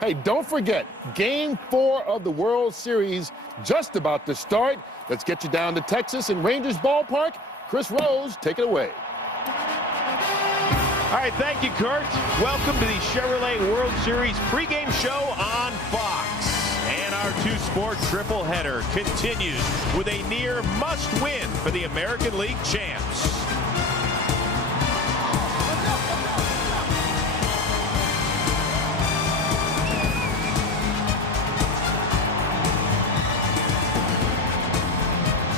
Hey, don't forget, Game 4 of the World Series just about to start. Let's get you down to Texas and Rangers Ballpark. Chris Rose, take it away. All right, thank you, Kurt. Welcome to the Chevrolet World Series pregame show on Fox. And our two-sport triple-header continues with a near must-win for the American League champs.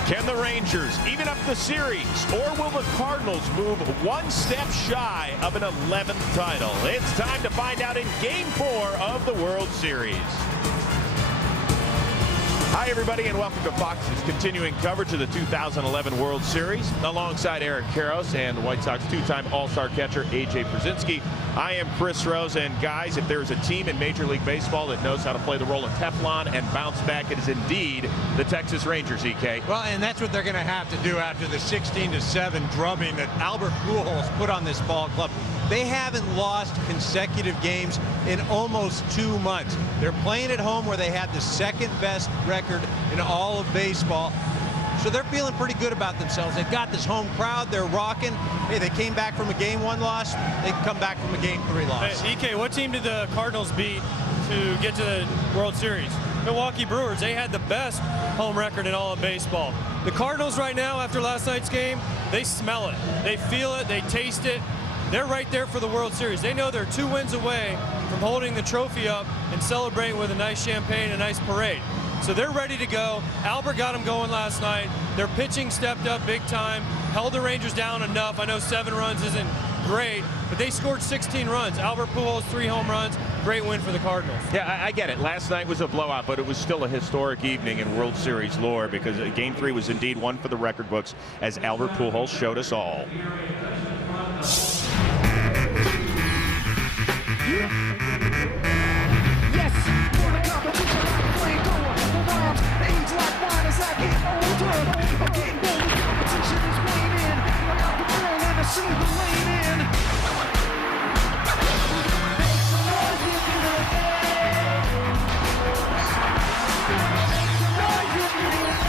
Can the Rangers even up the series, or will the Cardinals move one step shy of an 11th title? It's time to find out in Game 4 of the World Series. Hi, everybody, and welcome to Fox's continuing coverage of the 2011 World Series. Alongside Eric Karros and White Sox two-time All-Star catcher A.J. Pierzynski, I am Chris Rose. And guys, if there's a team in Major League Baseball that knows how to play the role of Teflon and bounce back, it is indeed the Texas Rangers, EK. Well, and that's what they're going to have to do after the 16-7 drubbing that Albert Pujols put on this ball club. They haven't lost consecutive games in almost 2 months. They're playing at home where they had the second best record in all of baseball. So they're feeling pretty good about themselves. They've got this home crowd. They're rocking. Hey, they came back from a Game 1 loss. They can come back from a Game 3 loss. Hey, EK, what team did the Cardinals beat to get to the World Series? Milwaukee Brewers. They had the best home record in all of baseball. The Cardinals right now, after last night's game, they smell it. They feel it. They taste it. They're right there for the World Series. They know they're 2 wins away from holding the trophy up and celebrating with a nice champagne, a nice parade. So they're ready to go. Albert got them going last night. Their pitching stepped up big time, held the Rangers down enough. I know 7 runs isn't great, but they scored 16 runs. Albert Pujols, 3 home runs. Great win for the Cardinals. Yeah, I get it. Last night was a blowout, but it was still a historic evening in World Series lore because Game 3 was indeed one for the record books, as Albert Pujols showed us all. Yes, for the competition, I'm playing going. The rhymes, age like mine as I get older. I'm getting bold, the competition is waning. I got the ball and the silver lane in. Make some noise if you're the game. Make some noise if you're the game. Make some noise if you're the game.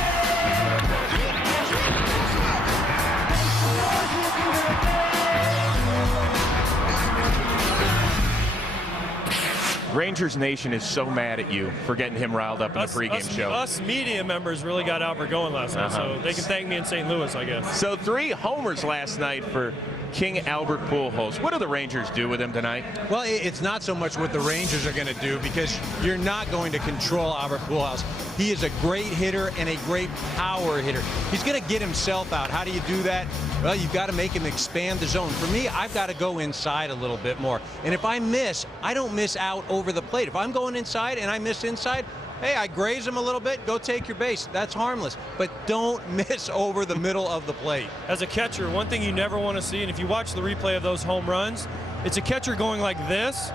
Rangers Nation is so mad at you for getting him riled up in the pregame show. Us media members really got Albert going last night, so they can thank me in St. Louis, I guess. So 3 homers last night for King Albert Pujols. What do the Rangers do with him tonight? Well, it's not so much what the Rangers are going to do, because you're not going to control Albert Pujols. He is a great hitter and a great power hitter. He's going to get himself out. How do you do that? Well, you've got to make him expand the zone. For me, I've got to go inside a little bit more. And if I miss, I don't miss out over the plate. If I'm going inside and I miss inside, hey, I graze him a little bit, go take your base. That's harmless. But don't miss over the middle of the plate. As a catcher, one thing you never want to see, and if you watch the replay of those home runs, it's a catcher going like this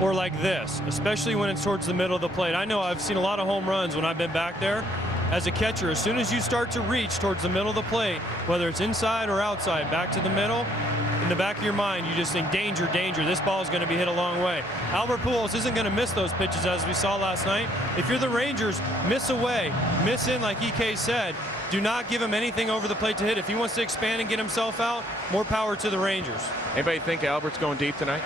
or like this, especially when it's towards the middle of the plate. I know I've seen a lot of home runs when I've been back there. As a catcher, as soon as you start to reach towards the middle of the plate, whether it's inside or outside, back to the middle, in the back of your mind, you just think, danger, danger, this ball is going to be hit a long way. Albert Pujols isn't going to miss those pitches as we saw last night. If you're the Rangers, miss away, miss in like EK said. Do not give him anything over the plate to hit. If he wants to expand and get himself out, more power to the Rangers. Anybody think Albert's going deep tonight?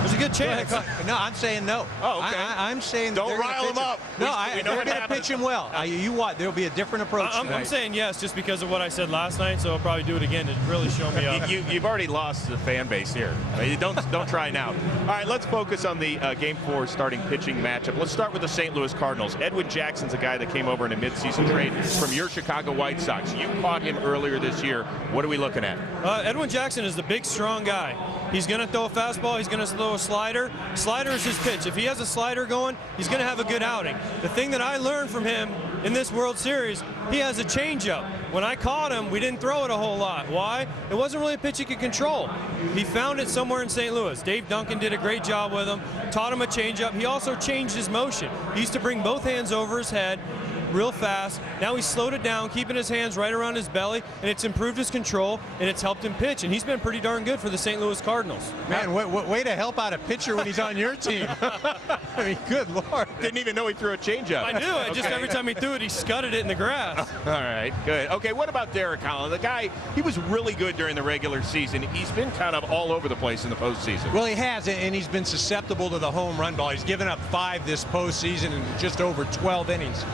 There's a good chance. No, I'm saying no. Oh, okay. I'm saying don't rile him up. No, they're going to pitch him well. You what? There'll be a different approach. I'm saying yes, just because of what I said last night. So I'll probably do it again to really show me up. You've already lost the fan base here. Don't try now. All right, let's focus on the Game 4 starting pitching matchup. Let's start with the St. Louis Cardinals. Edwin Jackson's a guy that came over in a midseason trade from your Chicago White Sox. You caught him earlier this year. What are we looking at? Edwin Jackson is the big, strong guy. He's going to throw a fastball. He's going to throw a slider. Slider is his pitch. If he has a slider going, he's going to have a good outing. The thing that I learned from him in this World Series, he has a changeup. When I caught him, we didn't throw it a whole lot. Why? It wasn't really a pitch he could control. He found it somewhere in St. Louis. Dave Duncan did a great job with him, taught him a changeup. He also changed his motion. He used to bring both hands over his head, real fast. Now he's slowed it down, keeping his hands right around his belly, and it's improved his control, and it's helped him pitch. And he's been pretty darn good for the St. Louis Cardinals. Man, way to help out a pitcher when he's on your team. I mean, good Lord. Didn't even know he threw a changeup. I knew. Just every time he threw it, he scudded it in the grass. All right, good. Okay, what about Derek Holland? The guy, he was really good during the regular season. He's been kind of all over the place in the postseason. Well, he has, and he's been susceptible to the home run ball. He's given up 5 this postseason in just over 12 innings.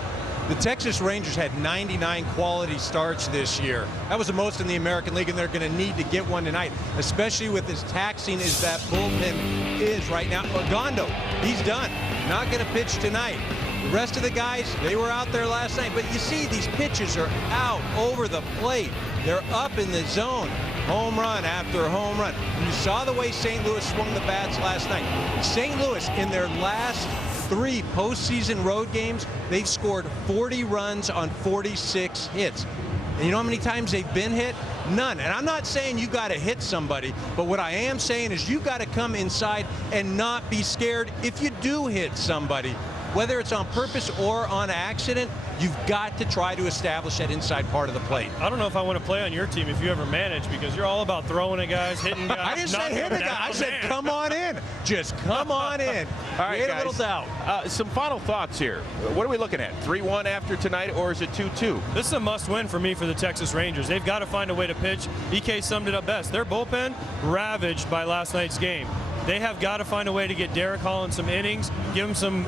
The Texas Rangers had 99 quality starts this year. That was the most in the American League, and they're going to need to get one tonight, especially with as taxing as that bullpen is right now. Gondo, he's done. Not going to pitch tonight. The rest of the guys, they were out there last night, but you see these pitches are out over the plate. They're up in the zone. Home run after home run. You saw the way St. Louis swung the bats last night. St. Louis, in their last 3 postseason road games, they've scored 40 runs on 46 hits. And you know how many times they've been hit? None. And I'm not saying you got to hit somebody, but what I am saying is you got to come inside and not be scared if you do hit somebody. Whether it's on purpose or on accident, you've got to try to establish that inside part of the plate. I don't know if I want to play on your team if you ever manage, because you're all about throwing at guys, hitting guys. I didn't say hit a guy. I said come on in. Just come on in. All right, Create guys. a little doubt. Some final thoughts here. What are we looking at? 3-1 after tonight, or is it 2-2? This is a must-win for me for the Texas Rangers. They've got to find a way to pitch. EK summed it up best. Their bullpen ravaged by last night's game. They have got to find a way to get Derek Holland some innings, give him some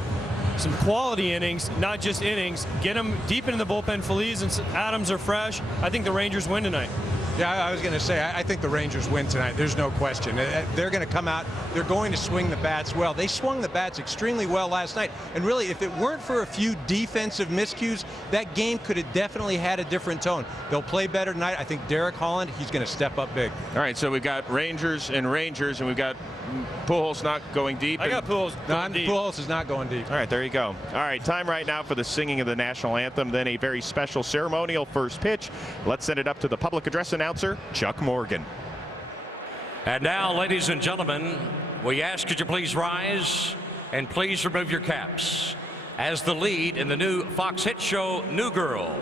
quality innings, not just innings. Get them deep into the bullpen. Feliz and Adams are fresh. I think the Rangers win tonight. Yeah, I was going to say, I think the Rangers win tonight. There's no question. They're going to come out. They're going to swing the bats well. They swung the bats extremely well last night. And really, if it weren't for a few defensive miscues, that game could have definitely had a different tone. They'll play better tonight. I think Derek Holland, he's going to step up big. All right, so we've got Rangers, and we've got Pujols not going deep. I got Pujols going deep. Pujols is not going deep. All right, there you go. All right, time right now for the singing of the national anthem, then a very special ceremonial first pitch. Let's send it up to the public address announcer, Chuck Morgan. And now, ladies and gentlemen, we ask that you please rise and please remove your caps as the lead in the new Fox hit show, New Girl,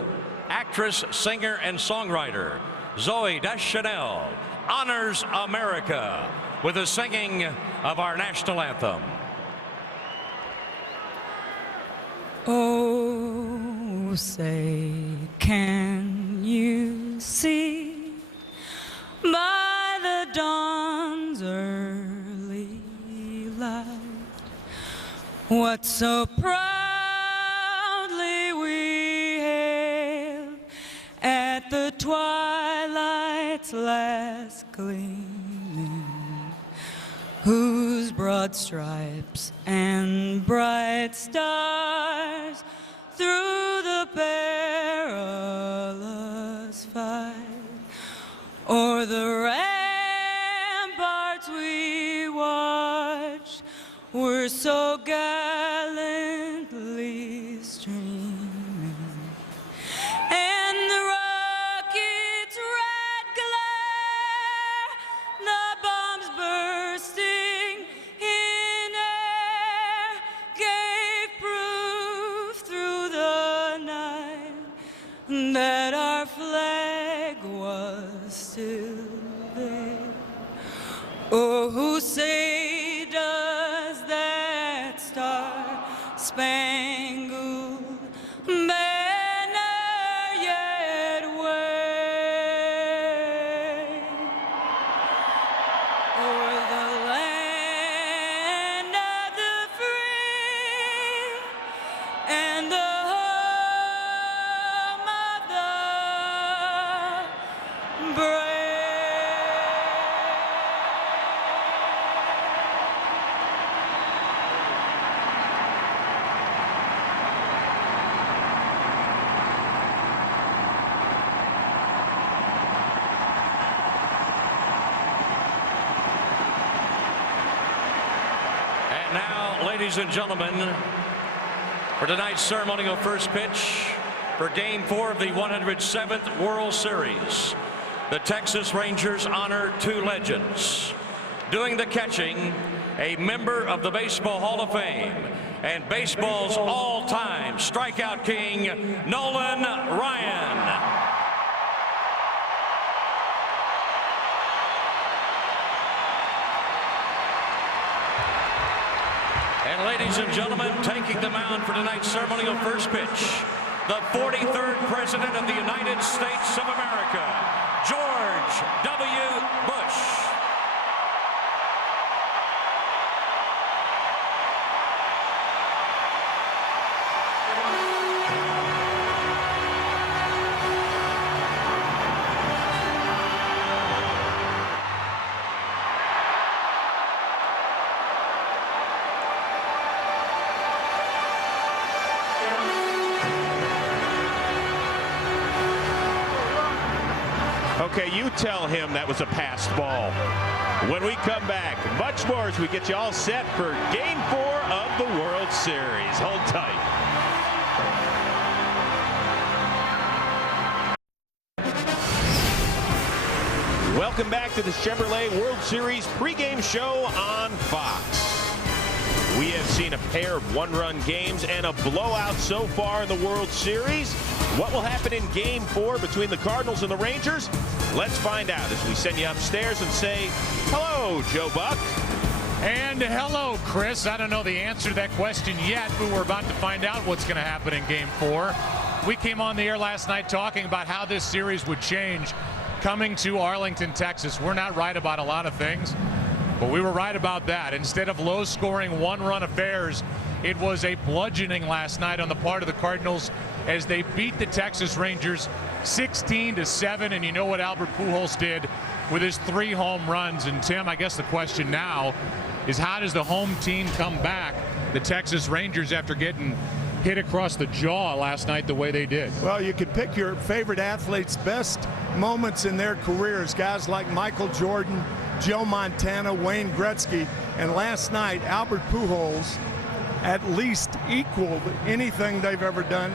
actress, singer, and songwriter Zooey Deschanel honors America with the singing of our national anthem. Oh, say, can you see by the dawn's early light what so proudly we hailed at the twilight's last gleaming, whose broad stripes and bright stars through the perilous fight o'er the ramparts we watched were so gallantly streaming, and the rocket's red glare, the bombs bursting in air, gave proof through the night that our flag was still there. Oh, who say does that star-spangled banner yet wave o'er the land of the free and the home of the brave? And now, ladies and gentlemen, for tonight's ceremonial first pitch for Game 4 of the 107th World Series, the Texas Rangers honor 2 legends. doing the catching, a member of the Baseball Hall of Fame and baseball's all-time strikeout king, Nolan Ryan. And ladies and gentlemen, taking the mound for tonight's ceremonial first pitch, the 43rd President of the United States of America, George W. Bush. Okay, you tell him that was a passed ball. When we come back, much more as we get you all set for Game 4 of the World Series. Hold tight. Welcome back to the Chevrolet World Series pregame show on Fox. We have seen a pair of one-run games and a blowout so far in the World Series. What will happen in Game 4 between the Cardinals and the Rangers? Let's find out as we send you upstairs and say, hello, Joe Buck. And hello, Chris. I don't know the answer to that question yet, but we're about to find out what's going to happen in Game 4. We came on the air last night talking about how this series would change coming to Arlington, Texas. We're not right about a lot of things, but we were right about that. Instead of low-scoring one-run affairs, it was a bludgeoning last night on the part of the Cardinals as they beat the Texas Rangers 16-7. And you know what Albert Pujols did with his 3 home runs. And Tim, I guess the question now is, how does the home team come back, the Texas Rangers, after getting hit across the jaw last night the way they did? Well, you could pick your favorite athletes' best moments in their careers, guys like Michael Jordan, Joe Montana, Wayne Gretzky, and last night Albert Pujols at least equaled anything they've ever done,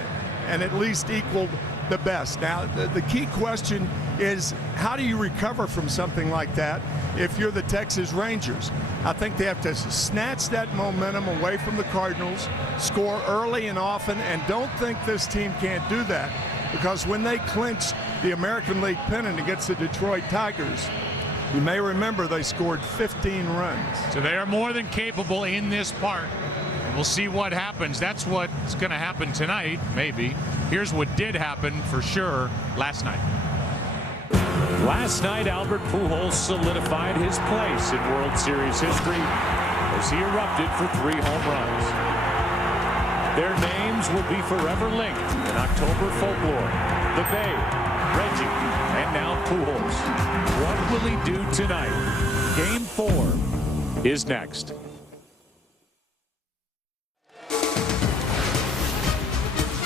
and at least equaled the best. Now, the key question is, how do you recover from something like that if you're the Texas Rangers? I think they have to snatch that momentum away from the Cardinals, score early and often, and don't think this team can't do that, because when they clinched the American League pennant against the Detroit Tigers, you may remember they scored 15 runs. So they are more than capable in this part. We'll see what happens. That's what's going to happen tonight, maybe. Here's what did happen for sure last night. Last night, Albert Pujols solidified his place in World Series history as he erupted for 3 home runs. Their names will be forever linked in October folklore. The Bay, Reggie, and now Pujols. What will he do tonight? Game 4 is next.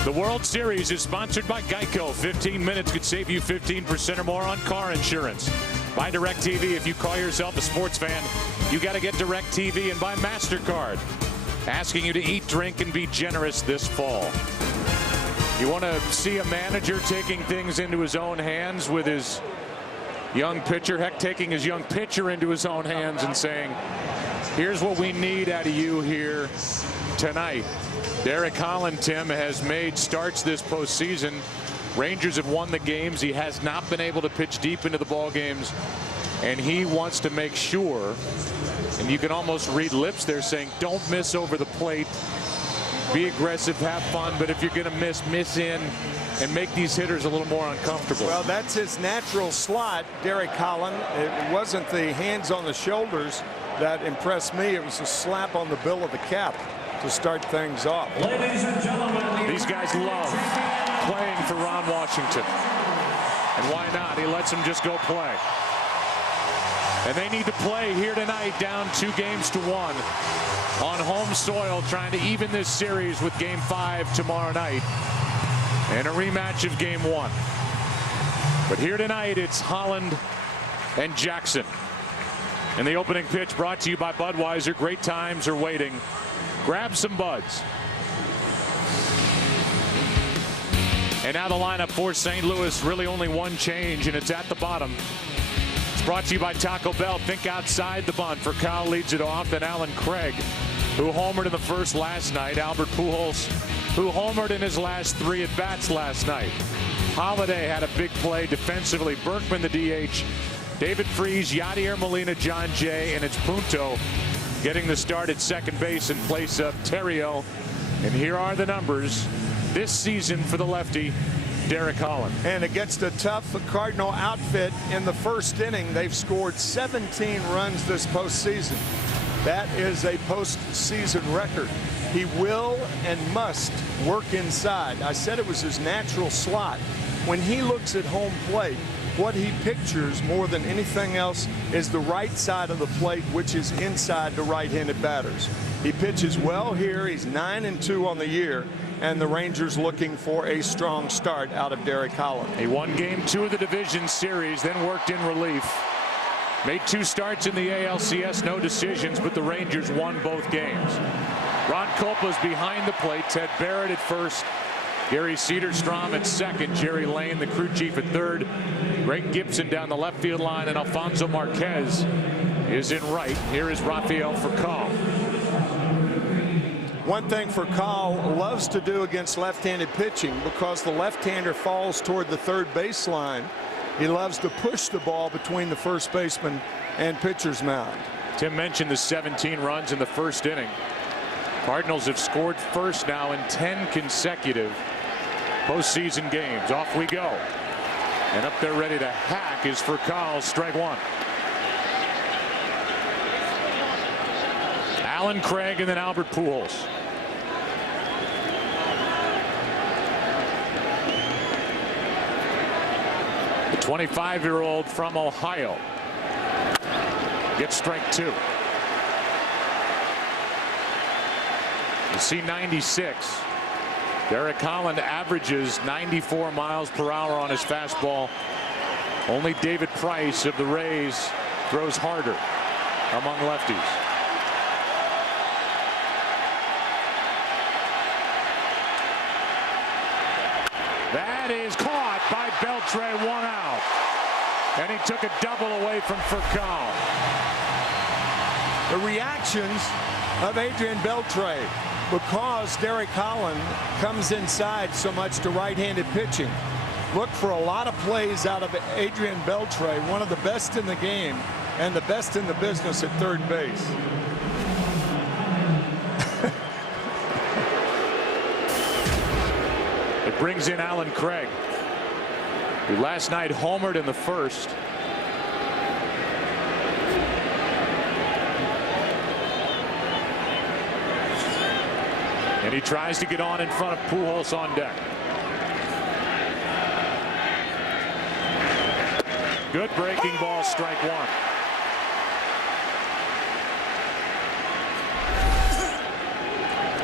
The World Series is sponsored by Geico. 15 minutes could save you 15% or more on car insurance. Buy DirecTV. If you call yourself a sports fan, you got to get DirecTV and buy MasterCard. Asking you to eat, drink, and be generous this fall. You want to see a manager taking things into his own hands with his young pitcher, heck, taking his young pitcher into his own hands and saying, here's what we need out of you here tonight. Derek Holland, Tim, has made starts this postseason. Rangers have won the games. He has not been able to pitch deep into the ball games, and he wants to make sure, and you can almost read lips there saying, don't miss over the plate, be aggressive, have fun, but if you're going to miss in and make these hitters a little more uncomfortable. Well, that's his natural slot, Derek Holland. It wasn't the hands on the shoulders that impressed me. It was a slap on the bill of the cap to start things off. Ladies and gentlemen, these guys love playing for Ron Washington. And why not? He lets them just go play. And they need to play here tonight, down 2-1 on home soil, trying to even this series with Game 5 tomorrow night and a rematch of Game 1. But here tonight, it's Holland and Jackson. And the opening pitch brought to you by Budweiser. Great times are waiting. Grab some buds. And now the lineup for St. Louis, really only one change, and it's at the bottom. It's Brought to you by Taco Bell. Think outside the bun. For Kyle leads it off. Then Alan Craig, who homered in the first last night. Albert Pujols, who homered in his last 3 at-bats last night. Holiday had a big play defensively. Berkman, the DH. David Freese, Yadier Molina, John Jay, and it's Punto getting the start at second base in place of Terrio. And here are the numbers this season for the lefty, Derek Holland. And against a tough Cardinal outfit in the first inning, they've scored 17 runs this postseason. That is a postseason record. He will and must work inside. I said it was his natural slot. When he looks at home plate, what he pictures more than anything else is the right side of the plate, which is inside the right-handed batters. He pitches well here. He's 9-2 on the year, and the Rangers looking for a strong start out of Derek Holland. He won game 2 of the division series, then worked in relief. Made 2 starts in the ALCS, no decisions, but the Rangers won both games. Ron Koppa's behind the plate. Ted Barrett at first. Gary Cederstrom at second. Jerry Lane, the crew chief, at third. Greg Gibson down the left field line, and Alfonso Marquez is in right. Here is Rafael Furcal. One thing Furcal loves to do against left-handed pitching, because the left-hander falls toward the third baseline, he loves to push the ball between the first baseman and pitcher's mound. Tim mentioned the 17 runs in the first inning. Cardinals have scored first now in 10 consecutive postseason games. Off we go. And up there ready to hack is Furcal, strike 1. Alan Craig and then Albert Pujols. The 25-year-old from Ohio gets strike 2. You see 96. Derek Holland averages 94 miles per hour on his fastball. Only David Price of the Rays throws harder among lefties. That is caught by Beltre, 1 out. And he took a double away from Furcal. The reactions of Adrian Beltre, because Derek Holland comes inside so much to right-handed pitching. Look for a lot of plays out of Adrian Beltre, one of the best in the game and the best in the business at third base. It brings in Alan Craig, who last night homered in the first. And he tries to get on in front of Pujols on deck. Good breaking ball, strike 1.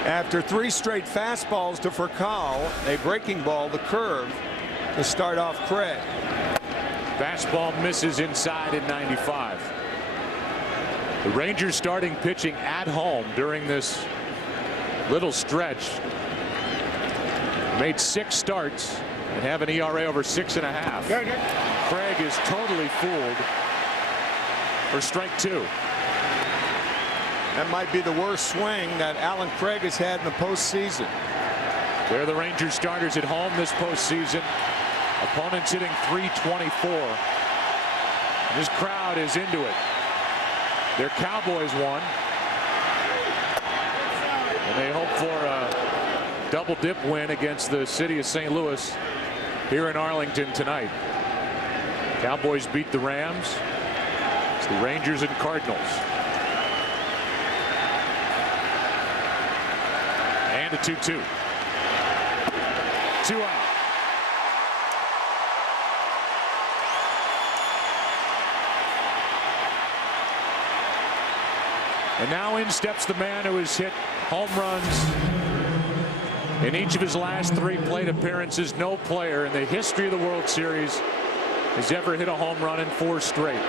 After 3 straight fastballs to Furcal, a breaking ball, the curve, to start off Craig. Fastball misses inside in 95. The Rangers starting pitching at home during this little stretch. Made 6 starts and have an ERA over 6.5. Craig is totally fooled for strike 2. That might be the worst swing that Alan Craig has had in the postseason. They're the Rangers starters at home this postseason. Opponents hitting .324. And this crowd is into it. Their Cowboys won. And they hope for a double dip win against the city of St. Louis here in Arlington tonight. Cowboys beat the Rams. It's the Rangers and Cardinals. And a 2-2. 2 out. And now in steps the man who has hit home runs in each of his last 3 plate appearances. No player in the history of the World Series has ever hit a home run in 4 straight.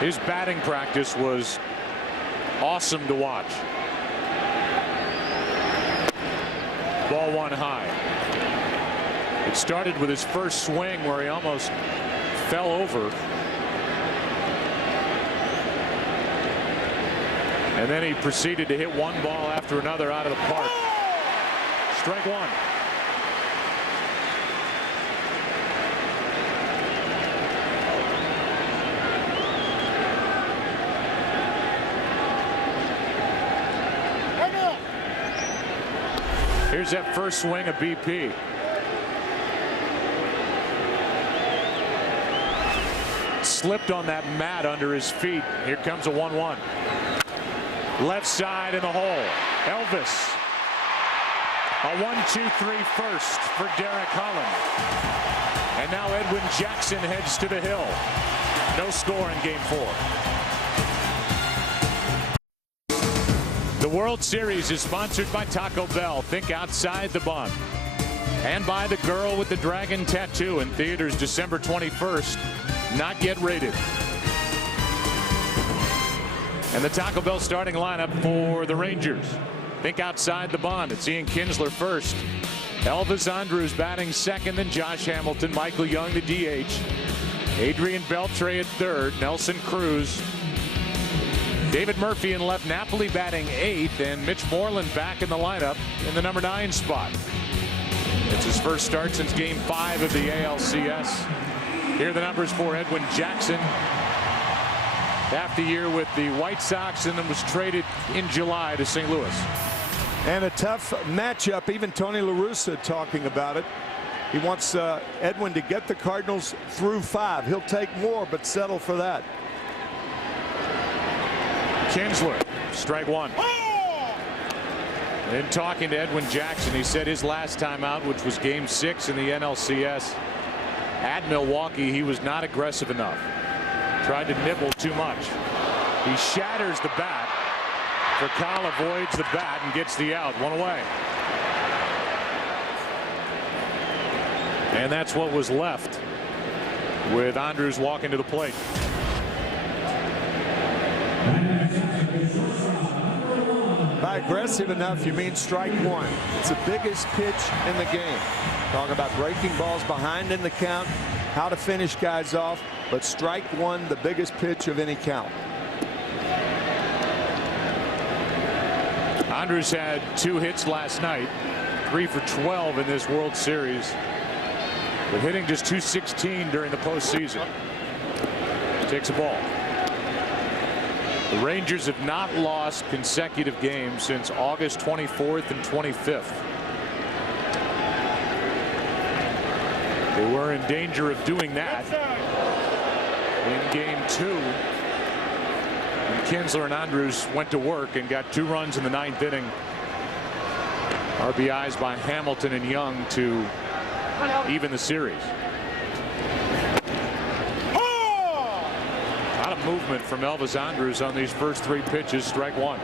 His batting practice was awesome to watch. Ball 1 high. It started with his first swing where he almost fell over. And then he proceeded to hit one ball after another out of the park. Strike one. Here's that first swing of BP. Slipped on that mat under his feet. Here comes a 1-1. Left side in the hole. Elvis. A 1-2-3 first for Derek Holland. And now Edwin Jackson heads to the hill. No score in game 4. The World Series is sponsored by Taco Bell. Think outside the bun. And by The Girl with the Dragon Tattoo in theaters December 21st. Not yet rated. And the Taco Bell starting lineup for the Rangers. Think outside the bun. It's Ian Kinsler first. Elvis Andrus batting second, then Josh Hamilton, Michael Young the DH, Adrian Beltre at third, Nelson Cruz, David Murphy in left, Napoli batting eighth, and Mitch Moreland back in the lineup in the number 9 spot. It's his first start since game 5 of the ALCS. Here are the numbers for Edwin Jackson. Half the year with the White Sox and then was traded in July to St. Louis. And a tough matchup. Even Tony La Russa talking about it. He wants Edwin to get the Cardinals through 5. He'll take more, but settle for that. Kinsler, strike one. Then talking to Edwin Jackson, he said his last time out, which was game 6 in the NLCS at Milwaukee, he was not aggressive enough. Tried to nibble too much. He shatters the bat. Furcal avoids the bat and gets the out. One away. And that's what was left with Andrus walking to the plate. By aggressive enough, you mean strike one. It's the biggest pitch in the game. Talking about breaking balls behind in the count, how to finish guys off, but strike one, the biggest pitch of any count. Andrus had 2 hits last night, 3 for 12 in this World Series, but hitting just .216 during the postseason. Takes a ball. The Rangers have not lost consecutive games since August 24th and 25th. They were in danger of doing that in game 2. And Kinsler and Andrus went to work and got 2 runs in the 9th inning. RBIs by Hamilton and Young to even the series. A lot of movement from Elvis Andrus on these first 3 pitches. Strike one.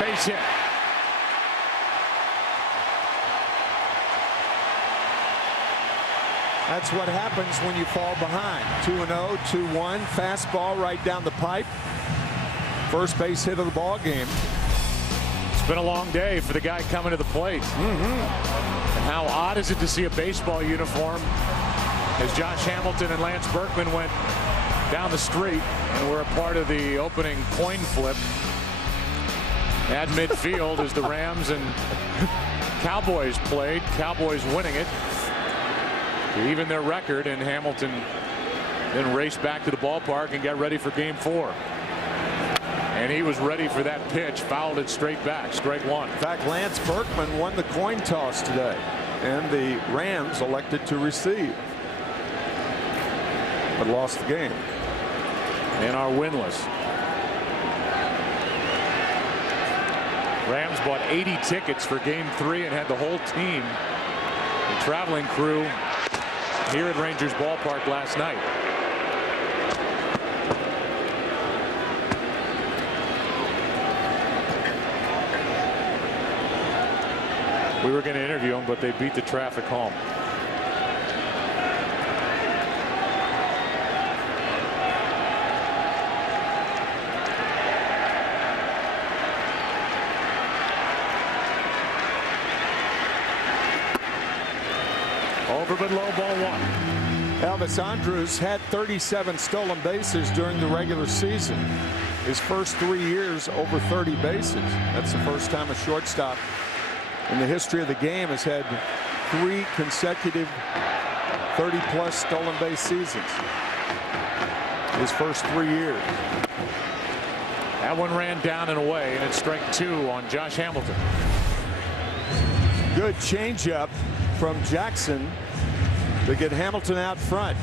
Base hit. That's what happens when you fall behind. 2-0, 2-1, fastball right down the pipe. First base hit of the ball game. It's been a long day for the guy coming to the plate. And how odd is it to see a baseball uniform as Josh Hamilton and Lance Berkman went down the street and were a part of the opening coin flip at midfield as the Rams and Cowboys played. Cowboys winning it to even their record, and Hamilton then raced back to the ballpark and got ready for game 4. And he was ready for that pitch, fouled it straight back. Strike one. In fact, Lance Berkman won the coin toss today, and the Rams elected to receive, but lost the game. And are winless. Rams bought 80 tickets for game 3 and had the whole team, the traveling crew, here at Rangers Ballpark last night. We were going to interview them, but they beat the traffic home. Over but low, ball 1. Elvis Andrus had 37 stolen bases during the regular season. His first 3 years, over 30 bases. That's the first time a shortstop in the history of the game has had 3 consecutive 30-plus stolen base seasons. His first 3 years. That one ran down and away, and it's strike 2 on Josh Hamilton. Good changeup from Jackson to get Hamilton out front.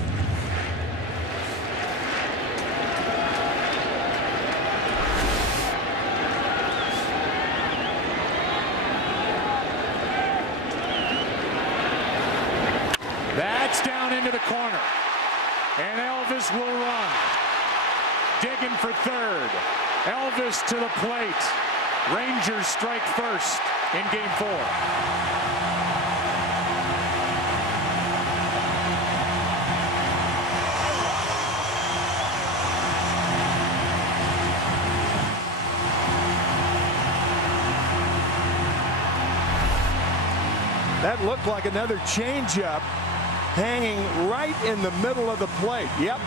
That's down into the corner. And Elvis will run. Digging for third. Elvis to the plate. Rangers strike first in game 4. That looked like another changeup hanging right in the middle of the plate. Yep.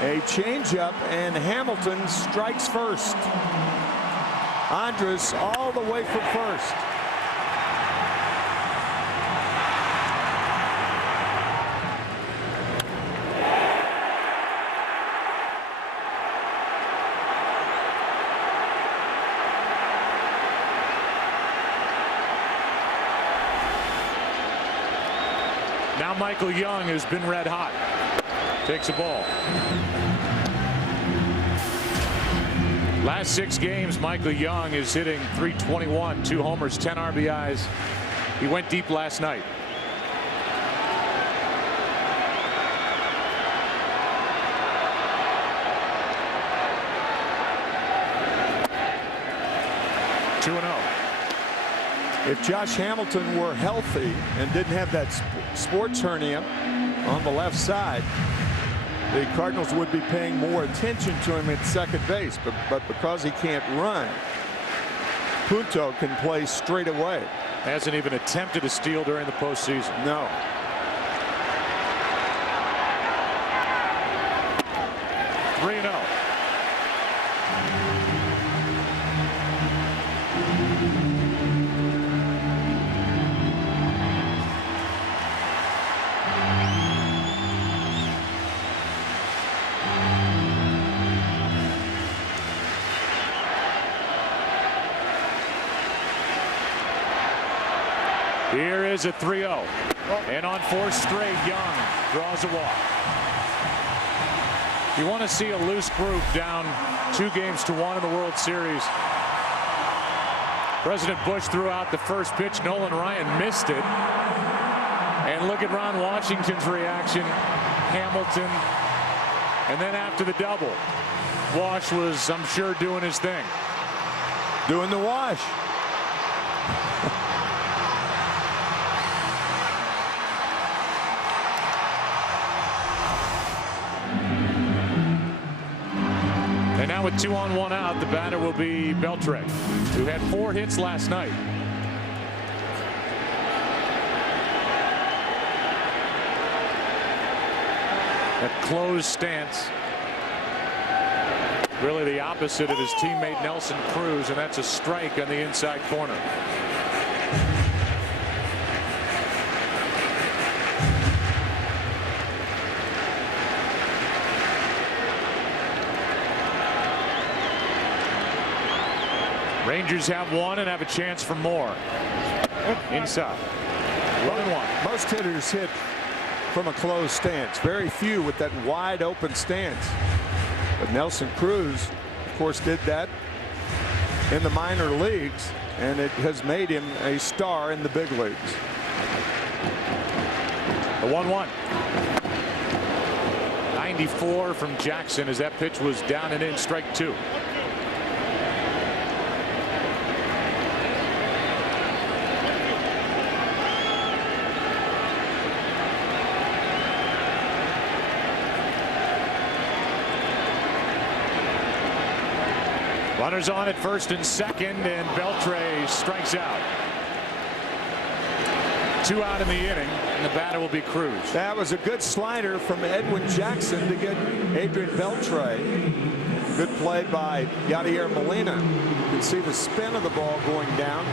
A changeup, and Hamilton strikes first. Andrus all the way from first. Now Michael Young has been red hot. Takes a ball. Last 6 games, Michael Young is hitting .321, 2 homers, 10 RBIs. He went deep last night. If Josh Hamilton were healthy and didn't have that sports hernia on the left side, the Cardinals would be paying more attention to him at second base. But because he can't run, Punto can play straight away. Hasn't even attempted a steal during the postseason. No. Here is a 3-0. And on 4th straight, Young draws a walk. You want to see a loose group down 2-1 in the World Series. President Bush threw out the first pitch. Nolan Ryan missed it. And look at Ron Washington's reaction. Hamilton. And then after the double, Wash was, I'm sure, doing his thing. Doing the wash. And now with 2 on 1 out, the batter will be Beltre, who had 4 hits last night. That closed stance. Really the opposite of his teammate Nelson Cruz, and that's a strike on the inside corner. Rangers have 1 and have a chance for more. Inside. 1-1. Most hitters hit from a closed stance. Very few with that wide open stance. But Nelson Cruz, of course, did that in the minor leagues, and it has made him a star in the big leagues. The 1-1. 94 from Jackson as that pitch was down and in, strike 2. Runners on at first and second, and Beltre strikes out. 2 out in the inning, and the batter will be Cruz. That was a good slider from Edwin Jackson to get Adrian Beltre. Good play by Yadier Molina. You can see the spin of the ball going down.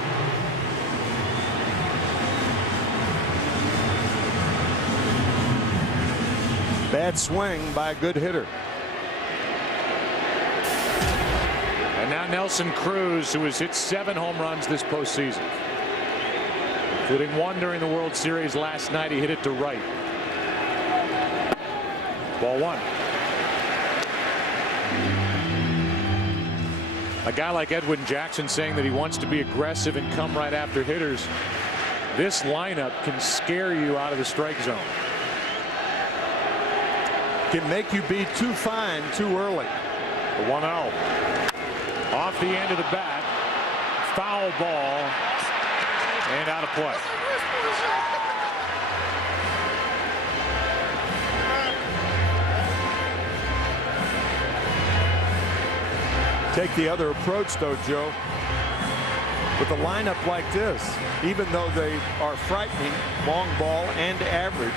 Bad swing by a good hitter. And now Nelson Cruz, who has hit 7 home runs this postseason, including 1 during the World Series last night. He hit it to right. Ball 1. A guy like Edwin Jackson saying that he wants to be aggressive and come right after hitters. This lineup can scare you out of the strike zone. Can make you be too fine too early. The 1-0. Off the end of the bat. Foul ball. And out of play. Take the other approach, though, Joe. With a lineup like this, even though they are frightening, long ball and average,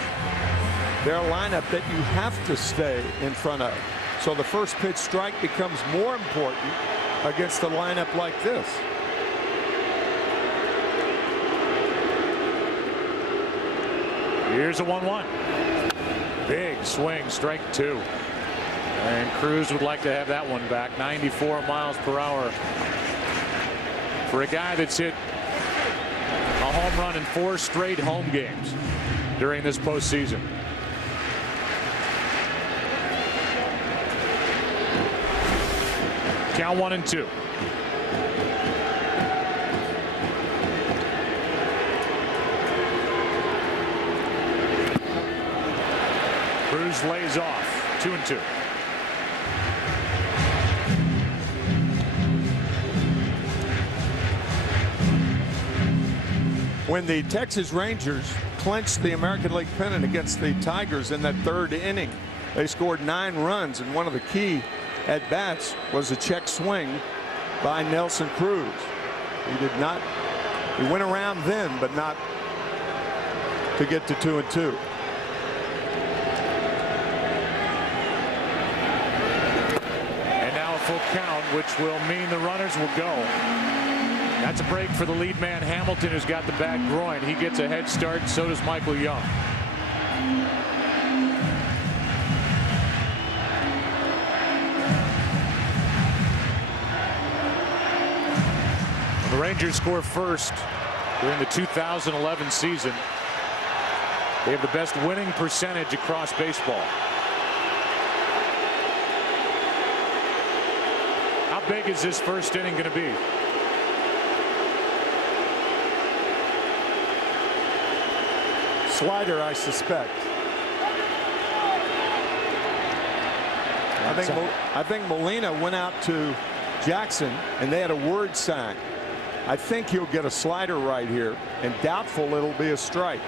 they're a lineup that you have to stay in front of. So the first pitch strike becomes more important against a lineup like this. Here's a 1-1. Big swing, strike 2. And Cruz would like to have that one back. 94 miles per hour for a guy that's hit a home run in 4 straight home games during this postseason. Count 1-2. Cruz lays off. 2-2. When the Texas Rangers clinched the American League pennant against the Tigers in that 3rd inning, they scored 9 runs, and one of the key at-bats was a check swing by Nelson Cruz. He went around then, but not to get to 2-2. And now a full count, which will mean the runners will go. That's a break for the lead man, Hamilton, who's got the bad groin. He gets a head start, so does Michael Young. The Rangers score first during the 2011 season. They have the best winning percentage across baseball. How big is this first inning going to be? Slider, I suspect. I think Molina went out to Jackson and they had a word sign. I think he'll get a slider right here, and doubtful it'll be a strike.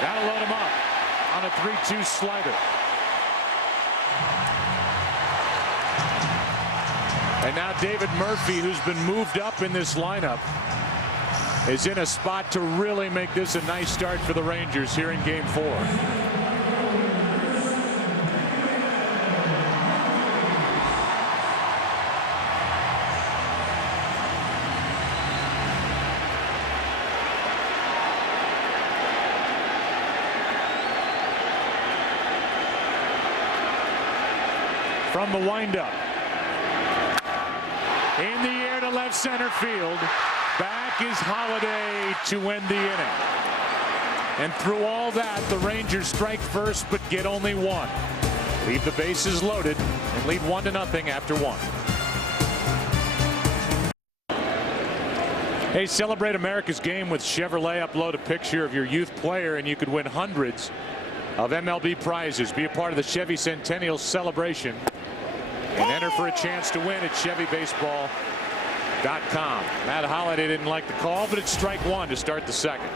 That'll load him up on a 3-2 slider. And now David Murphy, who's been moved up in this lineup, is in a spot to really make this a nice start for the Rangers here in Game 4. From the windup. In the air to left center field. Back is Holiday to win the inning. And through all that, the Rangers strike first but get only 1. Leave the bases loaded and lead 1-0 after 1. Hey, celebrate America's game with Chevrolet. Upload a picture of your youth player and you could win hundreds of MLB prizes. Be a part of the Chevy Centennial celebration and enter for a chance to win at ChevyBaseball.com. Matt Holliday didn't like the call, but it's strike 1 to start the second.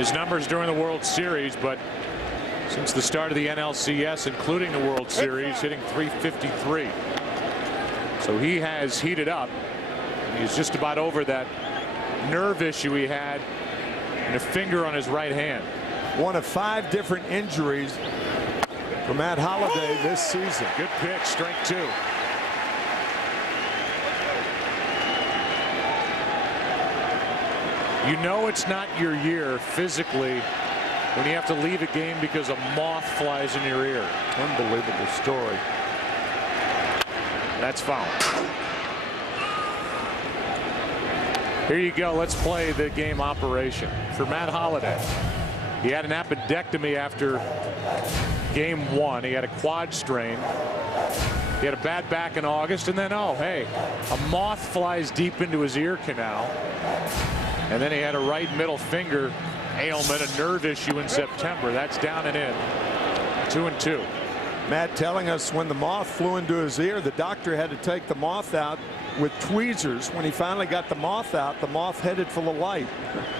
His numbers during the World Series, but since the start of the NLCS, including the World Series, hitting .353. So he has heated up. And he's just about over that nerve issue he had and a finger on his right hand. One of 5 different injuries for Matt Holliday this season. Good pitch, strike 2. You know it's not your year physically when you have to leave a game because a moth flies in your ear. Unbelievable story. That's foul. Here you go. Let's play the game operation for Matt Holliday. He had an appendectomy after game 1. He had a quad strain. He had a bad back in August, and then, oh, hey, a moth flies deep into his ear canal. And then he had a right middle finger ailment, a nerve issue in September. That's down and in. 2-2. Matt telling us when the moth flew into his ear, the doctor had to take the moth out with tweezers. When he finally got the moth out, the moth headed for the light.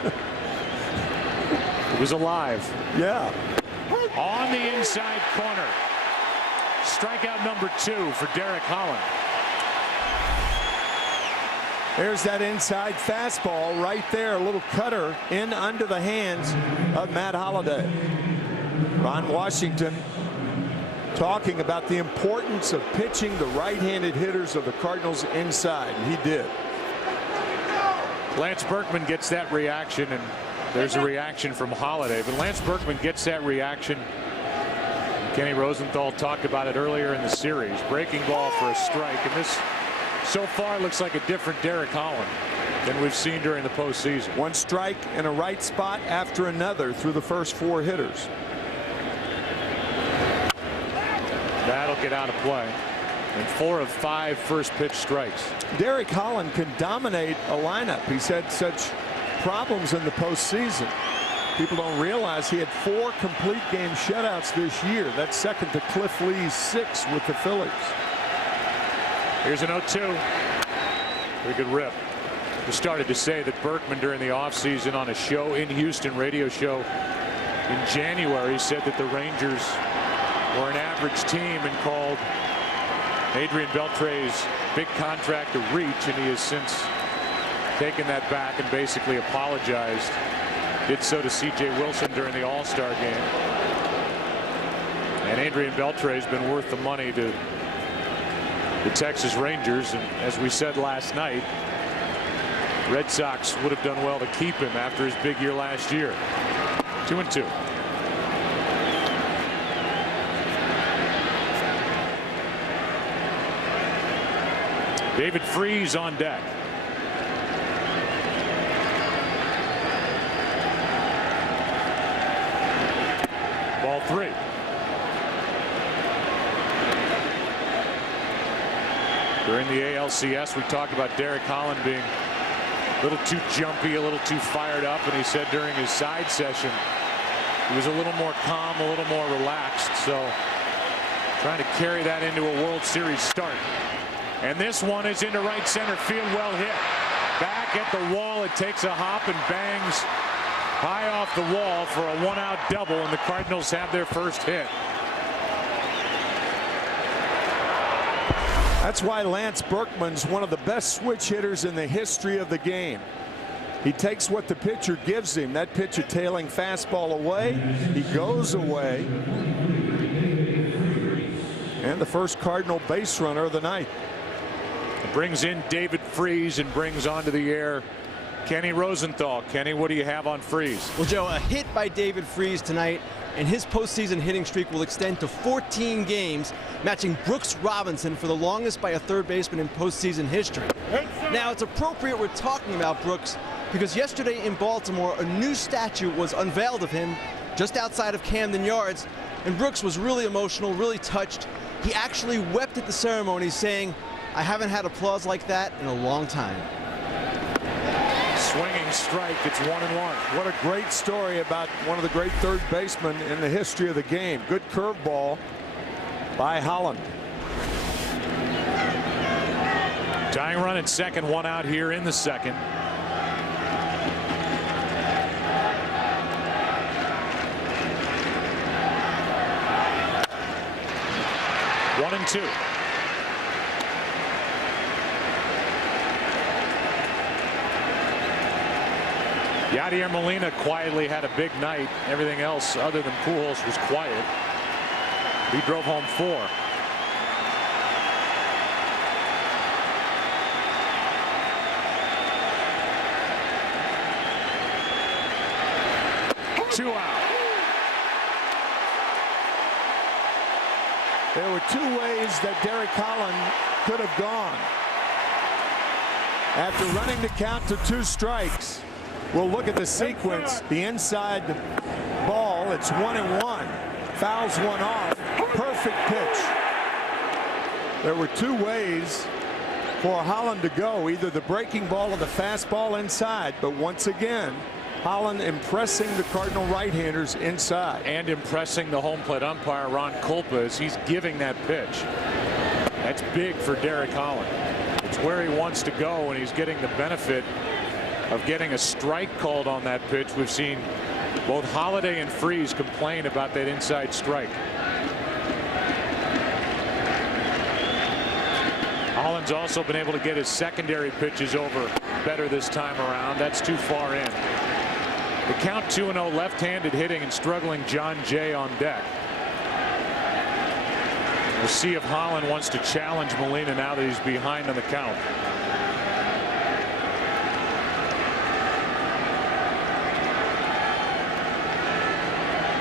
It was alive. Yeah. On the inside corner. Strikeout number 2 for Derek Holland. There's that inside fastball right there. A little cutter in under the hands of Matt Holliday. Ron Washington talking about the importance of pitching the right-handed hitters of the Cardinals inside, and he did. Lance Berkman gets that reaction, and there's a reaction from Holliday, but Lance Berkman gets that reaction. Kenny Rosenthal talked about it earlier in the series. Breaking ball for a strike, and this so far looks like a different Derek Holland than we've seen during the postseason. One strike in a right spot after another through the first 4 hitters. That'll get out of play. And 4 of 5 first pitch strikes. Derek Holland can dominate a lineup. He's had such problems in the postseason. People don't realize he had 4 complete game shutouts this year. That's second to Cliff Lee's 6 with the Phillies. Here's an 0-2. Pretty good rip. We started to say that Berkman during the offseason on a show in Houston, radio show in January, said that the Rangers were an average team and called Adrian Beltre's big contract a reach, and he has since taken that back and basically apologized. Did so to C.J. Wilson during the All-Star game. And Adrian Beltre has been worth the money to the Texas Rangers, and as we said last night, Red Sox would have done well to keep him after his big year last year. 2-2. David Freese on deck. Ball 3. During the ALCS, we talked about Derek Holland being a little too jumpy, a little too fired up, and he said during his side session he was a little more calm, a little more relaxed. So trying to carry that into a World Series start. And this one is into right center field, well hit. Back at the wall, it takes a hop and bangs high off the wall for a 1-out double, and the Cardinals have their first hit. That's why Lance Berkman's one of the best switch hitters in the history of the game. He takes what the pitcher gives him. That pitch a tailing fastball away. He goes away. And the first Cardinal base runner of the night. Brings in David Freese and brings onto the air Kenny Rosenthal. Kenny, what do you have on Freese? Well, Joe, a hit by David Freese tonight, and his postseason hitting streak will extend to 14 games, matching Brooks Robinson for the longest by a third baseman in postseason history. Now, it's appropriate we're talking about Brooks because yesterday in Baltimore, a new statue was unveiled of him just outside of Camden Yards, and Brooks was really emotional, really touched. He actually wept at the ceremony, saying, "I haven't had applause like that in a long time." Swinging strike, it's 1-1. What a great story about one of the great third basemen in the history of the game. Good curveball by Holland. Tying run at second, 1 out here in the second. 1-2. Yadier Molina quietly had a big night. Everything else other than Pujols was quiet. He drove home 4. Two out. There were 2 ways that Derek Holland could have gone. After running the count to 2 strikes, we'll look at the sequence. The inside ball, it's 1-1. Fouls one off. Perfect pitch. There were 2 ways for Holland to go, either the breaking ball or the fastball inside. But once again, Holland impressing the Cardinal right-handers inside. And impressing the home plate umpire, Ron Kulpa, as he's giving that pitch. That's big for Derek Holland. It's where he wants to go, and he's getting the benefit of getting a strike called on that pitch. We've seen both Holiday and Freese complain about that inside strike. Holland's also been able to get his secondary pitches over better this time around. That's too far in. The count 2-0, left-handed hitting and struggling John Jay on deck. We'll see if Holland wants to challenge Molina now that he's behind on the count.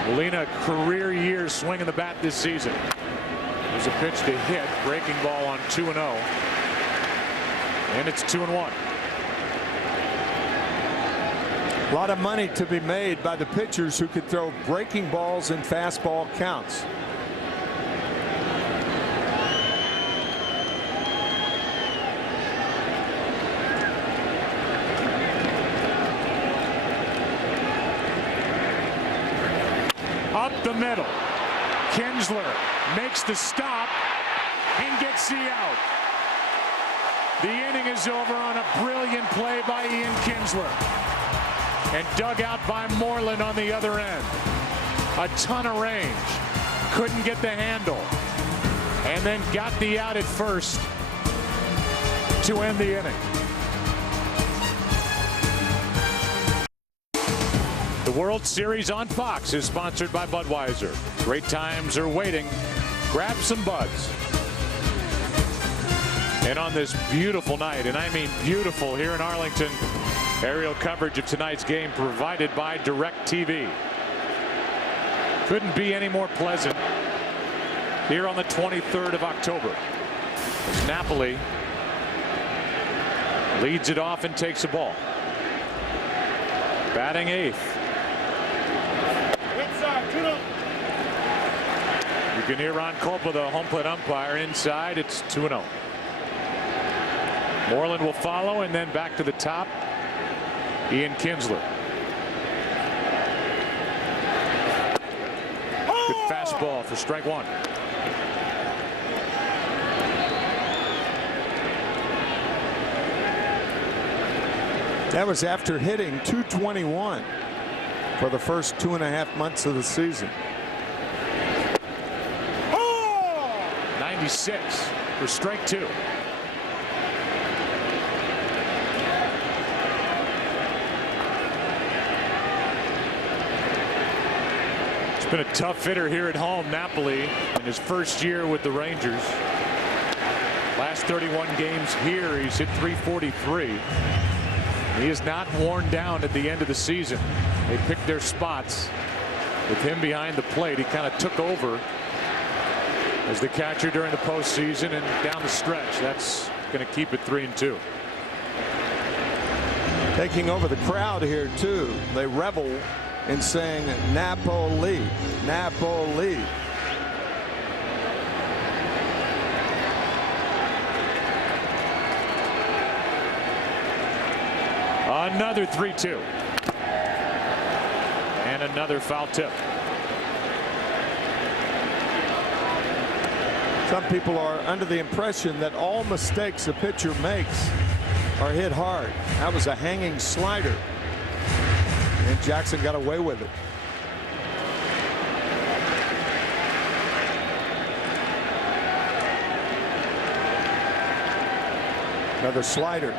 Molina, career year swinging the bat this season. There's a pitch to hit, breaking ball on 2-0. And it's 2-1. A lot of money to be made by the pitchers who could throw breaking balls and fastball counts. Up the middle. Kinsler makes the stop and gets the out. The inning is over on a brilliant play by Ian Kinsler. And dug out by Moreland on the other end. A ton of range. Couldn't get the handle. And then got the out at first to end the inning. The World Series on Fox is sponsored by Budweiser. Great times are waiting. Grab some Buds. And on this beautiful night, and I mean beautiful here in Arlington, aerial coverage of tonight's game provided by DirecTV. Couldn't be any more pleasant here on the 23rd of October. As Napoli leads it off and takes a ball. Batting 8th. You can hear Ron Kulpa, the home plate umpire, inside. It's 2-0. Moreland will follow, and then back to the top. Ian Kinsler. Good fastball for strike 1. That was after hitting .221 for the first 2.5 months of the season. 96 for strike 2. Been a tough hitter here at home. Napoli in his first year with the Rangers. Last 31 games here, he's hit .343. He is not worn down at the end of the season. They picked their spots with him behind the plate. He kind of took over as the catcher during the postseason and down the stretch. That's going to keep it 3-2. Taking over the crowd here too. They revel in saying Napoli, Napoli. Another 3-2. And another foul tip. Some people are under the impression that all mistakes a pitcher makes are hit hard. That was a hanging slider. And Jackson got away with it. Another slider.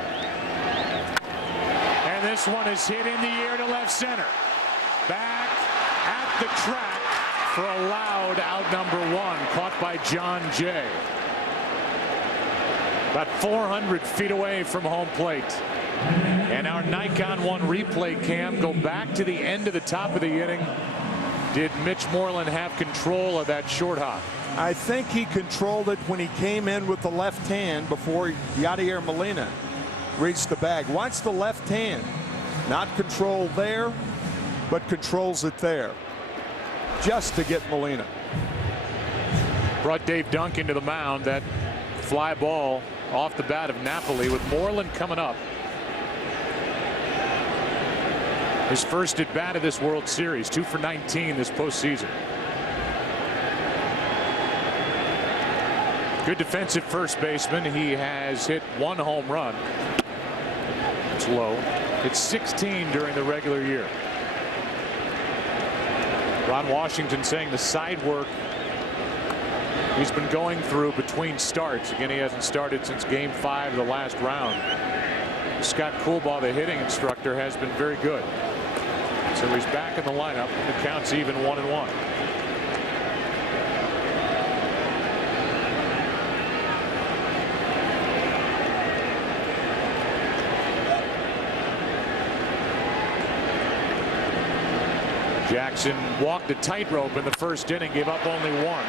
And this one is hit in the air to left center. Back at the track for a loud out number 1, caught by John Jay. About 400 feet away from home plate. And our Nikon One replay cam go back to the end of the top of the inning. Did Mitch Moreland have control of that short hop? I think he controlled it when he came in with the left hand before Yadier Molina reached the bag. Watch the left hand. Not controlled there, but controls it there. Just to get Molina. Brought Dave Duncan to the mound. That fly ball off the bat of Napoli with Moreland coming up. His first at bat of this World Series, 2 for 19 this postseason. Good defensive first baseman. He has hit 1 home run. It's low. It's 16 during the regular year. Ron Washington saying the side work he's been going through between starts. Again, he hasn't started since Game 5 of the last round. Scott Coolbaugh, the hitting instructor, has been very good. So he's back in the lineup. The count's even 1-1. Jackson walked a tightrope in the first inning, gave up only 1.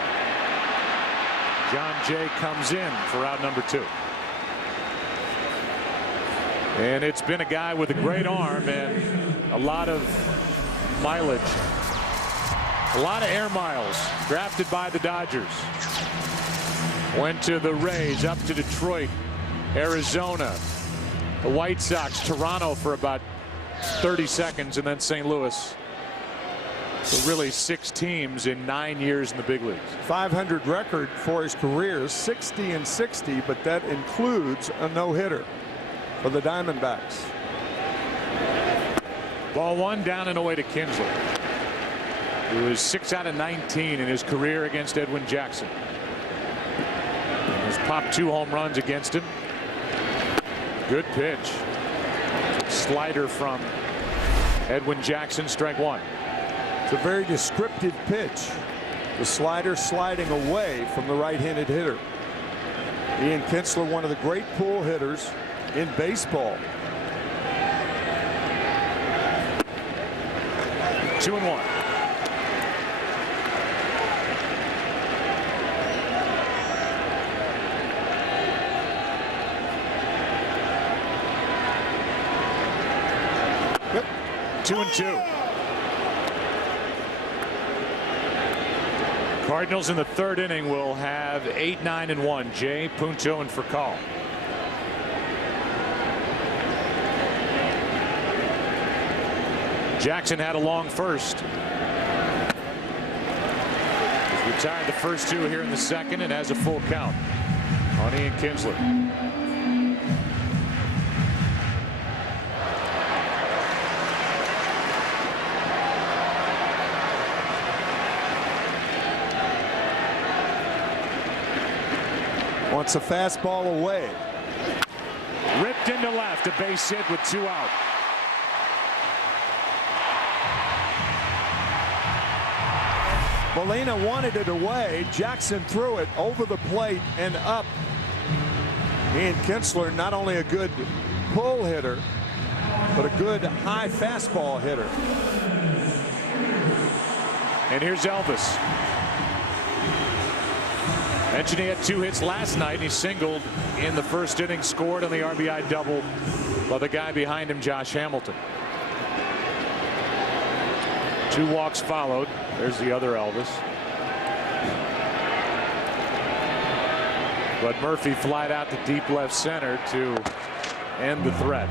John Jay comes in for out number 2. And it's been a guy with a great arm and a lot of mileage. A lot of air miles. Drafted by the Dodgers. Went to the Rays, up to Detroit, Arizona, the White Sox, Toronto for about 30 seconds, and then St. Louis. So really 6 teams in 9 years in the big leagues. 500 record for his career, 60-60, but that includes a no-hitter for the Diamondbacks. Ball 1 down and away to Kinsler. He was 6 out of 19 in his career against Edwin Jackson. He's popped 2 home runs against him. Good pitch. Slider from Edwin Jackson, strike 1. It's a very descriptive pitch. The slider sliding away from the right-handed hitter. Ian Kinsler, one of the great pull hitters in baseball. 2-1. Yep. 2-2. Cardinals in the 3rd inning will have 8, 9, and 1. Jay, Punto, and Furcal. Jackson had a long first. He's retired the first 2 here in the 2nd and has a full count on Ian Kinsler. Wants a fastball away. Ripped into left, a base hit with 2 out. Molina wanted it away. Jackson threw it over the plate and up. Ian Kinsler, not only a good pull hitter, but a good high fastball hitter. And here's Elvis. Mentioned he had 2 hits last night. He singled in the first inning, scored on the RBI double by the guy behind him, Josh Hamilton. 2 walks followed. There's the other Elvis. But Murphy flied out to deep left center to end the threat.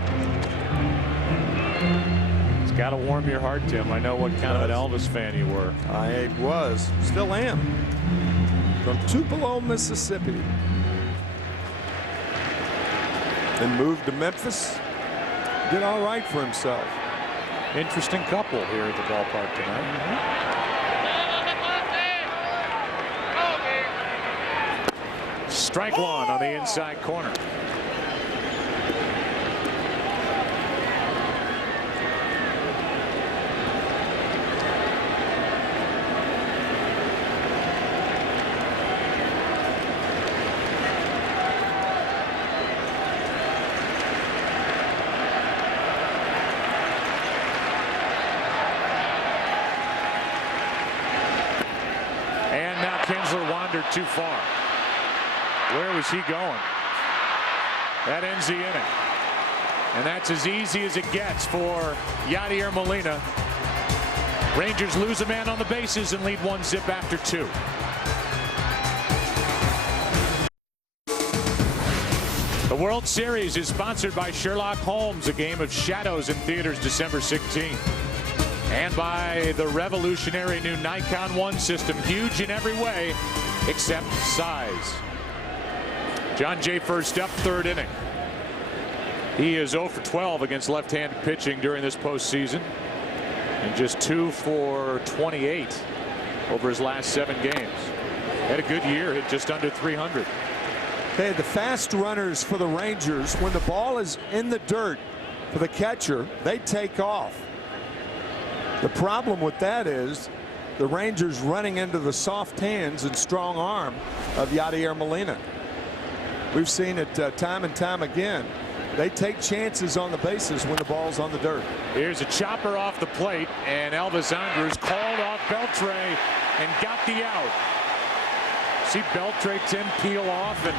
It's got to warm your heart, Tim. I know what kind of an Elvis fan you were. I was. Still am. From Tupelo, Mississippi. Then moved to Memphis. Did all right for himself. Interesting couple here at the ballpark tonight. Strike 1 on the inside corner. now Kinsler wandered too far. Where was he going? That ends the inning. And that's as easy as it gets for Yadier Molina. Rangers lose a man on the bases and lead 1-0 after 2. The World Series is sponsored by Sherlock Holmes, a game of shadows in theaters December 16th. And by the revolutionary new Nikon One system, huge in every way except size. John Jay first up, third inning. He is 0 for 12 against left-handed pitching during this postseason, and just 2 for 28 over his last 7 games. Had a good year, hit just under 300. Okay, the fast runners for the Rangers, when the ball is in the dirt for the catcher, they take off. The problem with that is the Rangers running into the soft hands and strong arm of Yadier Molina. We've seen it time and time again. They take chances on the bases when the ball's on the dirt. Here's a chopper off the plate, and Elvis Andrus called off Beltre and got the out. See Beltre, Tim, peel off, and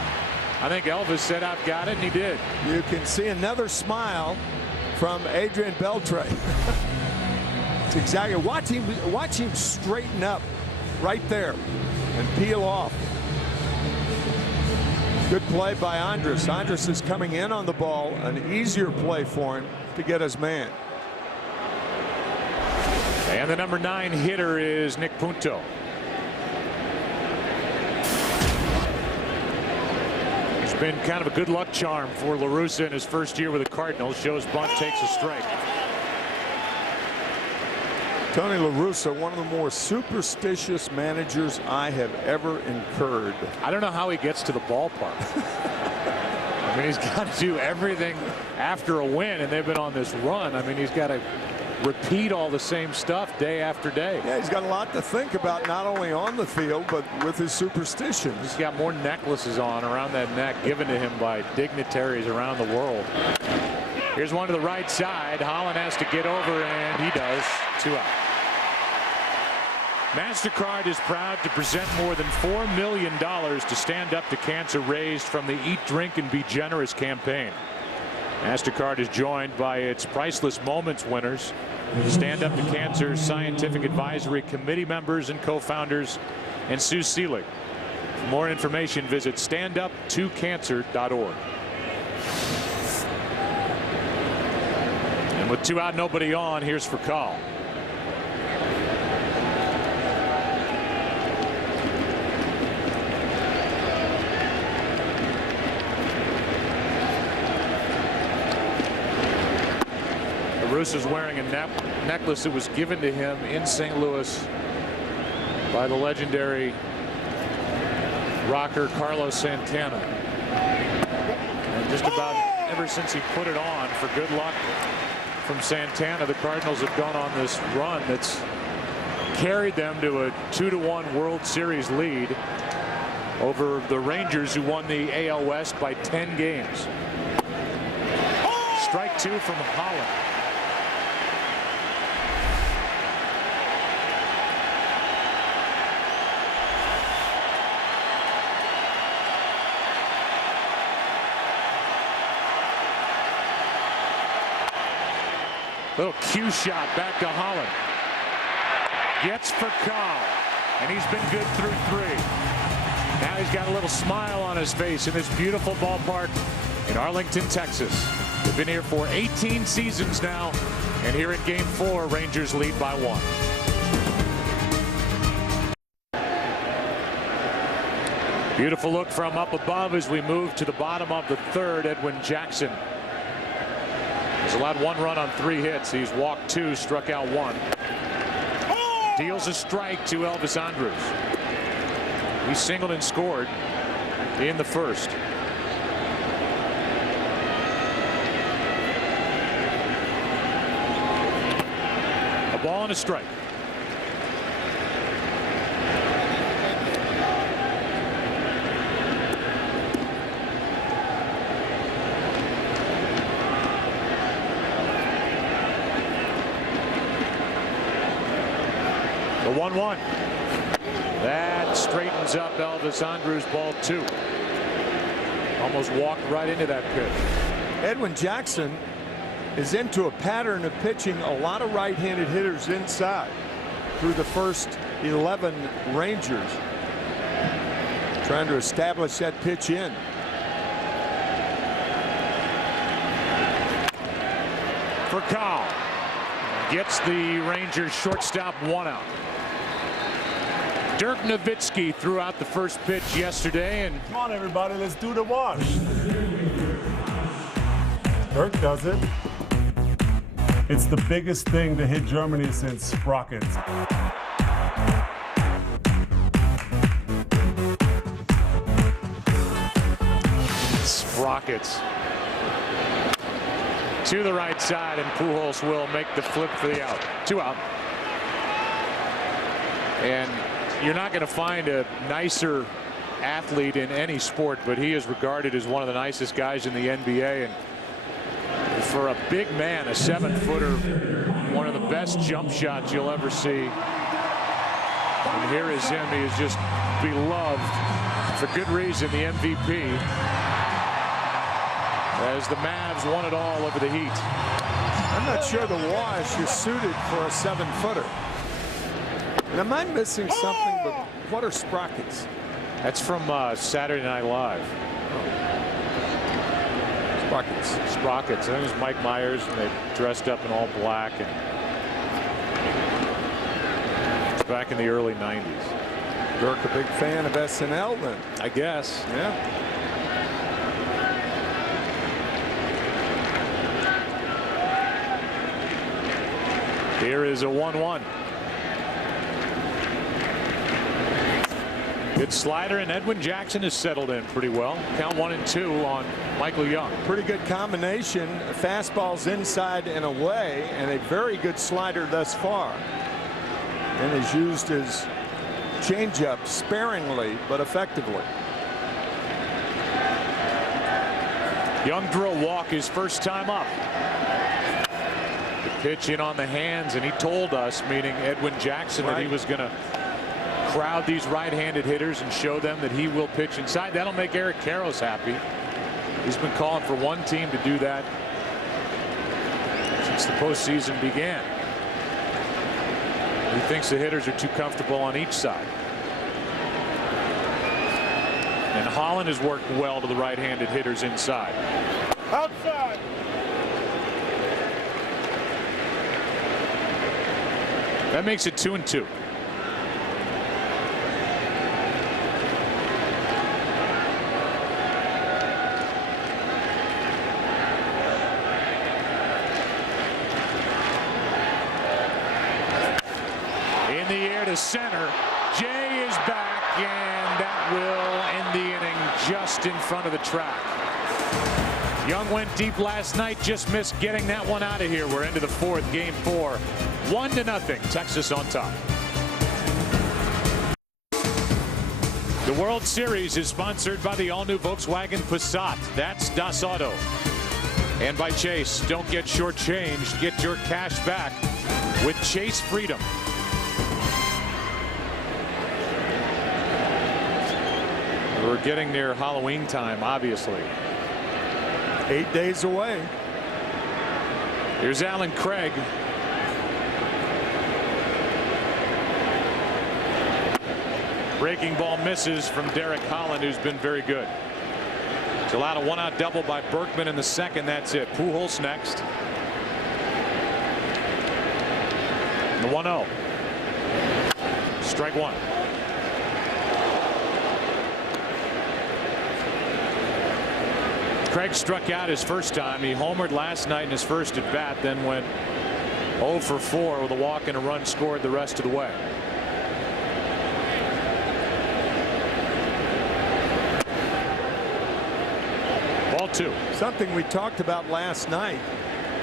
I think Elvis said, "I've got it," and he did. You can see another smile from Adrian Beltre. It's exactly, watch him straighten up right there and peel off. Good play by Andrus. Andrus is coming in on the ball, an easier play for him to get his man. And the number 9 hitter is Nick Punto. It's been kind of a good luck charm for La Russa in his first year with the Cardinals. Shows bunt, takes a strike. Tony La Russa, one of the more superstitious managers I have ever incurred. I don't know how he gets to the ballpark. I mean, he's got to do everything after a win, and they've been on this run. I mean, he's got to repeat all the same stuff day after day. Yeah, he's got a lot to think about, not only on the field, but with his superstitions. He's got more necklaces on around that neck given to him by dignitaries around the world. Here's one to the right side. Holland has to get over, and he does. 2 out. MasterCard is proud to present more than $4 million to Stand Up to Cancer raised from the Eat, Drink, and Be Generous campaign. MasterCard is joined by its Priceless Moments winners, Stand Up to Cancer Scientific Advisory Committee members and co-founders, and Sue Seelig. For more information, visit standuptocancer.org. And with 2 out, nobody on, here's Furcal. Bruce is wearing a necklace that was given to him in St. Louis by the legendary rocker Carlos Santana. And just about ever since he put it on for good luck from Santana, the Cardinals have gone on this run that's carried them to a 2-1 World Series lead over the Rangers, who won the AL West by 10 games. Strike 2 from Holland. Little cue shot back to Holland. Gets Furcal, and he's been good through 3. Now he's got a little smile on his face in this beautiful ballpark in Arlington, Texas. They've been here for 18 seasons now, and here in Game 4, Rangers lead by 1. Beautiful look from up above as we move to the bottom of the 3rd. Edwin Jackson has allowed 1 run on 3 hits. He's walked 2, struck out 1. Deals a strike to Elvis Andrus. He singled and scored in the 1st. A ball and a strike. The 1-1. That Straightens up Elvis Andrus, ball 2. Almost walked right into that pitch. Edwin Jackson is into a pattern of pitching a lot of right-handed hitters inside through the first 11 Rangers. Trying to establish that pitch in. For Kyle. Gets the Rangers shortstop 1 out. Dirk Nowitzki threw out the first pitch yesterday, and come on everybody, let's do the wash. Dirk does it. It's the biggest thing to hit Germany since Sprockets. Sprockets to the right side, and Pujols will make the flip for the out. 2 out. And you're not going to find a nicer athlete in any sport, but he is regarded as one of the nicest guys in the NBA. And for a big man, a 7-footer, one of the best jump shots you'll ever see. And here is him. He is just beloved for good reason, the MVP, as the Mavs won it all over the Heat. I'm not sure the wash is suited for a 7-footer. And am I missing something? But what are Sprockets? That's from Saturday Night Live. Sprockets. Sprockets. I think it was Mike Myers, and they dressed up in all black. And it's back in the early 90s. Dirk, a big fan of SNL then? I guess. Yeah. Here is a 1-1. Good slider, and Edwin Jackson has settled in pretty well. Count 1-2 on Michael Young. Pretty good combination. Fastballs inside and away, and a very good slider thus far. And has used his changeup sparingly but effectively. Young drew a walk his first time up. The pitch in on the hands, and he told us, meaning Edwin Jackson, that he was going to crowd these right-handed hitters and show them that he will pitch inside. That'll make Eric Karros happy. He's been calling for one team to do that since the postseason began. He thinks the hitters are too comfortable on each side. And Holland has worked well to the right-handed hitters inside. Outside. That makes it 2-2. In the air to center. Jay is back, and that will end the inning just in front of the track. Young went deep last night, just missed getting that one out of here. We're into the 4th, game 4. 1-0, Texas on top. The World Series is sponsored by the all-new Volkswagen Passat. That's Das Auto. And by Chase. Don't get shortchanged. Get your cash back with Chase Freedom. We're getting near Halloween time, obviously. 8 days away. Here's Alan Craig. Breaking ball misses from Derek Holland, who's been very good. It's allowed a 1-out double by Berkman in the 2nd. That's it. Pujols next. The 1-0. Strike 1. Craig struck out his first time. He homered last night in his first at bat, then went 0 for 4 with a walk and a run scored the rest of the way. Ball 2. Something we talked about last night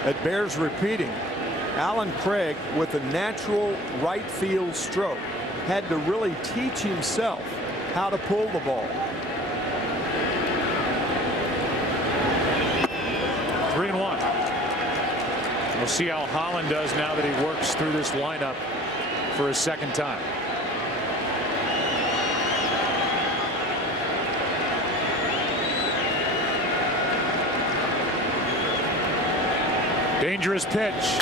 that bears repeating. Alan Craig, with a natural right field stroke, had to really teach himself how to pull the ball. 3-1. We'll see how Holland does now that he works through this lineup for a second time. Dangerous pitch.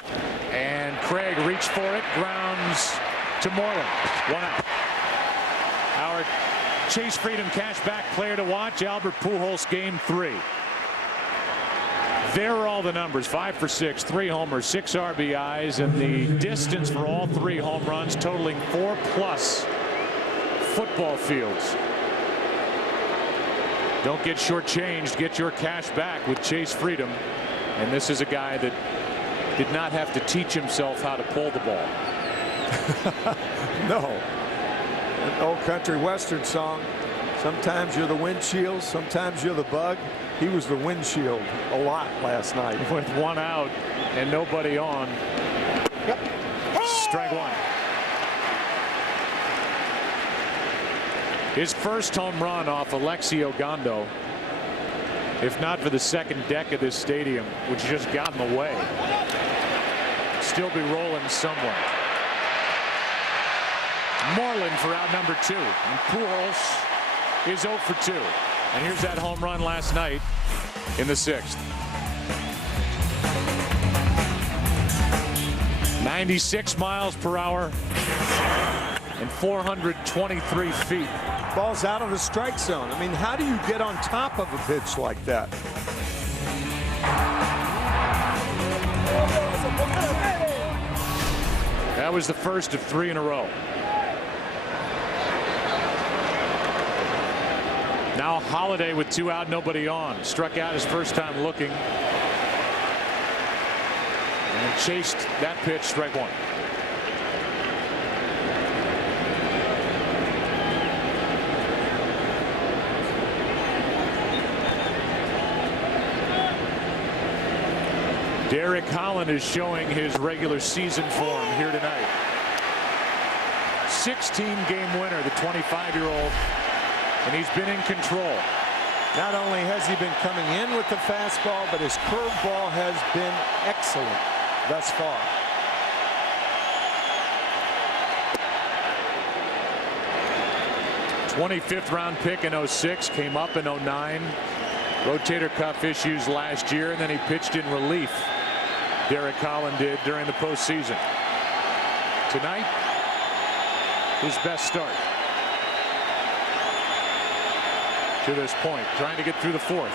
And Craig reached for it. Grounds to Moreland. 1 out. Our Chase Freedom Cashback player to watch, Albert Pujols, Game 3. There are all the numbers. 5 for 6, 3 homers, 6 RBIs, and the distance for all 3 home runs totaling 4+ football fields. Don't get shortchanged. Get your cash back with Chase Freedom. And this is a guy that did not have to teach himself how to pull the ball. No. An old country western song. Sometimes you're the windshield, sometimes you're the bug. He was the windshield a lot last night. With 1 out and nobody on. Yep. Strike 1. His first home run off Alexi Ogando. If not for the second deck of this stadium, which just got in the way. Still be rolling somewhere. Moreland for out number 2. And Pujols is 0 for 2. And here's that home run last night in the 6th. 96 miles per hour and 423 feet. Ball's out of the strike zone. I mean, how do you get on top of a pitch like that? That was the first of 3 in a row. Now Holiday with 2 out, nobody on. Struck out his first time looking. And chased that pitch, strike 1. Derek Holland is showing his regular season form here tonight. 16-game winner, the 25-year-old. And he's been in control. Not only has he been coming in with the fastball, but his curveball has been excellent thus far. '25th round pick in '06, came up in '09. Rotator cuff issues last year, and then he pitched in relief. Derek Holland did during the postseason. Tonight, his best start to this point, trying to get through the 4th.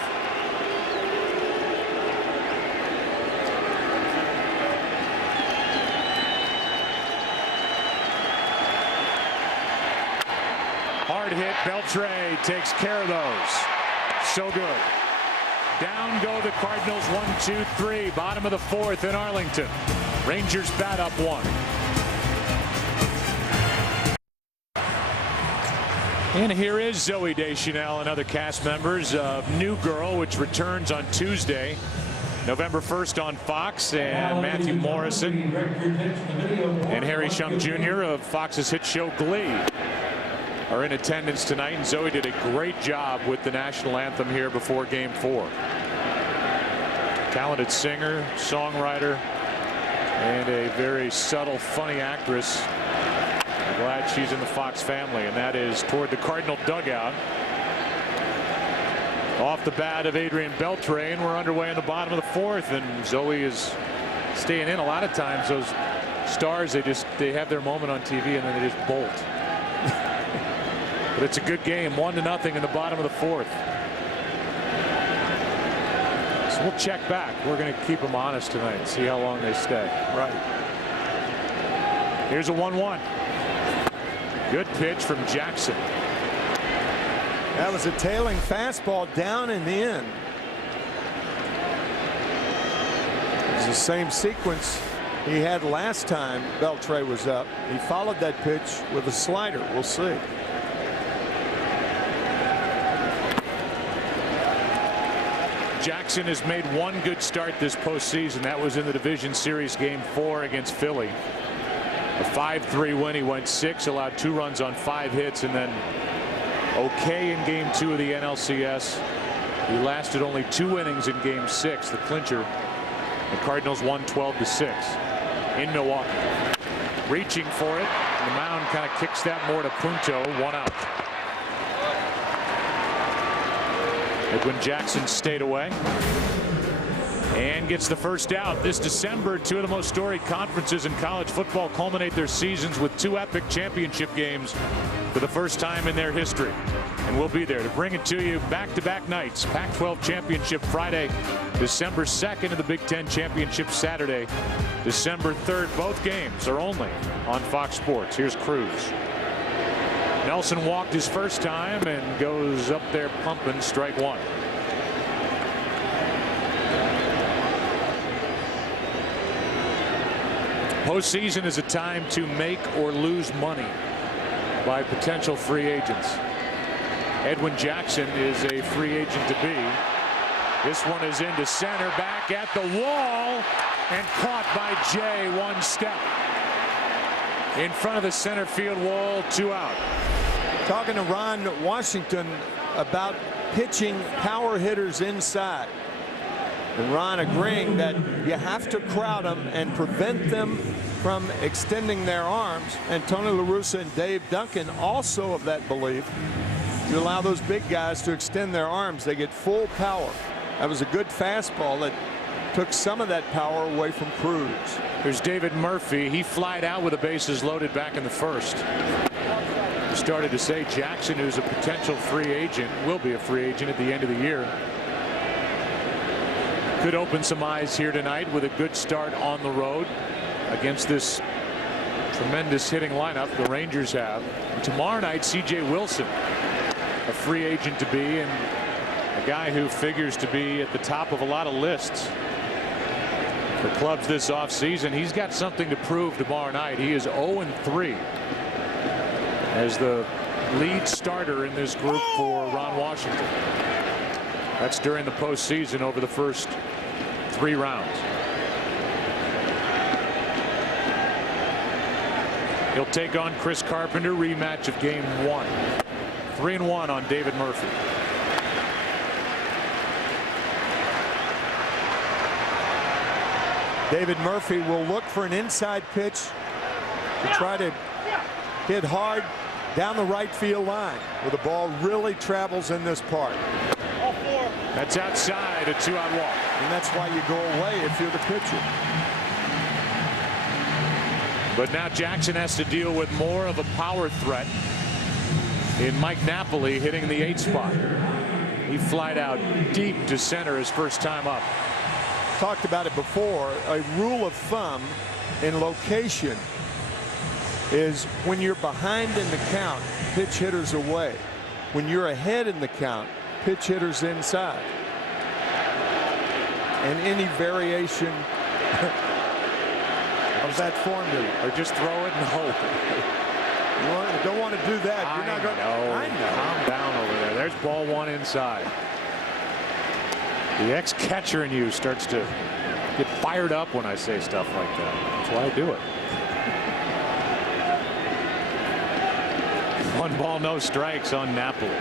Hard hit. Beltre takes care of those. So good. Down go the Cardinals. 1, 2, 3. Bottom of the 4th in Arlington. Rangers bat up 1. And here is Zoe Deschanel and other cast members of New Girl, which returns on Tuesday, November 1st on Fox. And Matthew Morrison and Harry Shum Jr. of Fox's hit show Glee are in attendance tonight. And Zoe did a great job with the national anthem here before Game 4. Talented singer, songwriter, and a very subtle, funny actress. Glad she's in the Fox family, and that is toward the Cardinal dugout. Off the bat of Adrian Beltre, and we're underway in the bottom of the 4th, and Zoe is staying in. A lot of times those stars, they have their moment on TV and then they just bolt. But it's a good game, 1-0 in the bottom of the 4th. So we'll check back. We're going to keep them honest tonight and see how long they stay. Right. Here's a 1-1. Good pitch from Jackson. That was a tailing fastball down and in. It's the same sequence he had last time Beltre was up. He followed that pitch with a slider. We'll see. Jackson has made 1 good start this postseason. That was in the Division Series Game 4 against Philly. A 5-3 win. He went 6, allowed 2 runs on 5 hits, and then okay in Game 2 of the NLCS. He lasted only 2 innings in Game 6, the clincher. The Cardinals won 12-6 in Milwaukee. Reaching for it. The mound kind of kicks that more to Punto. 1 out. Edwin Jackson stayed away. and gets the first out. This December, two of the most storied conferences in college football culminate their seasons with two epic championship games for the first time in their history. And we'll be there to bring it to you back-to-back nights. Pac-12 Championship Friday, December 2nd, and the Big Ten Championship Saturday, December 3rd. Both games are only on Fox Sports. Here's Cruz. Nelson walked his first time and goes up there pumping, strike one. Postseason is a time to make or lose money by potential free agents. Edwin Jackson is a free agent to be. This one is into center, back at the wall, and caught by Jay. One step in front of the center field wall. 2 out. Talking to Ron Washington about pitching power hitters inside. And Ron agreeing that you have to crowd them and prevent them from extending their arms. And Tony La Russa and Dave Duncan also of that belief. You allow those big guys to extend their arms, they get full power. That was a good fastball that took some of that power away from Cruz. There's David Murphy. He flied out with the bases loaded back in the first. We started to say Jackson, who's a potential free agent, will be a free agent at the end of the year. Could open some eyes here tonight with a good start on the road against this tremendous hitting lineup the Rangers have. And tomorrow night, C.J. Wilson, a free agent to be, and a guy who figures to be at the top of a lot of lists for clubs this offseason. He's got something to prove tomorrow night. He is 0-3 as the lead starter in this group for Ron Washington. That's during the postseason over the first 3 rounds. He'll take on Chris Carpenter, rematch of game 1. 3-1 on David Murphy. David Murphy will look for an inside pitch to try to hit hard down the right field line where the ball really travels in this park. That's outside, a 2-out walk. And that's why you go away if you're the pitcher. But now Jackson has to deal with more of a power threat in Mike Napoli hitting the 8th spot. He flied out deep to center his first time up. Talked about it before. A rule of thumb in location is when you're behind in the count, pitch hitters away. When you're ahead in the count, pitch hitters inside. And any variation of that formula, or just throw it and hope. You don't want to do that. You're not going. I know. Calm down over there. There's ball 1 inside. The ex-catcher in you starts to get fired up when I say stuff like that. That's why I do it. 1 ball, no strikes on Napoli.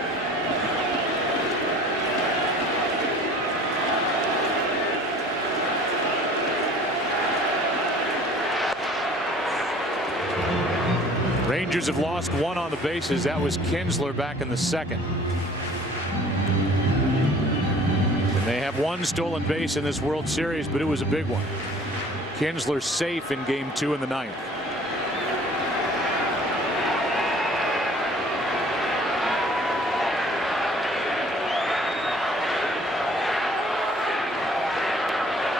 Rangers have lost 1 on the bases. That was Kinsler back in the 2nd. And they have 1 stolen base in this World Series, but it was a big one. Kinsler safe in game 2 in the 9th.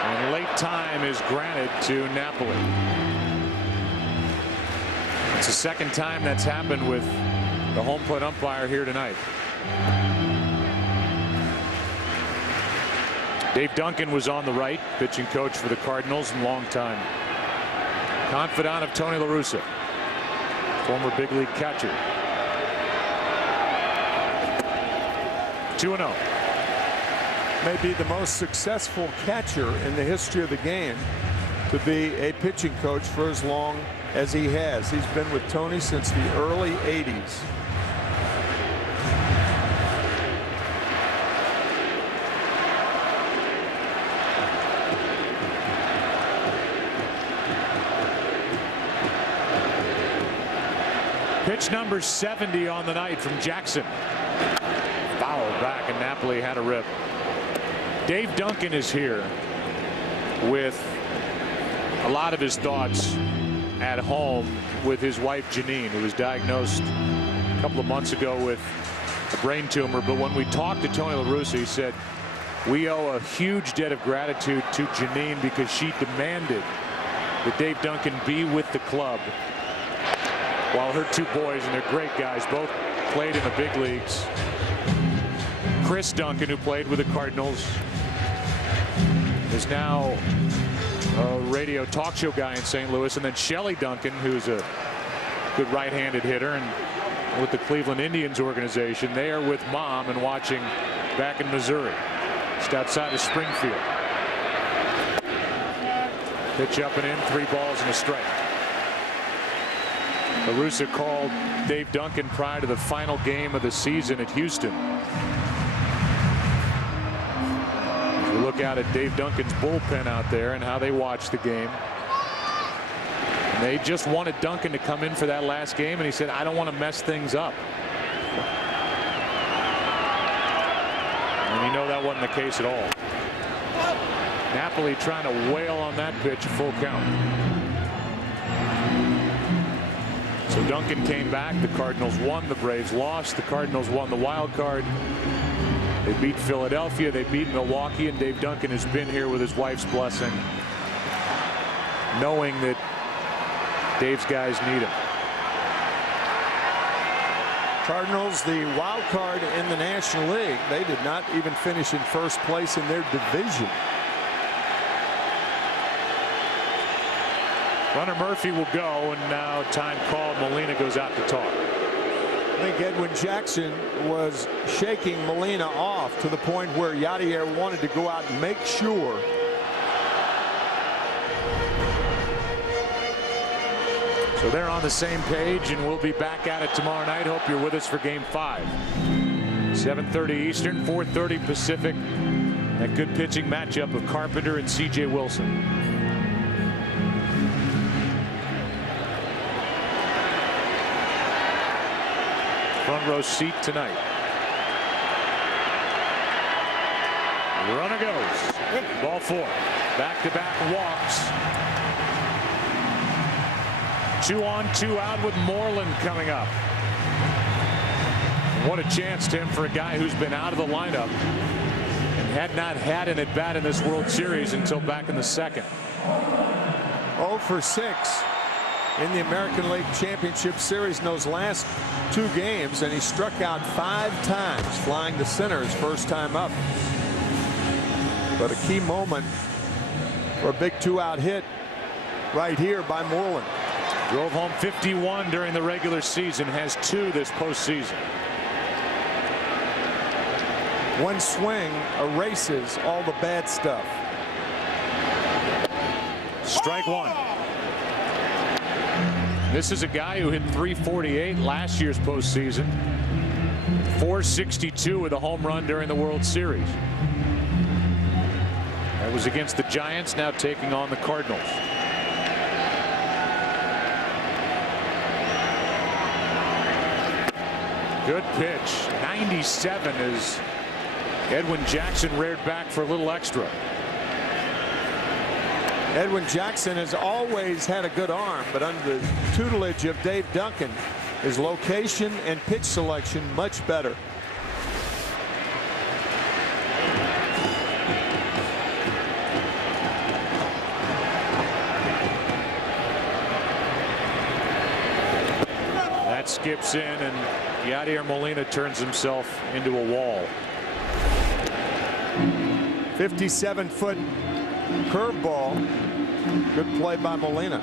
And late time is granted to Napoli. It's the 2nd time that's happened with the home plate umpire here tonight. Dave Duncan was on the right, pitching coach for the Cardinals and longtime confidant of Tony La Russa, former big league catcher. 2-0. Maybe the most successful catcher in the history of the game to be a pitching coach for as long as he has. He's been with Tony since the early 80s. Pitch number 70 on the night from Jackson. Fouled back, and Napoli had a rip. Dave Duncan is here. with a lot of his thoughts at home with his wife Janine, who was diagnosed a couple of months ago with a brain tumor. But when we talked to Tony La Russa, he said, we owe a huge debt of gratitude to Janine because she demanded that Dave Duncan be with the club while her two boys, and they're great guys, both played in the big leagues. Chris Duncan, who played with the Cardinals, is now a radio talk show guy in St. Louis. And then Shelley Duncan, who's a good right-handed hitter and with the Cleveland Indians organization. They are with Mom and watching back in Missouri, just outside of Springfield. Pitch up and in, 3 balls and a strike. La Russa called Dave Duncan prior to the final game of the season at Houston. As we look out at Dave Duncan's bullpen out there and how they watch the game. And they just wanted Duncan to come in for that last game, and he said, I don't want to mess things up. And you know that wasn't the case at all. Napoli trying to wail on that pitch, full count. So Duncan came back. The Cardinals won. The Braves lost. The Cardinals won the wild card. They beat Philadelphia. They beat Milwaukee. And Dave Duncan has been here with his wife's blessing, knowing that Dave's guys need him. Cardinals, the wild card in the National League. They did not even finish in first place in their division. Runner Murphy will go, and now time called. Molina goes out to talk. I think Edwin Jackson was shaking Molina off to the point where Yadier wanted to go out and make sure. So they're on the same page, and we'll be back at it tomorrow night. Hope you're with us for Game 5. 7:30 Eastern, 4:30 Pacific. That good pitching matchup of Carpenter and C.J. Wilson. Front row seat tonight. Runner goes. Ball 4. Back-to-back walks. 2 on, 2 out with Moreland coming up. What a chance, Tim, for a guy who's been out of the lineup and had not had an at-bat in this World Series until back in the second. 0 for 6 in the American League Championship Series in those last 2 games, and he struck out 5 times, flying to center his first time up. But a key moment for a big 2-out hit right here by Moreland. Drove home 51 during the regular season, has 2 this postseason. One swing erases all the bad stuff. Strike 1. This is a guy who hit .348 last year's postseason. .462 with a home run during the World Series. That was against the Giants, now taking on the Cardinals. Good pitch. 97 as Edwin Jackson reared back for a little extra. Edwin Jackson has always had a good arm, but under the tutelage of Dave Duncan, his location and pitch selection much better. That skips in, and Yadier Molina turns himself into a wall. 57-foot curveball. Good play by Molina.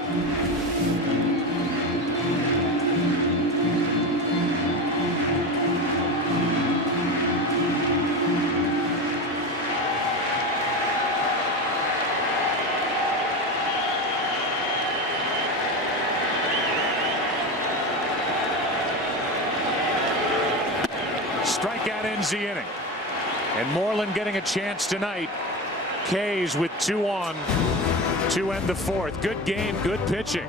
Strikeout ends the inning. And Moreland getting a chance tonight. K's with 2 on to end the 4th. Good game, good pitching.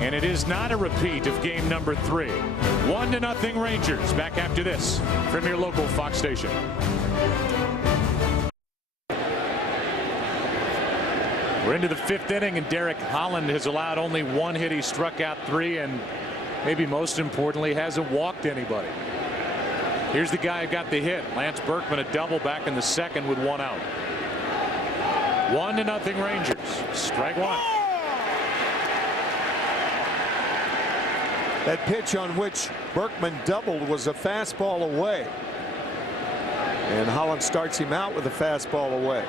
And it is not a repeat of game number 3. 1-0 Rangers. Back after this from your local Fox station. We're into the 5th inning, and Derek Holland has allowed only 1 hit. He struck out 3, and maybe most importantly, hasn't walked anybody. Here's the guy who got the hit. Lance Berkman, a double back in the 2nd with 1 out. 1-0 Rangers. Strike 1. That pitch on which Berkman doubled was a fastball away. And Holland starts him out with a fastball away.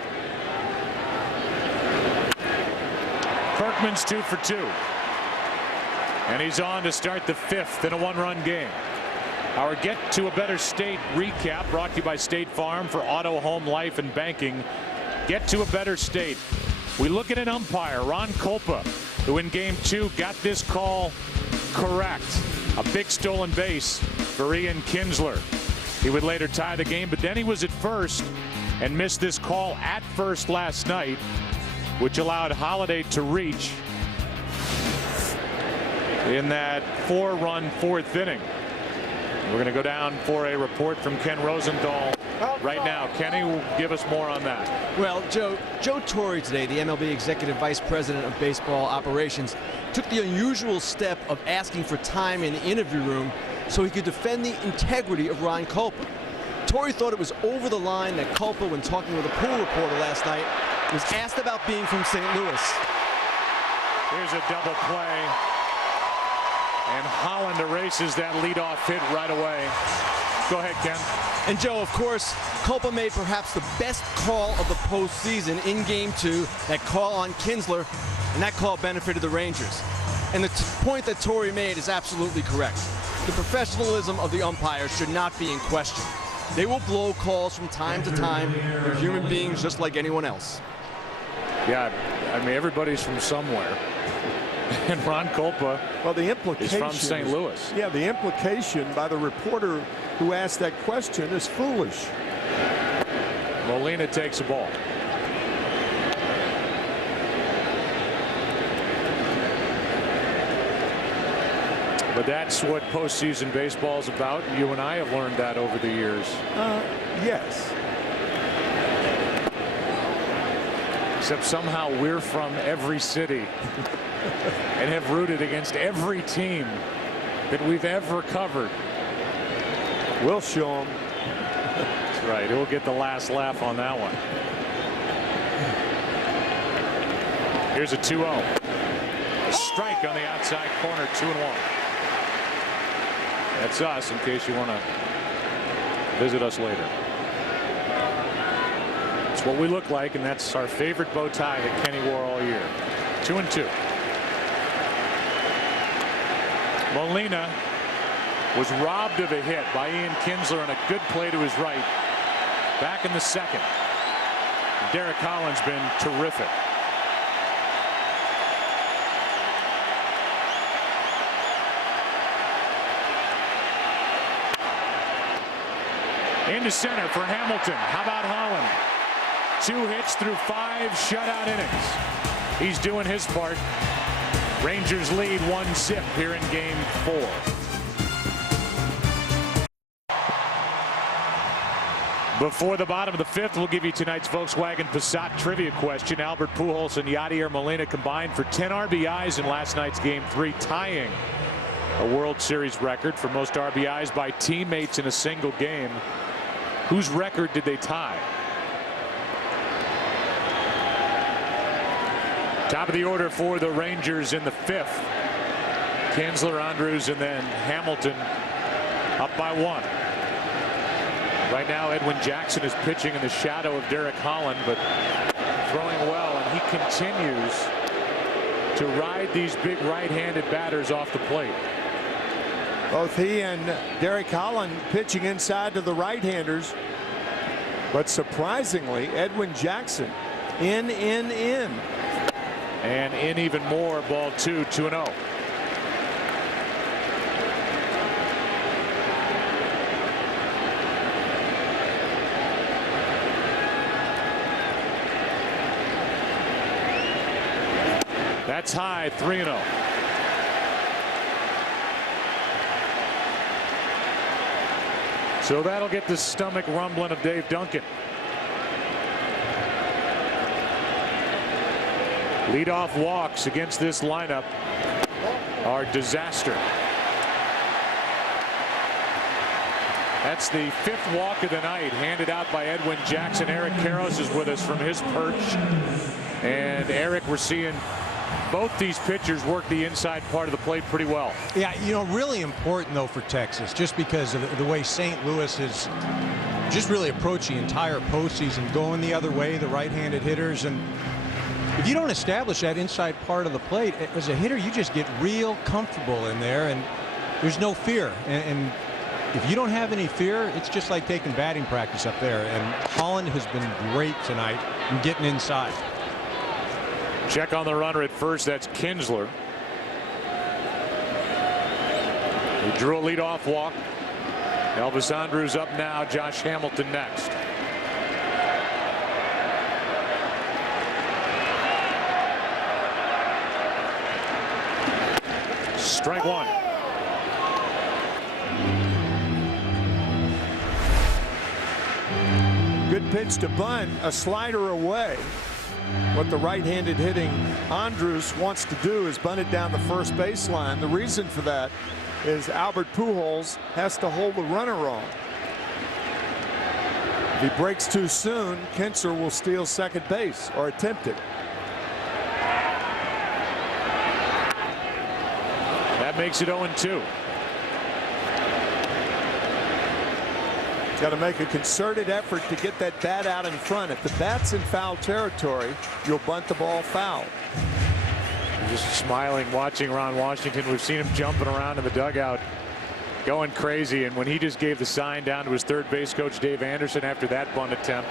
Berkman's 2 for 2. And he's on to start the 5th in a 1-run game. Our Get to a Better State recap brought to you by State Farm for auto, home, life, and banking. Get to a better state. We look at an umpire, Ron Kolpa, who in Game 2 got this call correct. A big stolen base for Ian Kinsler. He would later tie the game, but then he was at first and missed this call at first last night, which allowed Holiday to reach in that 4-run 4th inning. We're going to go down for a report from Ken Rosenthal right now. Kenny will give us more on that. Well, Joe Torre today, the MLB Executive Vice President of Baseball Operations, took the unusual step of asking for time in the interview room so he could defend the integrity of Ron Kolpa. Torre thought it was over the line that Kolpa, when talking with a pool reporter last night, was asked about being from St. Louis. Here's a double play. And Holland erases that leadoff hit right away. Go ahead, Ken. And Joe, of course, Kolpa made perhaps the best call of the postseason in Game 2, that call on Kinsler, and that call benefited the Rangers. And the point that Torre made is absolutely correct. The professionalism of the umpires should not be in question. They will blow calls from time to time. They're human beings just like anyone else. Yeah, I mean, everybody's from somewhere. And Ron Kolpa, well, the implication is from St. Louis. Yeah, the implication by the reporter who asked that question is foolish. Molina takes a ball. But that's what postseason baseball is about. You and I have learned that over the years. Yes. Except somehow we're from every city and have rooted against every team that we've ever covered. We'll show them. That's right. He'll get the last laugh on that one. Here's a 2-0. A strike on the outside corner, 2-1. That's us, in case you want to visit us later. It's what we look like, and that's our favorite bow tie that Kenny wore all year. 2-2. Molina was robbed of a hit by Ian Kinsler on a good play to his right. Back in the 2nd. Derek Holland's been terrific. Into center for Hamilton. How about Holland? 2 hits through 5 shutout innings. He's doing his part. Rangers lead 1-0 here in Game 4. Before the bottom of the 5th, we'll give you tonight's Volkswagen Passat trivia question. Albert Pujols and Yadier Molina combined for 10 RBIs in last night's Game 3, tying a World Series record for most RBIs by teammates in a single game. Whose record did they tie? Top of the order for the Rangers in the 5th. Kinsler, Andrews, and then Hamilton up by 1. Right now, Edwin Jackson is pitching in the shadow of Derek Holland, but throwing well, and he continues to ride these big right-handed batters off the plate. Both he and Derek Holland pitching inside to the right-handers. But surprisingly, Edwin Jackson in. And in even more, ball 2, 2-0. That's high, 3-0. So that'll get the stomach rumbling of Dave Duncan. Leadoff walks against this lineup are disaster. That's the 5th walk of the night, handed out by Edwin Jackson. Eric Karros is with us from his perch. And Eric, we're seeing both these pitchers work the inside part of the plate pretty well. Yeah, you know, really important, though, for Texas, just because of the way St. Louis has just really approached the entire postseason, going the other way, the right-handed hitters. And if you don't establish that inside part of the plate, as a hitter, you just get real comfortable in there, and there's no fear. And if you don't have any fear, it's just like taking batting practice up there. And Holland has been great tonight in getting inside. Check on the runner at first. That's Kinsler. He drew a leadoff walk. Elvis Andrus up now. Josh Hamilton next. Strike one. Good pitch to bunt, a slider away. What the right-handed hitting Andrus wants to do is bunt it down the first baseline. The reason for that is Albert Pujols has to hold the runner on. If he breaks too soon, Kinsler will steal second base or attempt it. That makes it 0-2. Got to make a concerted effort to get that bat out in front. If the bat's in foul territory, you'll bunt the ball foul. Just smiling, watching Ron Washington. We've seen him jumping around in the dugout, going crazy. And when he just gave the sign down to his third base coach, Dave Anderson, after that bunt attempt,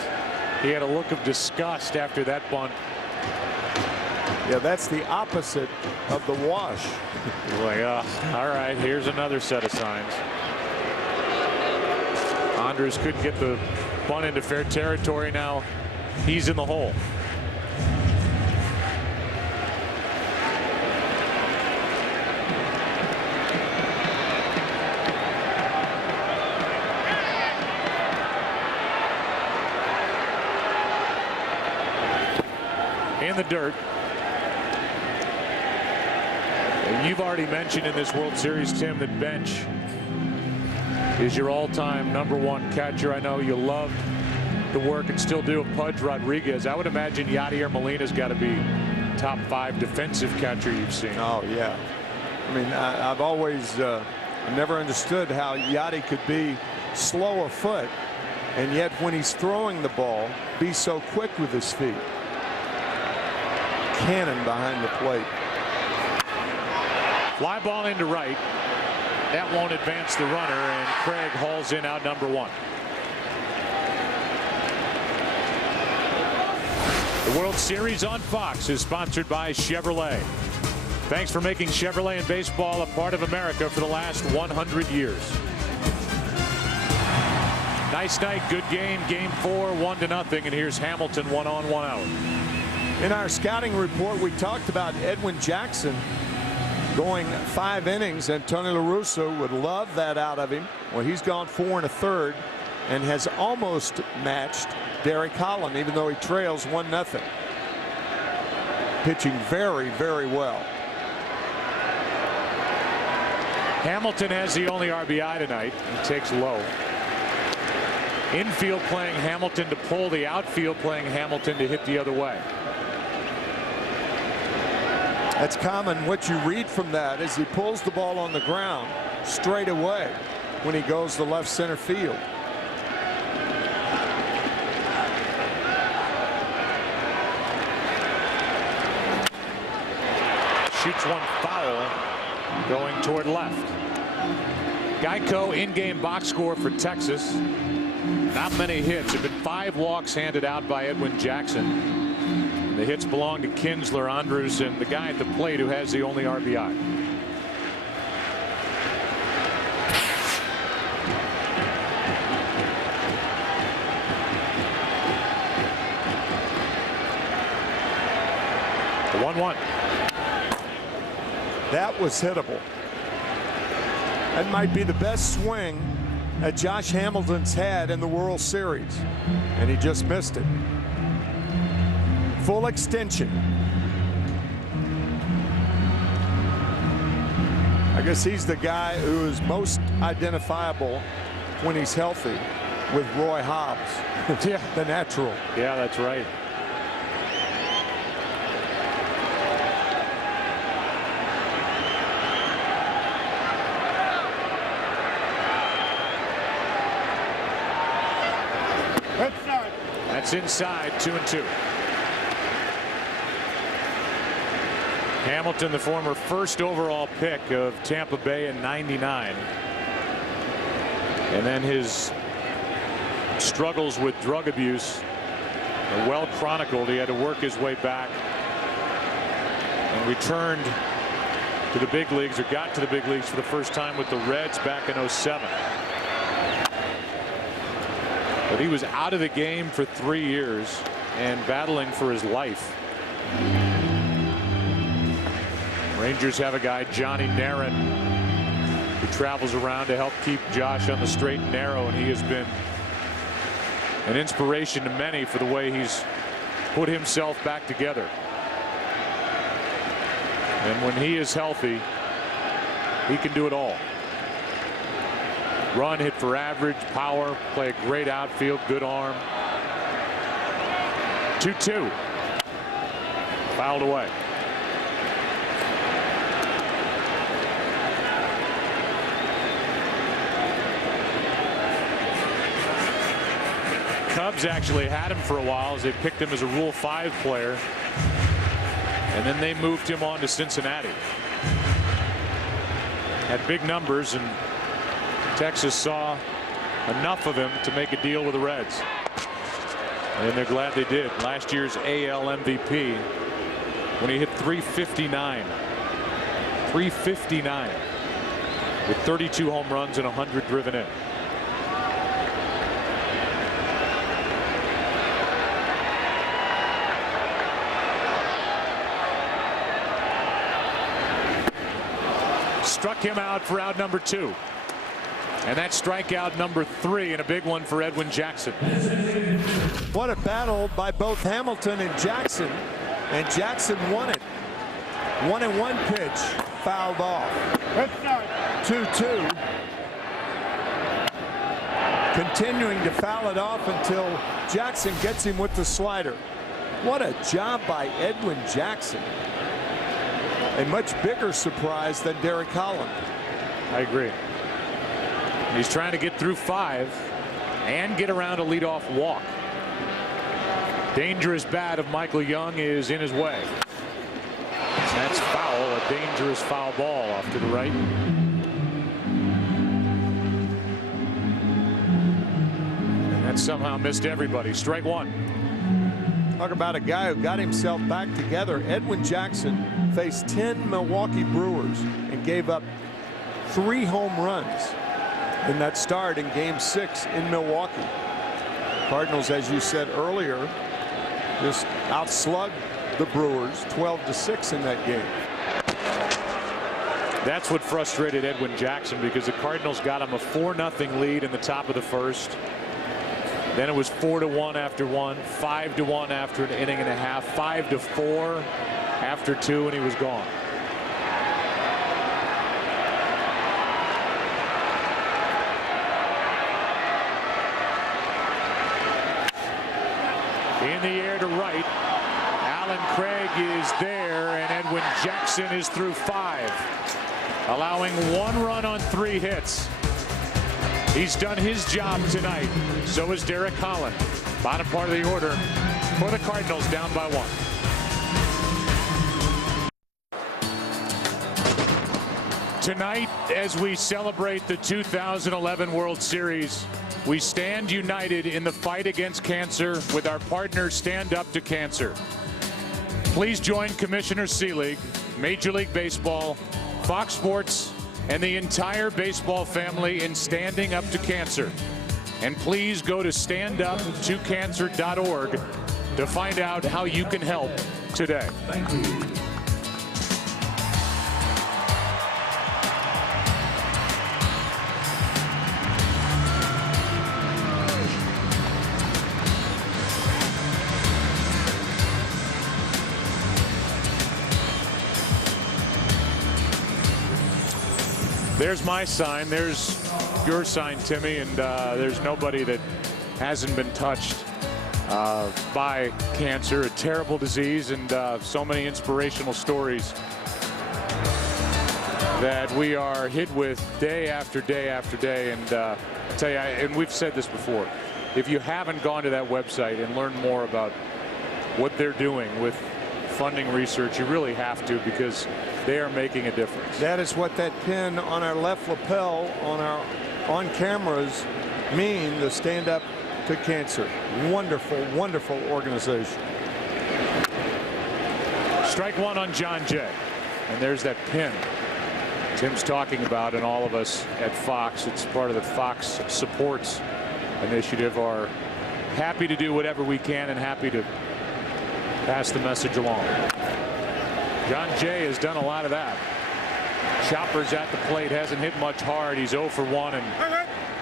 he had a look of disgust after that bunt. Yeah, that's the opposite of the wash. He's like, oh, all right, here's another set of signs. Andrus couldn't get the bunt into fair territory. Now he's in the hole. In the dirt. You've already mentioned in this World Series, Tim, that Bench is your all-time #1 catcher. I know you loved the work and still do of Pudge Rodriguez. I would imagine Yadier Molina's got to be top 5 defensive catcher you've seen. Oh yeah, I mean I've always never understood how Yadi could be slow of foot and yet when he's throwing the ball be so quick with his feet. Cannon behind the plate. Fly ball into right. That won't advance the runner, and Craig hauls in out #1. The World Series on Fox is sponsored by Chevrolet. Thanks for making Chevrolet and baseball a part of America for the last 100 years. Nice night, good game. Game 4, 1-0, and here's Hamilton 1 on, 1 out. In our scouting report, we talked about Edwin Jackson going 5 innings, and Tony La Russa would love that out of him. Well, he's gone 4 1/3 and has almost matched Derek Holland, even though he trails 1-0. Pitching very, very well. Hamilton has the only RBI tonight. He takes low. Infield playing Hamilton to pull, the outfield playing Hamilton to hit the other way. That's common. What you read from that is he pulls the ball on the ground straight away when he goes to left center field. Shoots one foul going toward left. Geico in-game box score for Texas. Not many hits. There have been 5 walks handed out by Edwin Jackson. The hits belong to Kinsler, Andrus, and the guy at the plate who has the only RBI. The 1-1. That was hittable. That might be the best swing that Josh Hamilton's had in the World Series, and he just missed it. Full extension. guess he's the guy who is most identifiable when he's healthy with Roy Hobbs. Yeah. The natural. Yeah, that's right. That's inside, 2-2. Hamilton, the former first overall pick of Tampa Bay in '99. And then his struggles with drug abuse are well chronicled. He had to work his way back and returned to the big leagues, or got to the big leagues for the first time with the Reds back in '07. But he was out of the game for 3 years and battling for his life. Rangers have a guy, Johnny Narin, who travels around to help keep Josh on the straight and narrow, and he has been an inspiration to many for the way he's put himself back together. And when he is healthy, he can do it all. Run, hit for average, power, play a great outfield, good arm. 2-2. Fouled away. Cubs actually had him for a while as they picked him as a Rule 5 player. And then they moved him on to Cincinnati. Had big numbers, and Texas saw enough of him to make a deal with the Reds. And they're glad they did. Last year's AL MVP when he hit 359. 359 with 32 home runs and 100 driven in. Struck him out for out number 2. And that's strikeout number 3, and a big one for Edwin Jackson. What a battle by both Hamilton and Jackson Jackson won it. 1-1 pitch fouled off. 2-2. Continuing to foul it off until Jackson gets him with the slider. What a job by Edwin Jackson. A much bigger surprise than Derek Holland. I agree. He's trying to get through 5 and get around a leadoff walk. Dangerous bat of Michael Young is in his way. That's foul, a dangerous foul ball off to the right. And that somehow missed everybody. Strike 1. Talk about a guy who got himself back together. Edwin Jackson faced 10 Milwaukee Brewers and gave up 3 home runs in that start in Game 6 in Milwaukee. Cardinals, as you said earlier, just outslugged the Brewers 12-6 in that game. That's what frustrated Edwin Jackson, because the Cardinals got him a 4-0 lead in the top of the first. Then it was 4-1 after 1, 5-1 after an inning and a half, 5-4 after 2, and he was gone. In the air to right. Alan Craig is there, and Edwin Jackson is through 5, allowing 1 run on 3 hits. He's done his job tonight. So is Derek Holland. Bottom part of the order for the Cardinals, down by 1. Tonight, as we celebrate the 2011 World Series, we stand united in the fight against cancer with our partner Stand Up to Cancer. Please join Commissioner Seelig, Major League Baseball, Fox Sports, and the entire baseball family in standing up to cancer. And please go to standuptocancer.org to find out how you can help today. Thank you. There's my sign. There's your sign, Timmy. And there's nobody that hasn't been touched by cancer, a terrible disease, and so many inspirational stories that we are hit with day after day after day. And I tell you, and we've said this before, if you haven't gone to that website and learned more about what they're doing with funding research, you really have to, because they are making a difference. That is what that pin on our left lapel on cameras mean, the Stand Up to Cancer. Wonderful, wonderful organization. Strike one on John Jay. And there's that pin Tim's talking about, and all of us at Fox, it's part of the Fox Supports Initiative, are happy to do whatever we can and happy to pass the message along. John Jay has done a lot of that. Chopper's at the plate, hasn't hit much hard. He's 0 for 1 and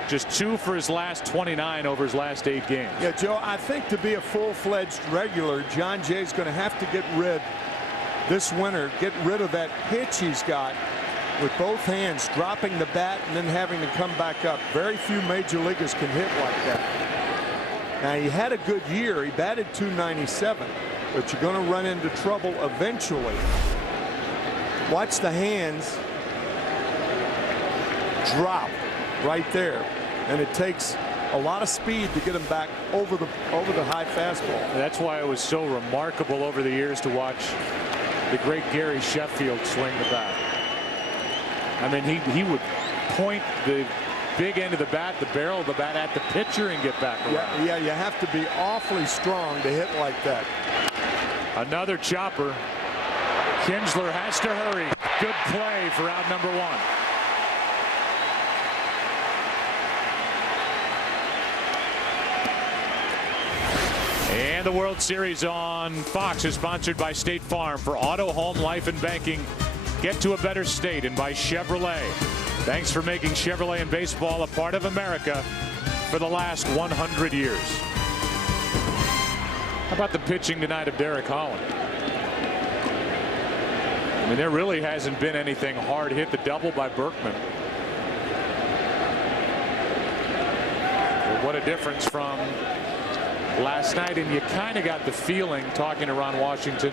just 2 for his last 29 over his last 8 games. Yeah, Joe, I think to be a full-fledged regular, John Jay's going to have to get rid this winter, get rid of that pitch he's got with both hands, dropping the bat and then having to come back up. Very few major leaguers can hit like that. Now, he had a good year. He batted .297, but you're going to run into trouble eventually. Watch the hands drop right there, and it takes a lot of speed to get him back over the high fastball. That's why it was so remarkable over the years to watch the great Gary Sheffield swing the bat. I mean, he would point the big end of the bat, the barrel of the bat, at the pitcher and get back around. Yeah, you have to be awfully strong to hit like that. Another chopper. Kinsler has to hurry. Good play for out number 1. And the World Series on Fox is sponsored by State Farm. For auto, home, life, and banking, get to a better state, and by Chevrolet. Thanks for making Chevrolet and baseball a part of America for the last 100 years. How about the pitching tonight of Derek Holland? I mean, there really hasn't been anything hard hit. The double by Berkman. But what a difference from last night, and you kind of got the feeling, talking to Ron Washington,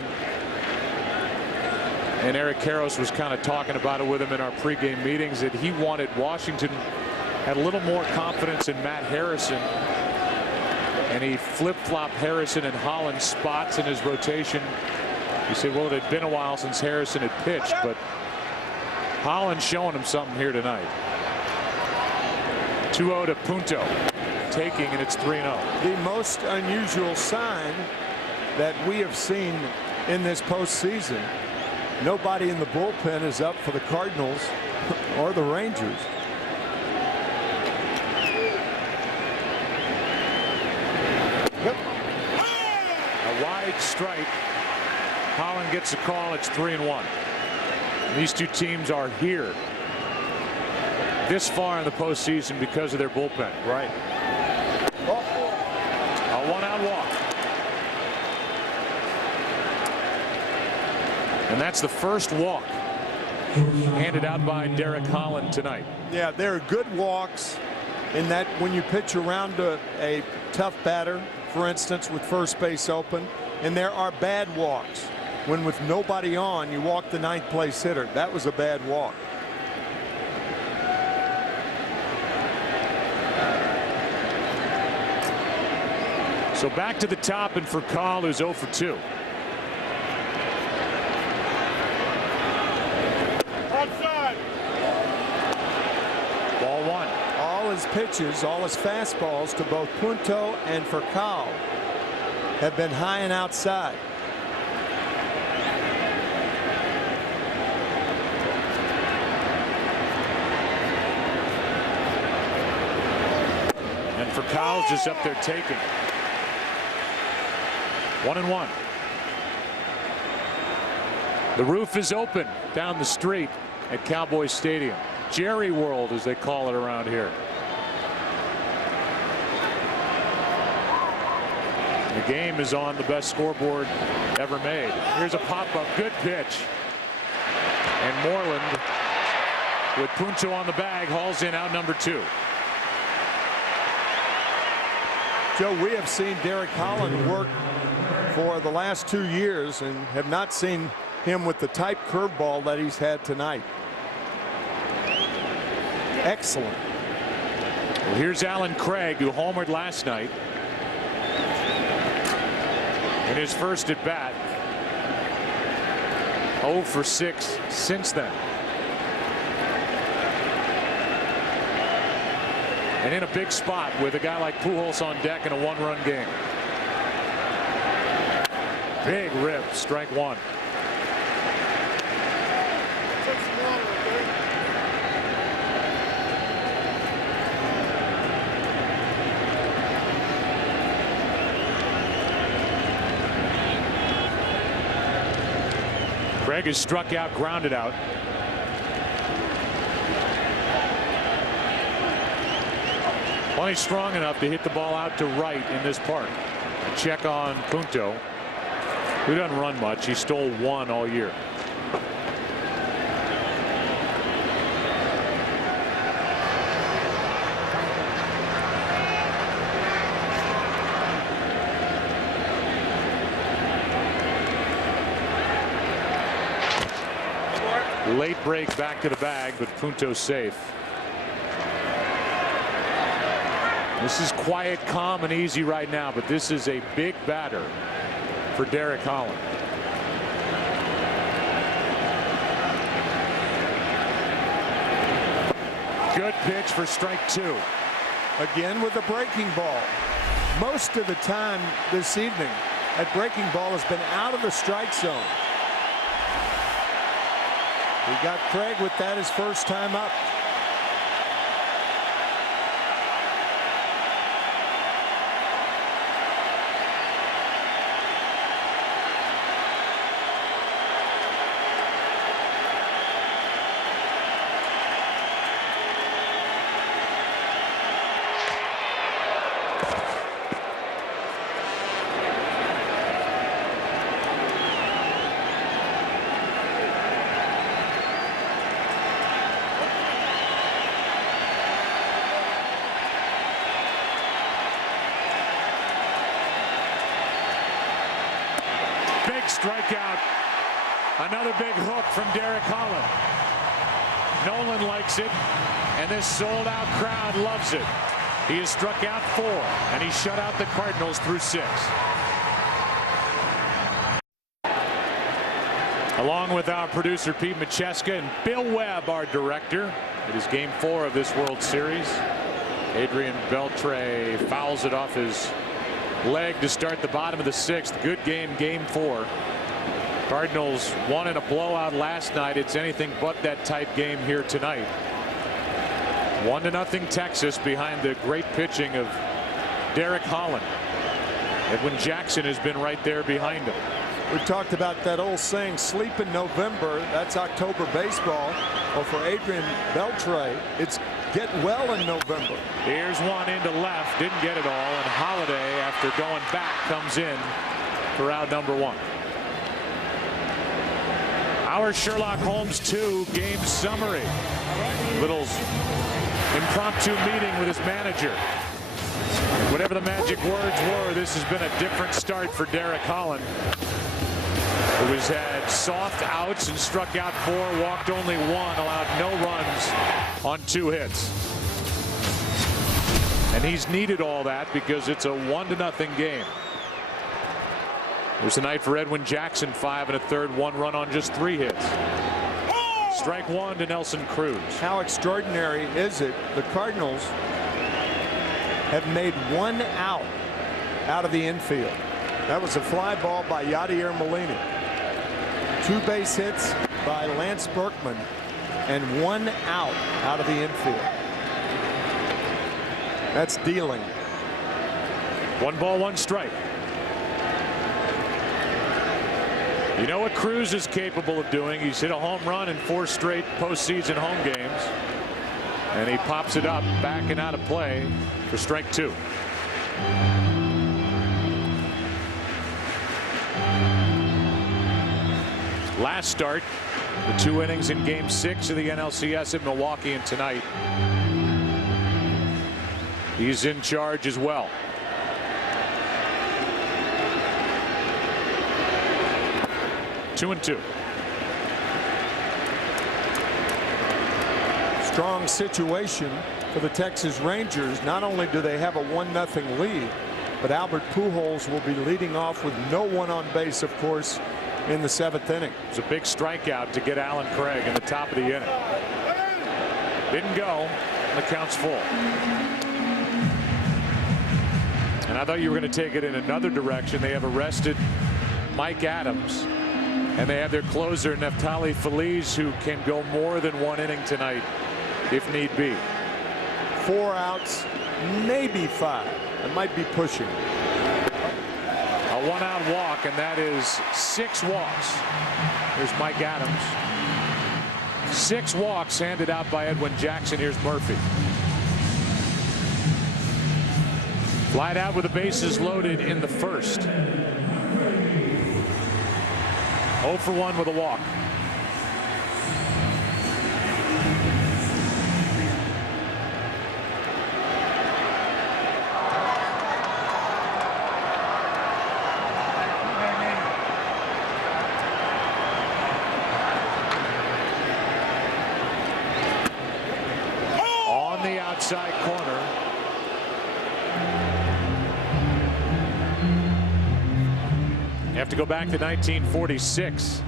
and Eric Karros was kind of talking about it with him in our pregame meetings, that he wanted Washington had a little more confidence in Matt Harrison, and he flip-flopped Harrison and Holland spots in his rotation. He said, well, it had been a while since Harrison had pitched, but Holland's showing him something here tonight. 2-0 to Punto, taking, and it's 3-0. The most unusual sign that we have seen in this postseason. Nobody in the bullpen is up for the Cardinals or the Rangers. A wide strike. Holland gets a call. It's 3-1. These two teams are here this far in the postseason because of their bullpen. Right. A one-out walk. And that's the first walk handed out by Derek Holland tonight. Yeah, there are good walks in that when you pitch around a tough batter, for instance, with first base open, and there are bad walks when, with nobody on, you walk the 9th place hitter. That was a bad walk. So back to the top, and for Call, who's 0 for 2. Ball 1. All his pitches, all his fastballs to both Punto and Furcal have been high and outside. And Furcal's just up there taking. 1-1. The roof is open down the street at Cowboys Stadium. Jerry World, as they call it around here. The game is on the best scoreboard ever made. Here's a pop-up. Good pitch. And Moreland with Punto on the bag, hauls in out number 2. Joe, we have seen Derek Holland work for the last 2 years and have not seen him with the type curveball that he's had tonight. Excellent. Well, here's Alan Craig, who homered last night in his first at bat. 0 for 6 since then. And in a big spot with a guy like Pujols on deck in a 1-run game. Big rip, strike 1. Craig is struck out, grounded out. Only strong enough to hit the ball out to right in this park. A check on Punto, who doesn't run much. He stole 1 all year. Late break back to the bag, but Punto safe. This is quiet, calm, and easy right now, but this is a big batter for Derek Holland. Good pitch for strike 2. Again with a breaking ball. Most of the time this evening, that breaking ball has been out of the strike zone. We got Craig with that his first time up. Strikeout. Another big hook from Derek Holland. Nolan likes it, and this sold-out crowd loves it. He has struck out 4, and he shut out the Cardinals through 6. Along with our producer Pete Macheska and Bill Webb, our director. It is game 4 of this World Series. Adrian Beltre fouls it off his leg to start the bottom of the 6th. Good game, game 4. Cardinals won in a blowout last night. It's anything but that type game here tonight. 1-0 Texas behind the great pitching of Derek Holland. Edwin Jackson has been right there behind him. We talked about that old saying, sleep in November. That's October baseball. Well, for Adrian Beltre, it's get well in November. Here's one into left. Didn't get it all. And Holiday, after going back, comes in for out number 1. Our Sherlock Holmes 2 game summary. Little impromptu meeting with his manager. Whatever the magic words were, this has been a different start for Derek Holland, who has had soft outs and struck out 4, walked only 1, allowed no runs on 2 hits. And he's needed all that because it's a 1-0 game. There's a night for Edwin Jackson, 5 1/3, 1 run on just 3 hits. Strike 1 to Nelson Cruz. How extraordinary is it? The Cardinals have made 1 out of the infield. That was a fly ball by Yadier Molina. 2 base hits by Lance Berkman and 1 out of the infield. That's dealing. 1 ball, 1 strike. You know what Cruz is capable of doing? He's hit a home run in 4 straight postseason home games. And he pops it up back and out of play for strike 2. Last start, The 2 innings in Game 6 of the NLCS at Milwaukee, and tonight he's in charge as well. Two and 2. Strong situation for the Texas Rangers. Not only do they have a 1-0 lead, but Albert Pujols will be leading off with no one on base, of course, in the 7th inning. It's a big strikeout to get Alan Craig in the top of the inning. Didn't go. The count's full. And I thought you were going to take it in another direction. They have arrested Mike Adams, and they have their closer Neftali Feliz, who can go more than 1 inning tonight if need be. 4 outs, maybe 5. It might be pushing. A 1-out walk, and that is 6 walks. Here's Mike Adams. 6 walks handed out by Edwin Jackson. Here's Murphy. Flied out with the bases loaded in the first. 0 for 1 with a walk. On the outside corner. You have to go back to 1946.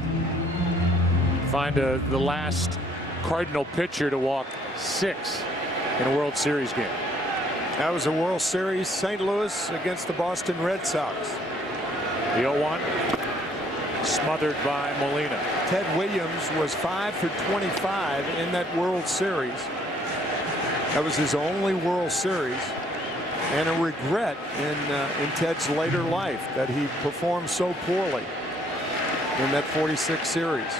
Find the last Cardinal pitcher to walk 6 in a World Series game. That was a World Series, St. Louis against the Boston Red Sox. The 0-1 smothered by Molina. Ted Williams was 5 for 25 in that World Series. That was his only World Series, and a regret in Ted's later life that he performed so poorly in that 46 series.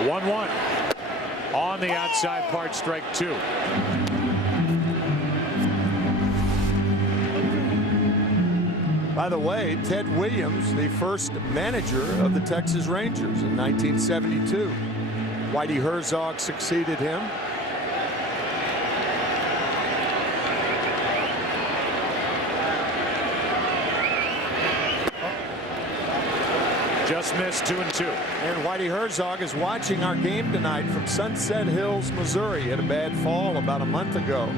A 1-1 on the outside part, strike 2. By the way, Ted Williams, the first manager of the Texas Rangers in 1972. Whitey Herzog succeeded him. Just missed. 2 and 2. And Whitey Herzog is watching our game tonight from Sunset Hills, Missouri. He had a bad fall about a month ago.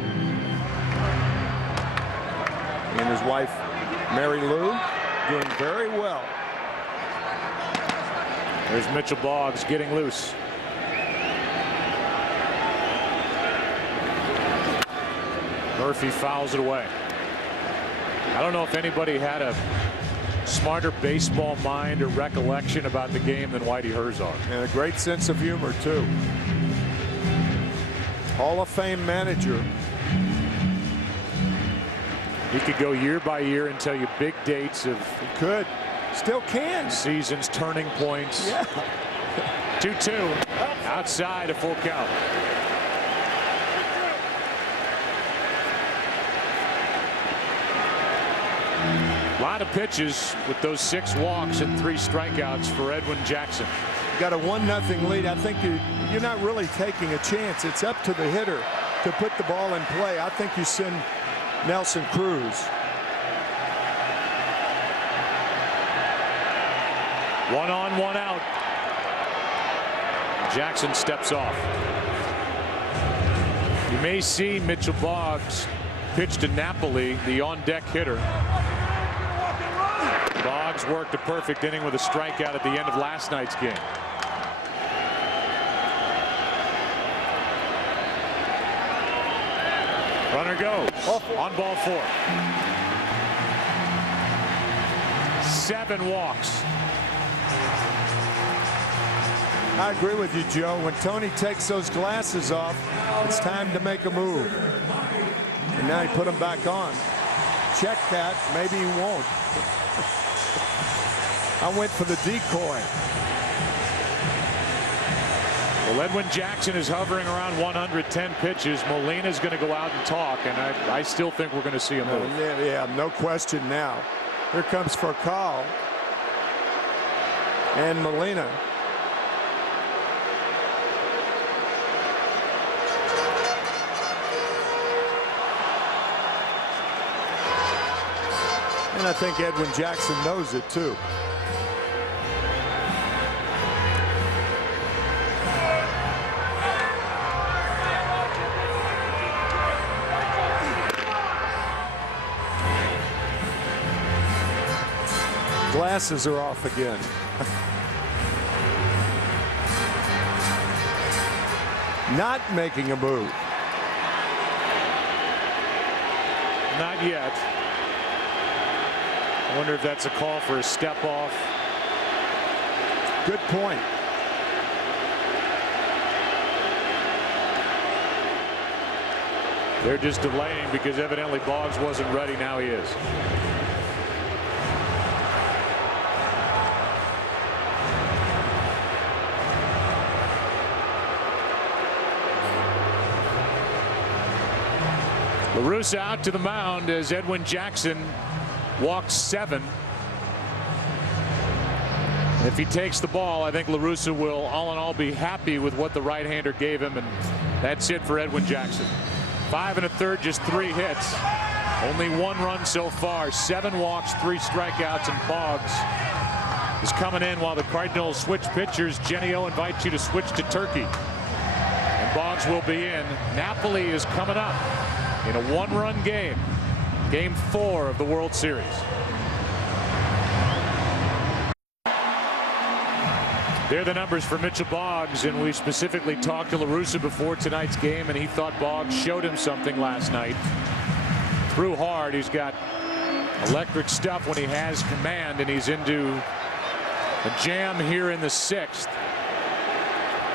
And his wife, Mary Lou, doing very well. There's Mitchell Boggs getting loose. Murphy fouls it away. I don't know if anybody had a smarter baseball mind or recollection about the game than Whitey Herzog. And a great sense of humor, too. Hall of Fame manager. He could go year by year and tell you big dates of. He could. Still can. Seasons, turning points. Yeah. 2-2. Outside, a full count. A lot of pitches with those 6 walks and 3 strikeouts for Edwin Jackson. You got a 1-0 lead. I think you're not really taking a chance. It's up to the hitter to put the ball in play. I think you send Nelson Cruz. 1 on, 1 out. Jackson steps off. You may see Mitchell Boggs pitch to Napoli, the on-deck hitter. Boggs worked a perfect inning with a strikeout at the end of last night's game. Runner goes on ball 4. 7 walks. I agree with you, Joe. When Tony takes those glasses off, it's time to make a move. And now he put them back on. Check that. Maybe he won't. I went for the decoy. Well, Edwin Jackson is hovering around 110 pitches. Molina is going to go out and talk, and I still think we're going to see a move. Yeah, no question now. Here comes Furcal and Molina. And I think Edwin Jackson knows it too. Glasses are off again. Not making a move. Not yet. I wonder if that's a call for a step off. Good point. They're just delaying because evidently Boggs wasn't ready. Now he is. La Russa out to the mound as Edwin Jackson walked 7. If he takes the ball, I think La Russa will all in all be happy with what the right-hander gave him, and that's it for Edwin Jackson. 5 1/3, just 3 hits. Only 1 run so far, 7 walks, 3 strikeouts, and Boggs is coming in while the Cardinals switch pitchers. Genio invites you to switch to Turkey. And Boggs will be in. Napoli is coming up in a 1-run game. Game 4 of the World Series. They're the numbers for Mitchell Boggs, and we specifically talked to La Russa before tonight's game, and he thought Boggs showed him something last night. Threw hard. He's got electric stuff when he has command, and he's into a jam here in the 6th.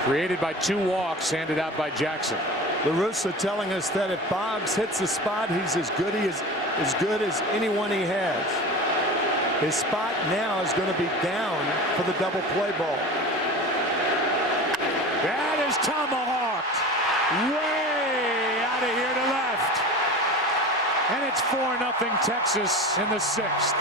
Created by 2 walks handed out by Jackson. La Russa telling us that if Boggs hits the spot, he's as good as anyone he has. His spot now is going to be down for the double play ball. That is tomahawked way out of here to left. And it's 4-0 Texas in the 6th.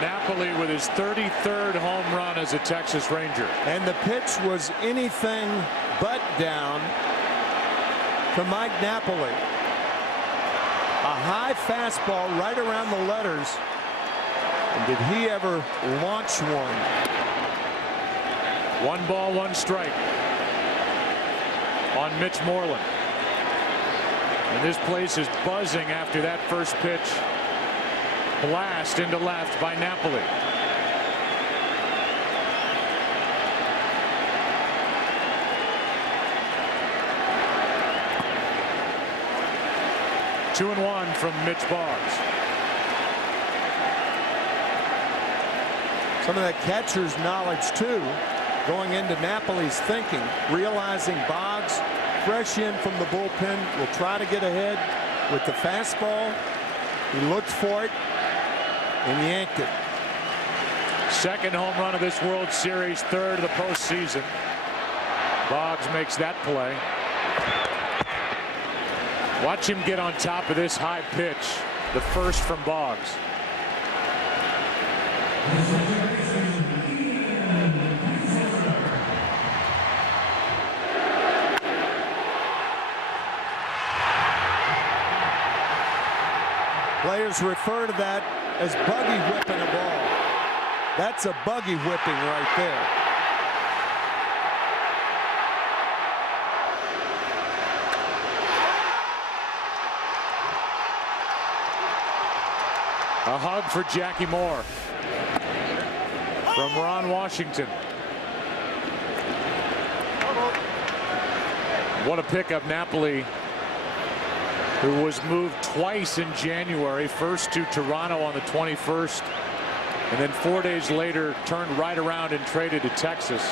Napoli with his 33rd home run as a Texas Ranger. And the pitch was anything but down to Mike Napoli. A high fastball right around the letters. And did he ever launch one? 1 ball, 1 strike on Mitch Moreland. And this place is buzzing after that first pitch. Blast into left by Napoli. Two and 1 from Mitch Boggs. Some of that catcher's knowledge too, going into Napoli's thinking, realizing Boggs fresh in from the bullpen will try to get ahead with the fastball. He looked for it and yanked it. Second home run of this World Series, 3rd of the postseason. Boggs makes that play. Watch him get on top of this high pitch. The first from Boggs. Players Rangers refer to that as buggy whipping a ball. That's a buggy whipping right there. A hug for Jackie Moore from Ron Washington. What a pickup. Napoli, who was moved twice in January, first to Toronto on the 21st, and then 4 days later turned right around and traded to Texas.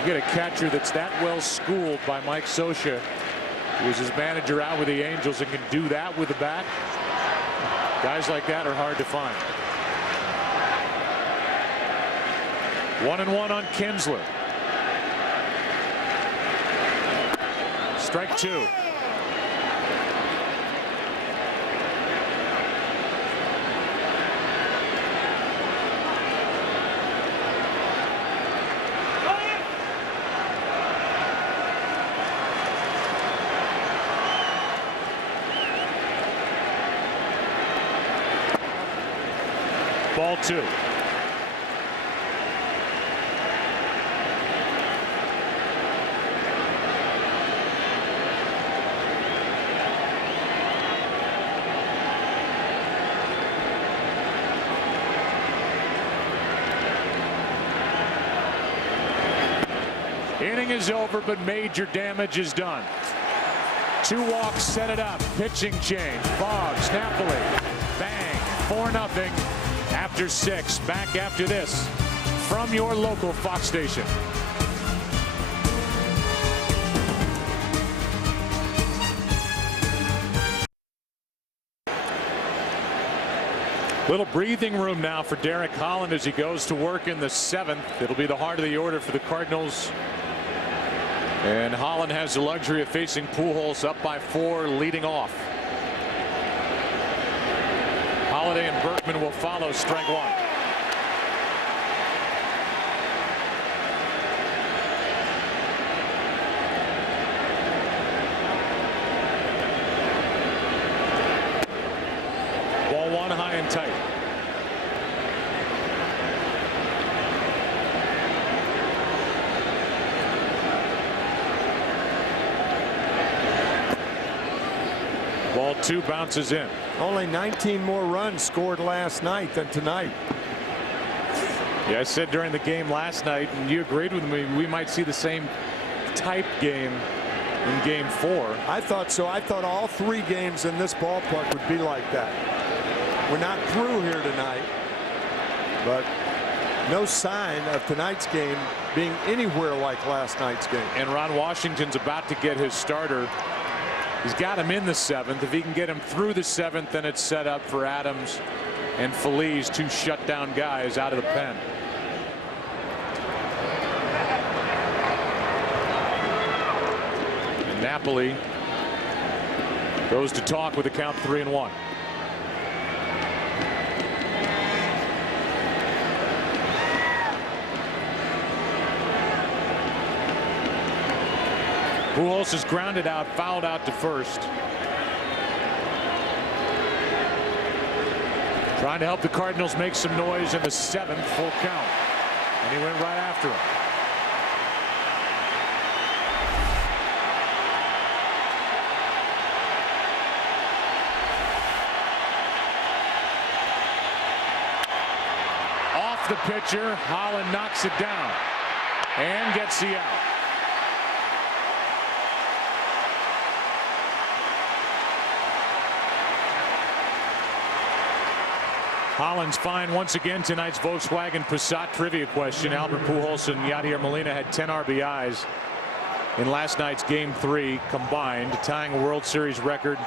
You get a catcher that's that well schooled by Mike Scioscia, who was his manager out with the Angels, and can do that with the bat. Guys like that are hard to find. 1-1 on Kinsler. Strike two. Ball two. Inning is over, but major damage is done. 2 walks set it up. Pitching change. Boggs, Napoli. Bang. 4-0 after 6. Back after this from your local Fox station. Little breathing room now for Derek Holland as he goes to work in the 7th. It'll be the heart of the order for the Cardinals. And Holland has the luxury of facing Pujols up by 4, leading off. Holiday and Berkman will follow. Strike one. Ball one, high and tight. Ball two bounces in. Only 19 more runs scored last night than tonight. Yeah, I said during the game last night, and you agreed with me, we might see the same type game in game 4. I thought so. I thought all 3 games in this ballpark would be like that. We're not through here tonight, but no sign of tonight's game being anywhere like last night's game. And Ron Washington's about to get his starter. He's got him in the 7th. If he can get him through the 7th, then it's set up for Adams and Feliz, 2 shutdown guys out of the pen. And Napoli goes to talk with the count 3-1. Pujols is grounded out, fouled out to first. Trying to help the Cardinals make some noise in the 7th, full count. And he went right after him. Off the pitcher, Holland knocks it down and gets the out. Holland's fine once again. Tonight's Volkswagen Passat trivia question. Albert Pujols and Yadier Molina had 10 RBIs in last night's game 3 combined, tying a World Series record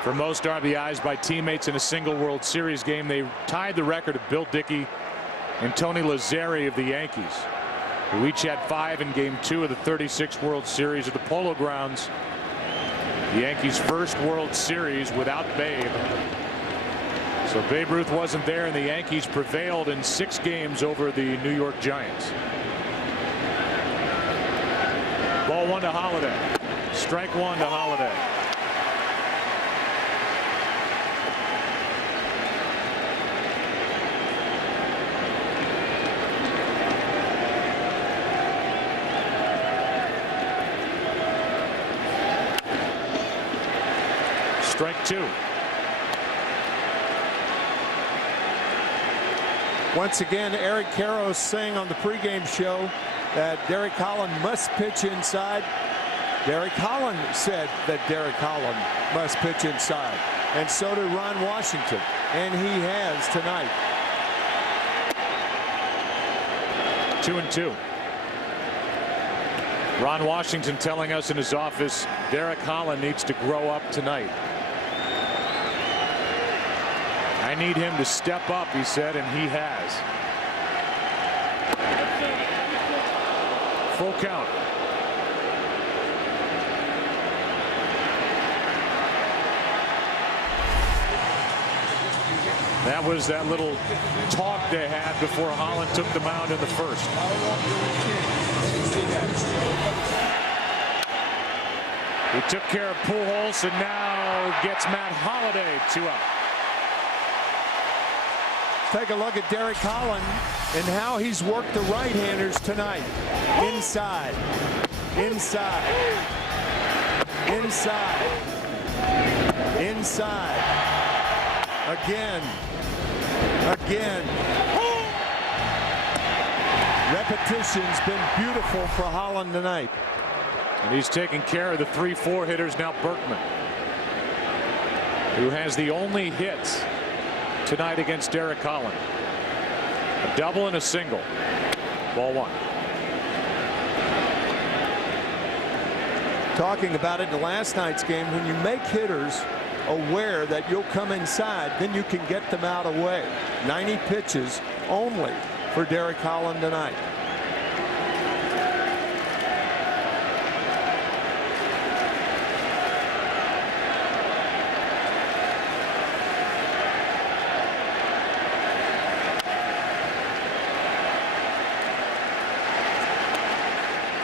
for most RBIs by teammates in a single World Series game. They tied the record of Bill Dickey and Tony Lazzeri of the Yankees, who each had 5 in game 2 of the 36th World Series at the Polo Grounds. The Yankees' first World Series without Babe. So Babe Ruth wasn't there, and the Yankees prevailed in 6 games over the New York Giants. Ball 1 to Holiday. Strike 1 to Holiday. Strike two. Once again, Eric Karros saying on the pregame show that Derek Holland must pitch inside. Derek Holland said that Derek Holland must pitch inside. And so did Ron Washington. And he has tonight. 2-2. Ron Washington telling us in his office Derek Holland needs to grow up tonight. I need him to step up, he said, and he has. Full count. That was that little talk they had before Holland took the mound in the first. He took care of Pujols and now gets Matt Holliday 2 out. Take a look at Derek Holland and how he's worked the right-handers tonight. Inside, inside, inside, inside, again, again. Repetition's been beautiful for Holland tonight. And he's taking care of the 3-4 hitters now. Berkman, who has the only hits tonight against Derek Holland. A double and a single. Ball one. Talking about it in last night's game, when you make hitters aware that you'll come inside, then you can get them out away. 90 pitches only for Derek Holland tonight.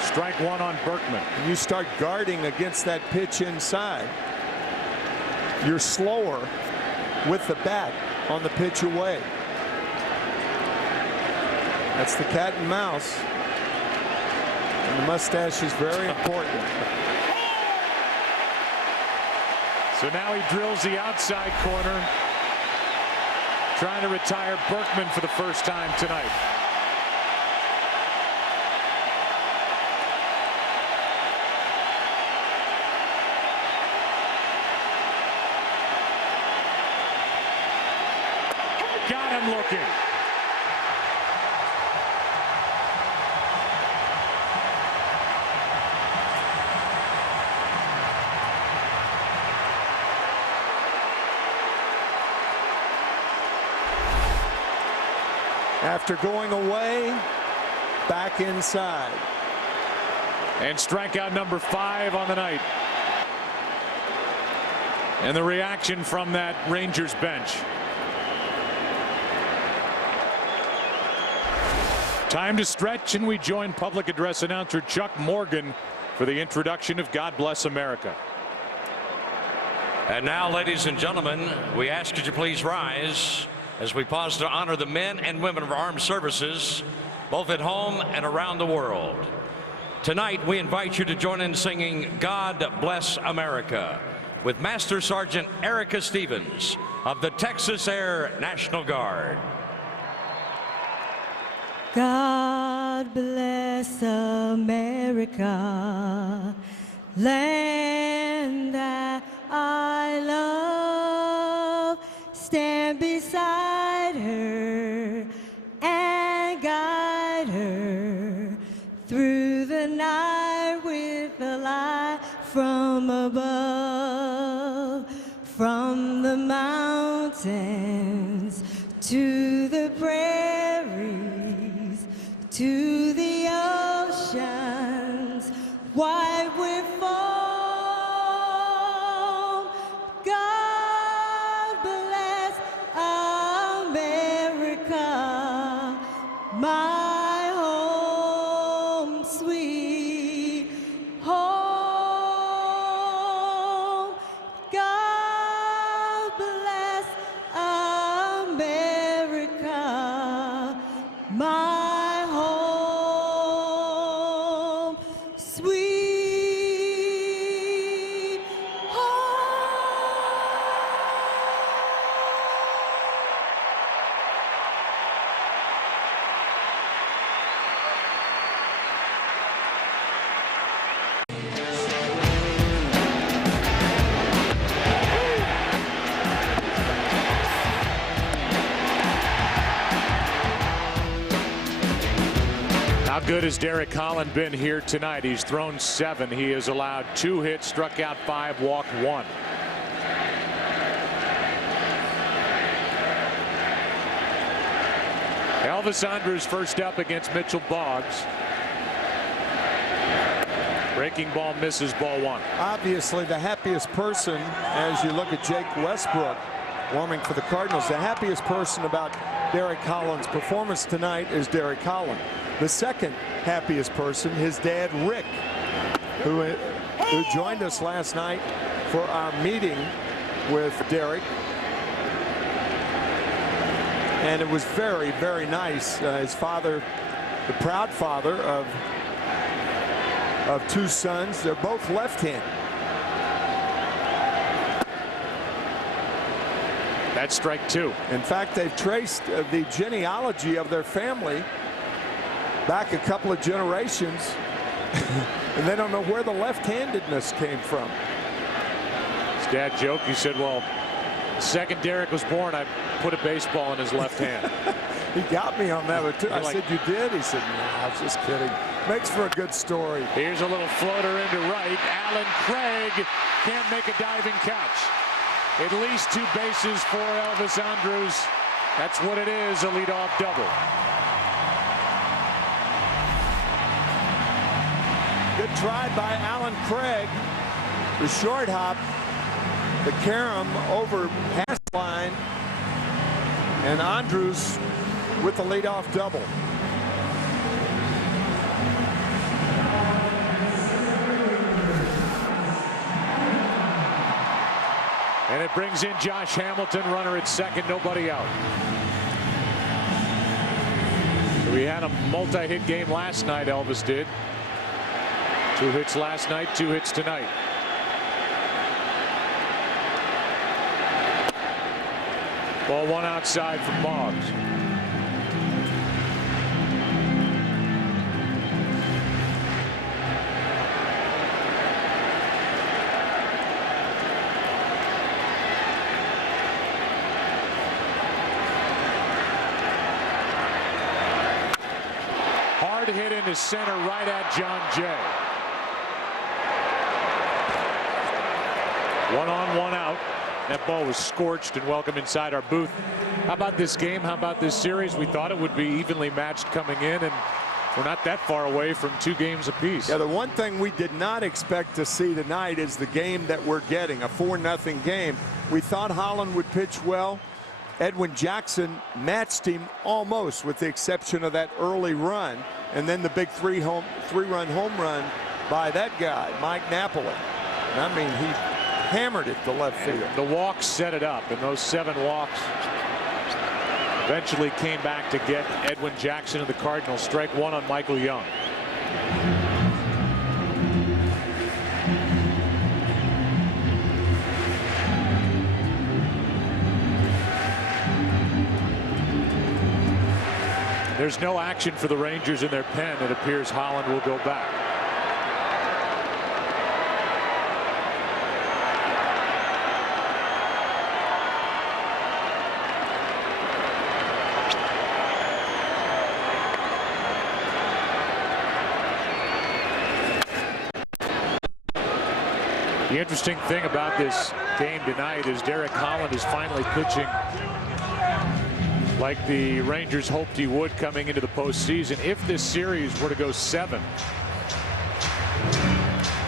Strike one on Berkman. And you start guarding against that pitch inside. You're slower with the bat on the pitch away. That's the cat and mouse. And the mustache is very important. So now he drills the outside corner, trying to retire Berkman for the first time tonight. Got him looking. After going away, back inside. And strikeout number 5 on the night. And the reaction from that Rangers bench. Time to stretch, and we join public address announcer Chuck Morgan for the introduction of God Bless America. And now, ladies and gentlemen, we ask you to please rise as we pause to honor the men and women of our armed services, both at home and around the world. Tonight, we invite you to join in singing God Bless America with Master Sergeant Erica Stevens of the Texas Air National Guard. God bless America, land that I love. Stand beside her and guide her through the night with the light from above. From the mountains to the prairies, to the oceans, white with foam. God bless America, my home, sweet home. God bless America, my sweet home. How good has Derek Holland been here tonight? He's thrown 7. He has allowed 2 hits, struck out 5, walked 1. Elvis Andrus first up against Mitchell Boggs. Breaking ball misses, ball 1. Obviously the happiest person, as you look at Jake Westbrook warming for the Cardinals, the happiest person about Derek Holland's performance tonight is Derek Holland. The second happiest person, his dad Rick, who joined us last night for our meeting with Derek. And it was very, very nice. His father, the proud father of 2 sons. They're both left-handed. That's strike 2. In fact, they've traced the genealogy of their family back a couple of generations, and they don't know where the left-handedness came from. His dad joked. He said, well, the second Derek was born, I put a baseball in his left hand. He got me on that one, too. I said, you did? He said, no, I was just kidding. Makes for a good story. Here's a little floater into right. Alan Craig can't make a diving catch. At least 2 bases for Elvis Andrus. That's what it is, a leadoff double. Good try by Alan Craig. The short hop, the carom over hash line, and Andrus with the leadoff double. And it brings in Josh Hamilton, runner at second, nobody out. So we had a multi-hit game last night, Elvis did. 2 hits last night, 2 hits tonight. Ball 1 outside from Boggs. Hard hit into center, right at John Jay. 1 on, 1 out. That ball was scorched and welcome inside our booth. How about this game? How about this series? We thought it would be evenly matched coming in, and we're not that far away from 2 games apiece. Yeah, the one thing we did not expect to see tonight is the game that we're getting, a 4-0 game. We thought Holland would pitch well. Edwin Jackson matched him almost, with the exception of that early run, and then the big 3-run home run by that guy, Mike Napoli. And I mean, he hammered it to left field. The walks set it up, and those 7 walks eventually came back to get Edwin Jackson and the Cardinals. Strike 1 on Michael Young. There's no action for the Rangers in their pen. It appears Holland will go back. The interesting thing about this game tonight is Derek Holland is finally pitching like the Rangers hoped he would coming into the postseason. If this series were to go 7,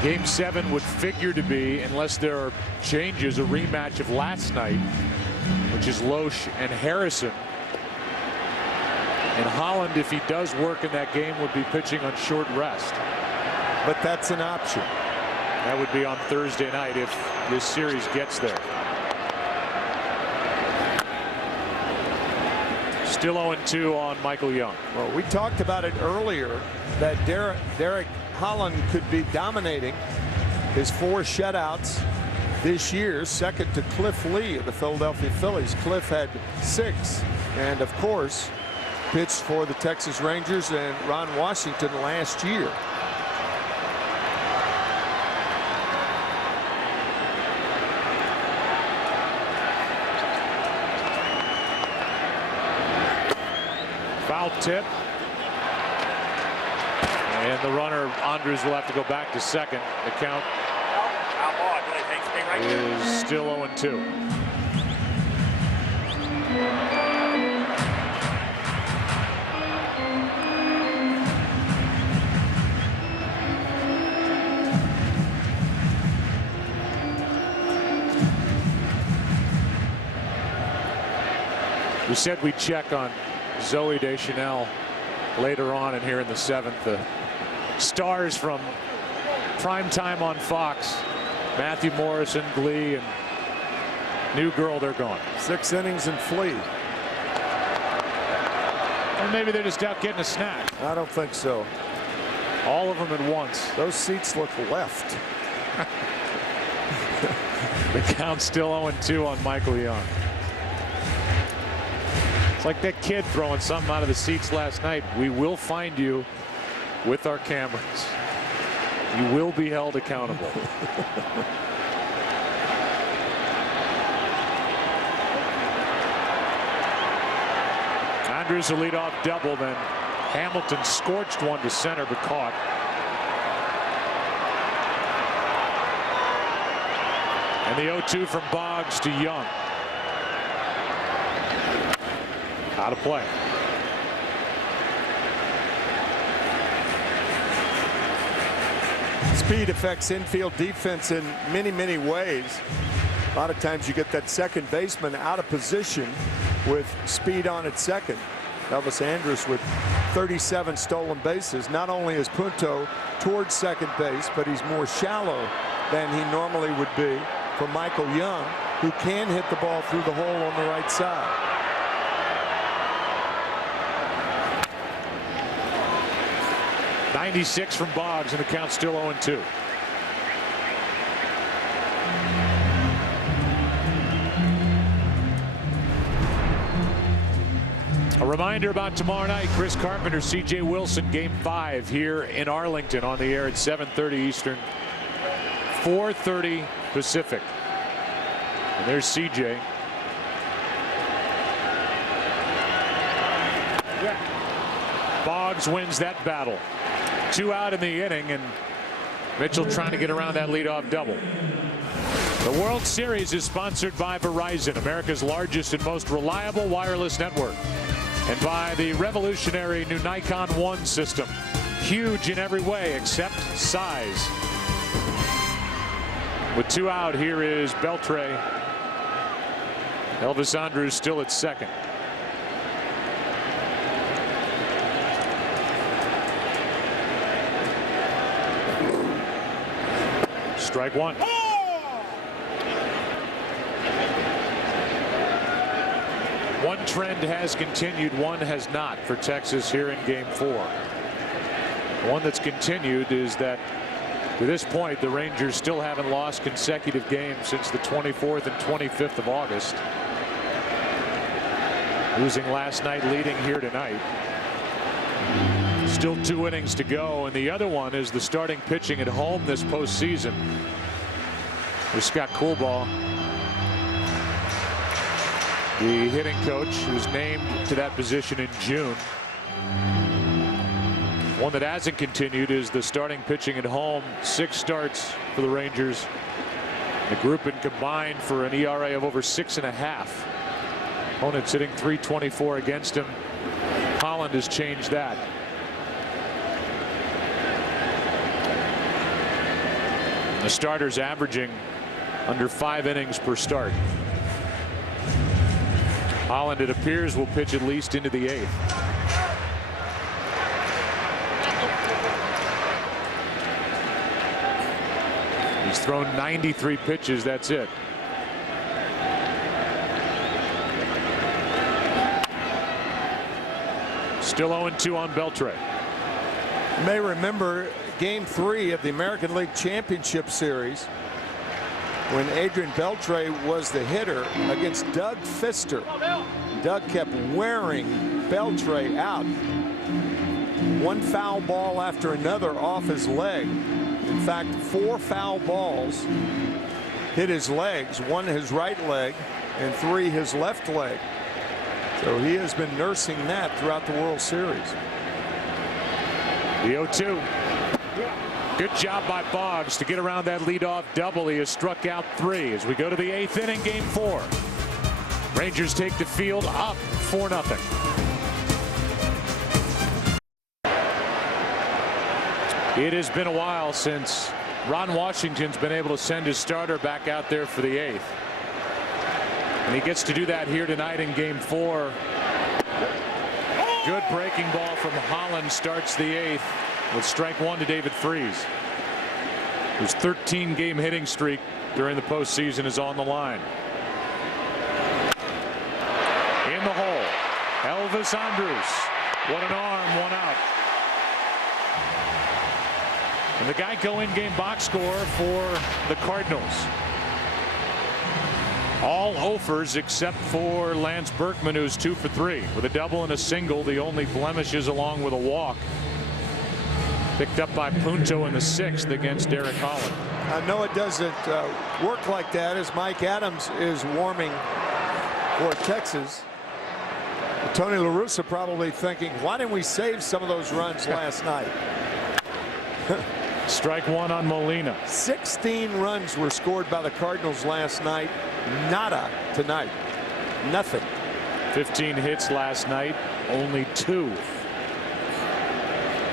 Game 7 would figure to be, unless there are changes, a rematch of last night, which is Loesch and Harrison. And Holland, if he does work in that game, would be pitching on short rest. But that's an option. That would be on Thursday night if this series gets there. Still 0-2 on Michael Young. Well, we talked about it earlier that Derek Holland could be dominating his 4 shutouts this year, second to Cliff Lee of the Philadelphia Phillies. Cliff had 6, and of course pitched for the Texas Rangers and Ron Washington last year. Foul tip. And the runner, Andrews, will have to go back to second. The count is still 0-2. We said we'd check on Zoe Deschanel later on and here in the 7th. The stars from primetime on Fox, Matthew Morrison, Glee, and New Girl, they're gone. 6 innings and flee. Or maybe they're just out getting a snack. I don't think so. All of them at once. Those seats look left. The count's still 0-2 on Michael Young. It's like that kid throwing something out of the seats last night. We will find you with our cameras. You will be held accountable. Andrews a leadoff double, then Hamilton scorched one to center but caught. And the 0-2 from Boggs to Young. Out of play. Speed affects infield defense in many, many ways. A lot of times you get that second baseman out of position with speed on at second. Elvis Andrus with 37 stolen bases. Not only is Punto towards second base, but he's more shallow than he normally would be for Michael Young, who can hit the ball through the hole on the right side. '96 from Boggs, and the count's still 0-2. A reminder about tomorrow night: Chris Carpenter, C.J. Wilson, Game 5 here in Arlington, on the air at 7:30 Eastern, 4:30 Pacific. And there's C.J. Boggs wins that battle. 2 out in the inning, and Mitchell trying to get around that leadoff double. The World Series is sponsored by Verizon, America's largest and most reliable wireless network, and by the revolutionary new Nikon One system. Huge in every way except size. With 2 out, here is Beltre. Elvis Andrus still at second. Strike one. One trend has continued, one has not for Texas here in Game 4. One that's continued is that to this point the Rangers still haven't lost consecutive games since the 24th and 25th of August. Losing last night, leading here tonight. Still 2 innings to go, and the other one is the starting pitching at home this postseason. With Scott Coolbaugh, the hitting coach, who's named to that position in June. One that hasn't continued is the starting pitching at home. 6 starts for the Rangers. The group in combined for an ERA of over 6.5. Opponents hitting .324 against him. Holland has changed that. The starters averaging under 5 innings per start. Holland, it appears, will pitch at least into the 8th. He's thrown 93 pitches. That's it. Still 0-2 on Beltre. You may remember Game 3 of the American League Championship Series when Adrian Beltre was the hitter against Doug Fister. Doug kept wearing Beltre out. One foul ball after another off his leg. In fact, 4 foul balls hit his legs, 1 his right leg and 3 his left leg. So he has been nursing that throughout the World Series. The 0-2. Good job by Boggs to get around that leadoff double. He has struck out 3 as we go to the 8th inning, game 4. Rangers take the field up 4-0. It has been a while since Ron Washington's been able to send his starter back out there for the 8th. And he gets to do that here tonight in game 4. Good breaking ball from Holland starts the 8th with strike 1 to David Freese, whose 13-game hitting streak during the postseason is on the line. In the hole, Elvis Andrus. What an arm, 1 out. And the Geico in-game box score for the Cardinals. All offers except for Lance Berkman, who's 2 for 3 with a double and a single. The only blemishes along with a walk. Picked up by Punto in the 6th against Derek Holland. I know it doesn't work like that as Mike Adams is warming for Texas. Tony La Russa probably thinking, why didn't we save some of those runs last night? Strike 1 on Molina. 16 runs were scored by the Cardinals last night. Nada tonight. Nothing. 15 hits last night, only 2.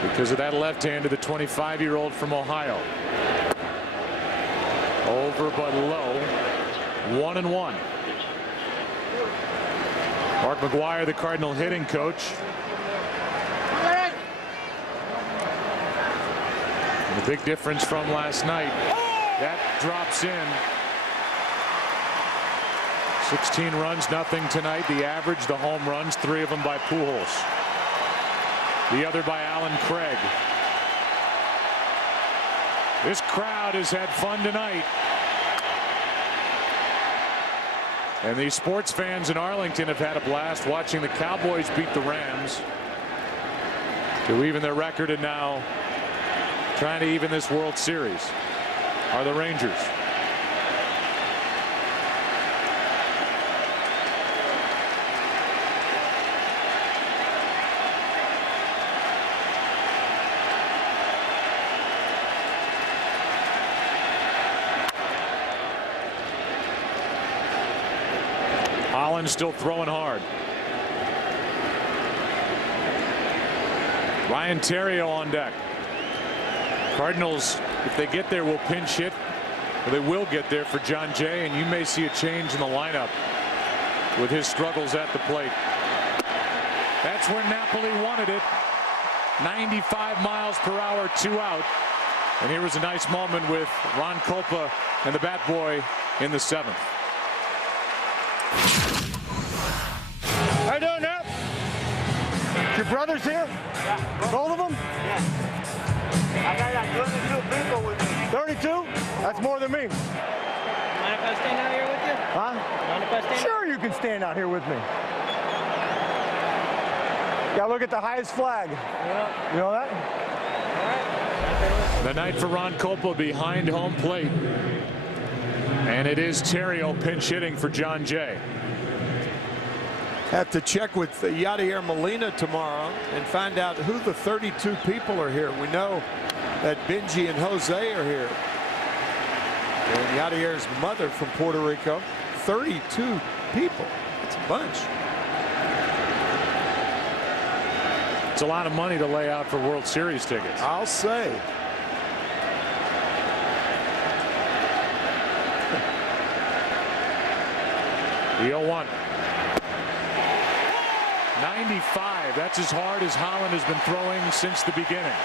Because of that left-hander, the 25-year-old from Ohio. Over but low. 1-1. Mark McGuire, the Cardinal hitting coach. And the big difference from last night, that drops in. 16 runs, nothing tonight. The average, the home runs, 3 of them by Pujols. The other by Alan Craig. This crowd has had fun tonight. And these sports fans in Arlington have had a blast watching the Cowboys beat the Rams to even their record, and now trying to even this World Series are the Rangers. Holland still throwing hard. Ryan Theriot on deck. Cardinals, if they get there, will pinch hit. Or they will get there for John Jay, and you may see a change in the lineup with his struggles at the plate. That's where Napoli wanted it. 95 miles per hour, 2 out. And here was a nice moment with Ron Kulpa and the bat boy in the 7th. How you doing, Nap? Your brother's here? Yeah. Both of them? Yeah. I got like 32 people with me. 32? That's more than me. Mind if I stand out here with you? Huh? Mind if I stand? Sure, you can stand out here with me. Gotta look at the highest flag. Yeah. You know that? The night for Ron Kulpa behind home plate. And it is Theriot pinch hitting for John Jay. Have to check with Yadier Molina tomorrow and find out who the 32 people are here. We know that Benji and Jose are here. And Yadier's mother from Puerto Rico. 32 people. It's a bunch. It's a lot of money to lay out for World Series tickets. I'll say. The 0-1. 95. That's as hard as Holland has been throwing since the beginning.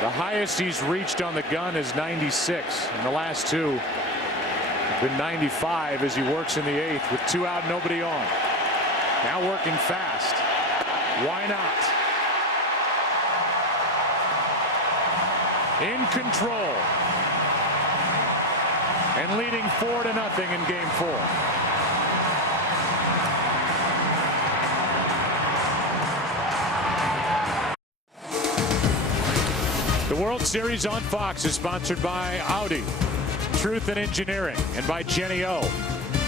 The highest he's reached on the gun is 96. And the last 2 have been 95 as he works in the 8th with 2 out, nobody on. Now working fast. Why not? In control and leading 4-0 in game 4. The World Series on Fox is sponsored by Audi. Truth in Engineering, and by Jenny O.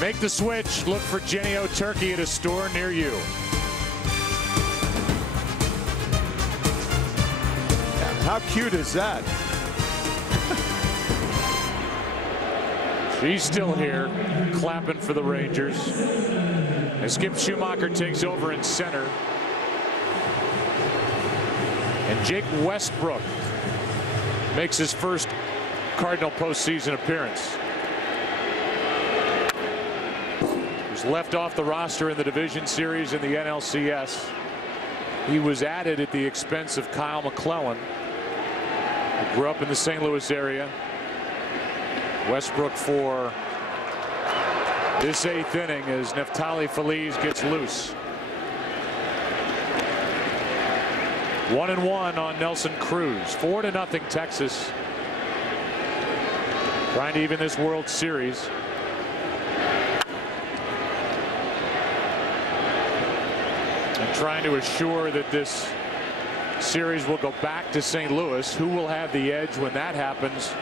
Make the switch. Look for Jenny O Turkey at a store near you. How cute is that? She's still here, clapping for the Rangers. As Skip Schumacher takes over in center. And Jake Westbrook makes his first Cardinal postseason appearance. He was left off the roster in the division series in the NLCS. He was added at the expense of Kyle McClellan, who grew up in the St. Louis area. Westbrook for this 8th inning as Neftali Feliz gets loose. 1-1 on Nelson Cruz. 4-0 Texas. Trying to even this World Series. And trying to assure that this series will go back to St. Louis. Who will have the edge when that happens?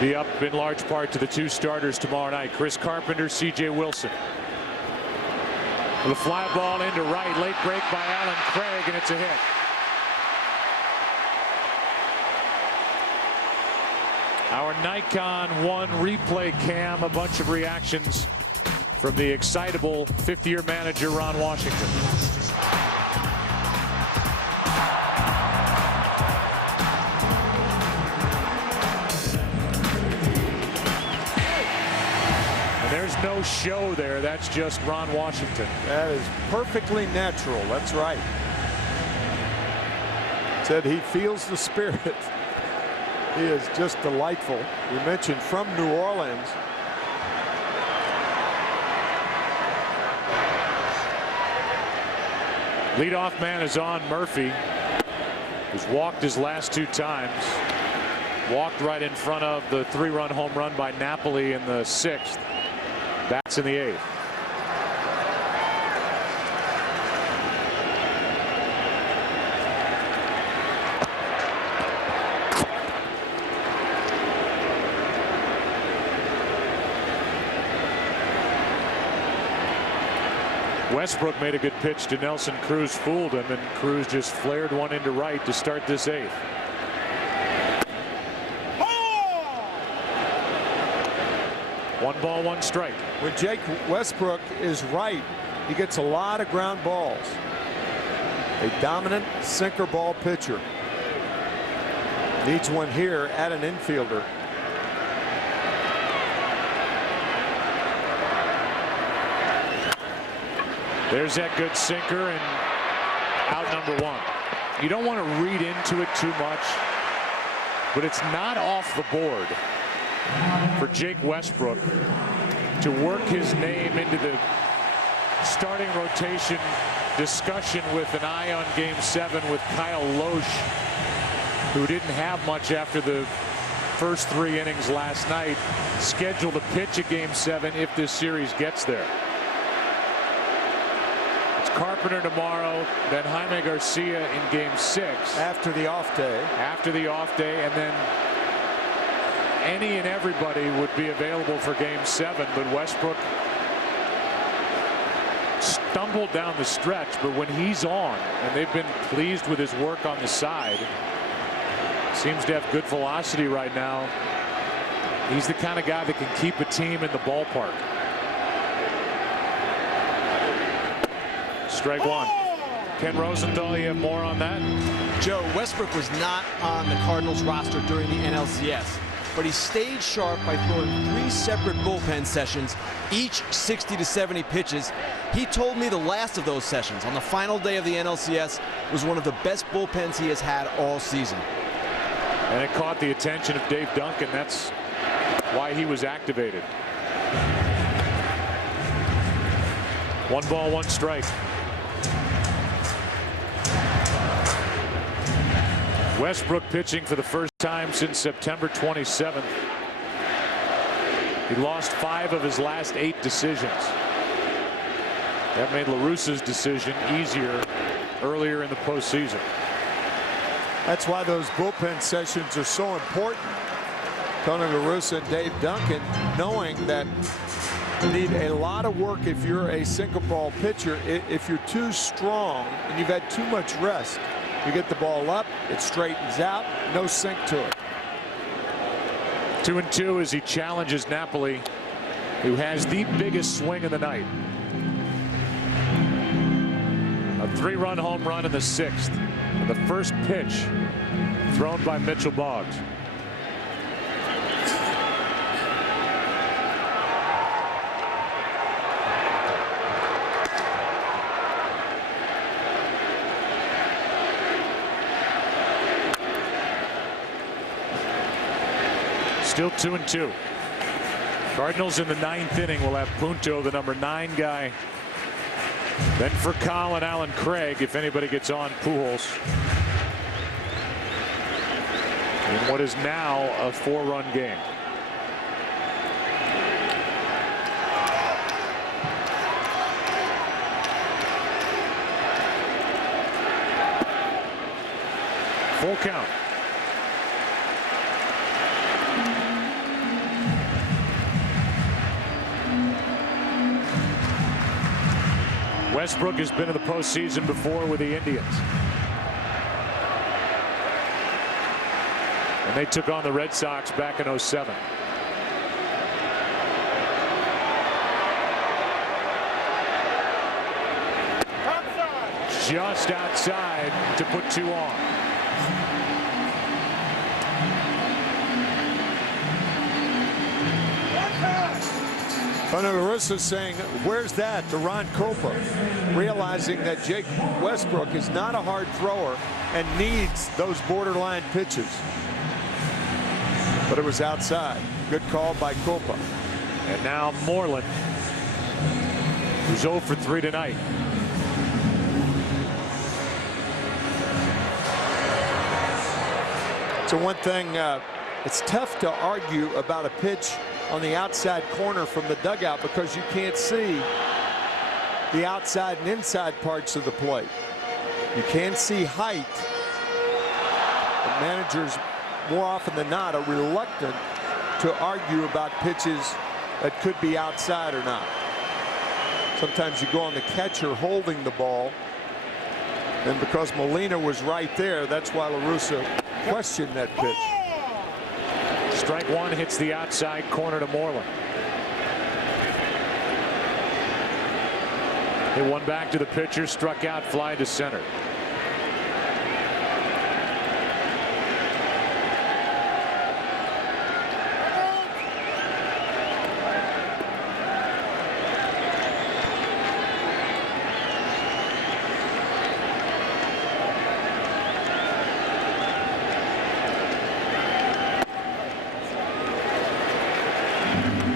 Be up in large part to the 2 starters tomorrow night. Chris Carpenter, C.J. Wilson. With a fly ball into right. Late break by Alan Craig, and it's a hit. Our Nikon 1 replay cam. A bunch of reactions from the excitable 5th-year manager Ron Washington. There's no show there. That's just Ron Washington. That is perfectly natural. That's right. Said he feels the spirit. He is just delightful. We mentioned from New Orleans. Leadoff man is on Murphy, who's walked his last 2 times. Walked right in front of the 3-run home run by Napoli in the 6th. Bats in the 8th. Westbrook made a good pitch to Nelson Cruz, fooled him, and Cruz just flared one into right to start this 8th. One ball, 1 strike. When Jake Westbrook is right, he gets a lot of ground balls. A dominant sinker ball pitcher. Needs one here at an infielder. There's that good sinker, and out number 1. You don't want to read into it too much, but it's not off the board for Jake Westbrook to work his name into the starting rotation discussion with an eye on Game 7 with Kyle Loesch, who didn't have much after the first 3 innings last night, scheduled to pitch a Game 7 if this series gets there. It's Carpenter tomorrow, then Jaime Garcia in Game 6. After the off day. After the off day, and then any and everybody would be available for Game 7, but Westbrook stumbled down the stretch, but when he's on, and they've been pleased with his work on the side, seems to have good velocity right now. He's the kind of guy that can keep a team in the ballpark. Strike 1. Ken Rosenthal, you have more on that? Joe, Westbrook was not on the Cardinals roster during the NLCS, but he stayed sharp by throwing 3 separate bullpen sessions, each 60 to 70 pitches. He told me the last of those sessions, on the final day of the NLCS, was one of the best bullpens he has had all season. And it caught the attention of Dave Duncan. That's why he was activated. 1 ball, 1 strike. Westbrook pitching for the first time since September 27th. He lost 5 of his last 8 decisions. That made La Russa's decision easier earlier in the postseason. That's why those bullpen sessions are so important. Tony La Russa and Dave Duncan, knowing that you need a lot of work if you're a single ball pitcher. If you're too strong and you've had too much rest, you get the ball up, it straightens out, no sink to it. 2-2 as he challenges Napoli, who has the biggest swing of the night. A 3-run home run in the 6th. And the first pitch thrown by Mitchell Boggs. Still 2-2. Cardinals in the 9th inning will have Punto, the number 9 guy. Then for Colin, Allen Craig, if anybody gets on Pujols. In what is now a 4-run game. Full count. Westbrook has been in the postseason before with the Indians. And they took on the Red Sox back in '07. Just outside to put 2 on. Tony La Russa saying, where's that to Ron Copa, realizing that Jake Westbrook is not a hard thrower and needs those borderline pitches. But it was outside. Good call by Copa. And now Moreland, who's 0 for 3 tonight. So one thing, it's tough to argue about a pitch on the outside corner from the dugout because you can't see the outside and inside parts of the plate. You can see height. And managers, more often than not, are reluctant to argue about pitches that could be outside or not. Sometimes you go on the catcher holding the ball, and because Molina was right there, that's why La Russa questioned that pitch. Strike 1 hits the outside corner to Moreland. Hit one back to the pitcher, struck out, fly to center.